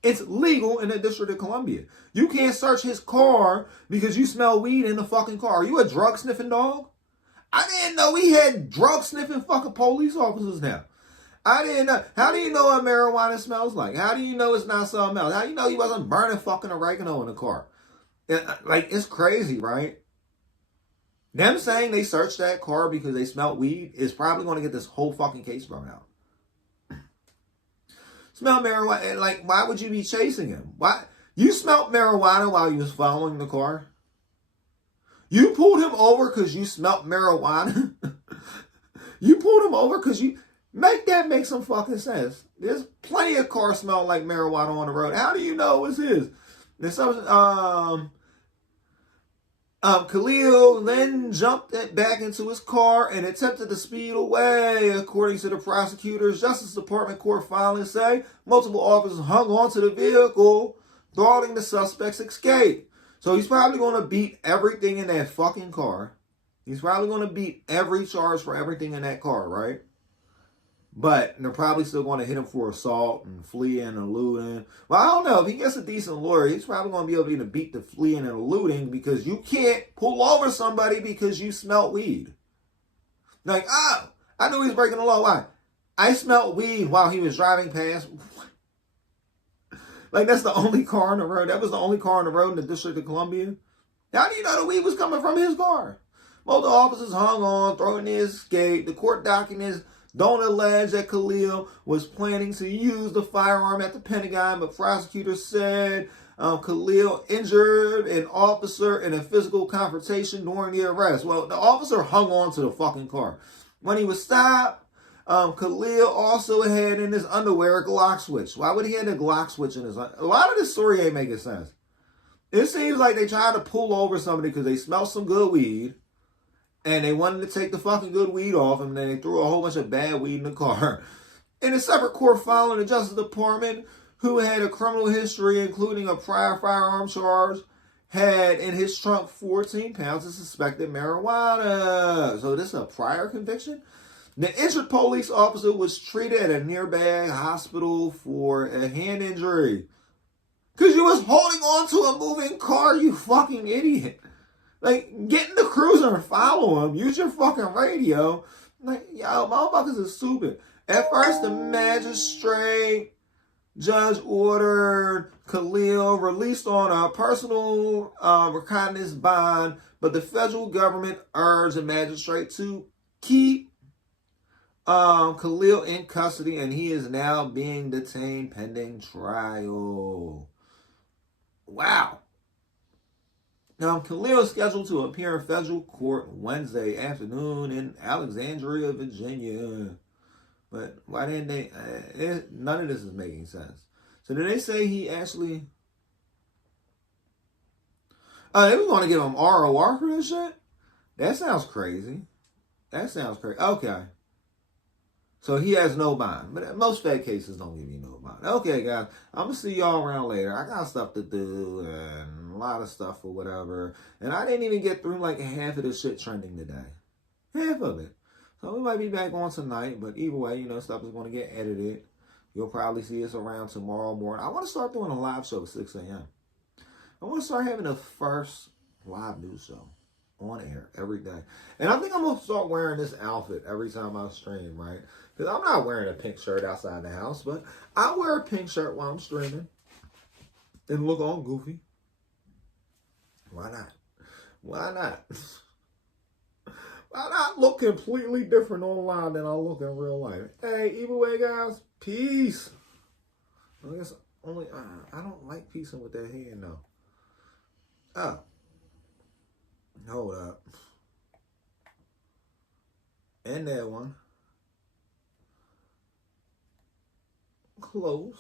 It's legal in the District of Columbia. You can't search his car because you smell weed in the fucking car. Are you a drug sniffing dog? I didn't know we had drug sniffing fucking police officers now. I didn't know. How do you know what marijuana smells like? How do you know it's not something else? How do you know he wasn't burning fucking oregano in the car? Like, it's crazy, right? Them saying they searched that car because they smelled weed is probably going to get this whole fucking case thrown out. Smell marijuana, and like, why would you be chasing him? Why? You smelled marijuana while you was following the car? You pulled him over because you smelled marijuana? You pulled him over because you... Make some fucking sense. There's plenty of cars smell like marijuana on the road. How do you know it was his? There's some... Khalil then jumped back into his car and attempted to speed away. According to the prosecutors, Justice Department court filings say multiple officers hung onto the vehicle, thwarting the suspect's escape. So he's probably going to beat everything in that fucking car. He's probably going to beat every charge for everything in that car, right? But they're probably still going to hit him for assault and fleeing and eluding. Well, I don't know. If he gets a decent lawyer, he's probably going to be able to beat the fleeing and eluding because you can't pull over somebody because you smelled weed. Like, oh, I knew he was breaking the law. Why? I smelled weed while he was driving past. Like, that's the only car on the road. That was the only car on the road in the District of Columbia. How do you know the weed was coming from his car? Multiple officers hung on, throwing the escape. The court documents don't allege that Khalil was planning to use the firearm at the Pentagon, but prosecutors said Khalil injured an officer in a physical confrontation during the arrest. Well, the officer hung on to the fucking car. When he was stopped, Khalil also had in his underwear a Glock switch. Why would he have a Glock switch in his underwear? A lot of this story ain't making sense. It seems like they tried to pull over somebody because they smelled some good weed. And they wanted to take the fucking good weed off him, and then they threw a whole bunch of bad weed in the car. In a separate court filing, the Justice Department, who had a criminal history, including a prior firearm charge, had in his trunk 14 pounds of suspected marijuana. So this is a prior conviction? The injured police officer was treated at a nearby hospital for a hand injury. Because you was holding on to a moving car, you fucking idiot. Like, get in the cruiser and follow him. Use your fucking radio. Like, yo, motherfuckers is stupid. At first, the magistrate judge ordered Khalil released on a personal recognizance bond, but the federal government urged the magistrate to keep Khalil in custody, and he is now being detained pending trial. Wow. Now, Khalil is scheduled to appear in federal court Wednesday afternoon in Alexandria, Virginia. But why didn't they? None of this is making sense. So did they say he actually? They were going to give him ROR for this shit? That sounds crazy. Okay. So he has no bond. But most fake cases don't give you no bond. Okay, guys. I'm going to see y'all around later. I got stuff to do and a lot of stuff or whatever. And I didn't even get through like half of the shit trending today. Half of it. So we might be back on tonight. But either way, stuff is going to get edited. You'll probably see us around tomorrow morning. I want to start doing a live show at 6 a.m. I want to start having the first live news show on air every day. And I think I'm going to start wearing this outfit every time I stream, right? Because I'm not wearing a pink shirt outside the house, but I wear a pink shirt while I'm streaming and look all goofy. Why not? Why not? Why not look completely different online than I look in real life? Hey, either way, guys, peace. I guess only I don't like piecing with that hand though. Oh, hold up. And that one. Close.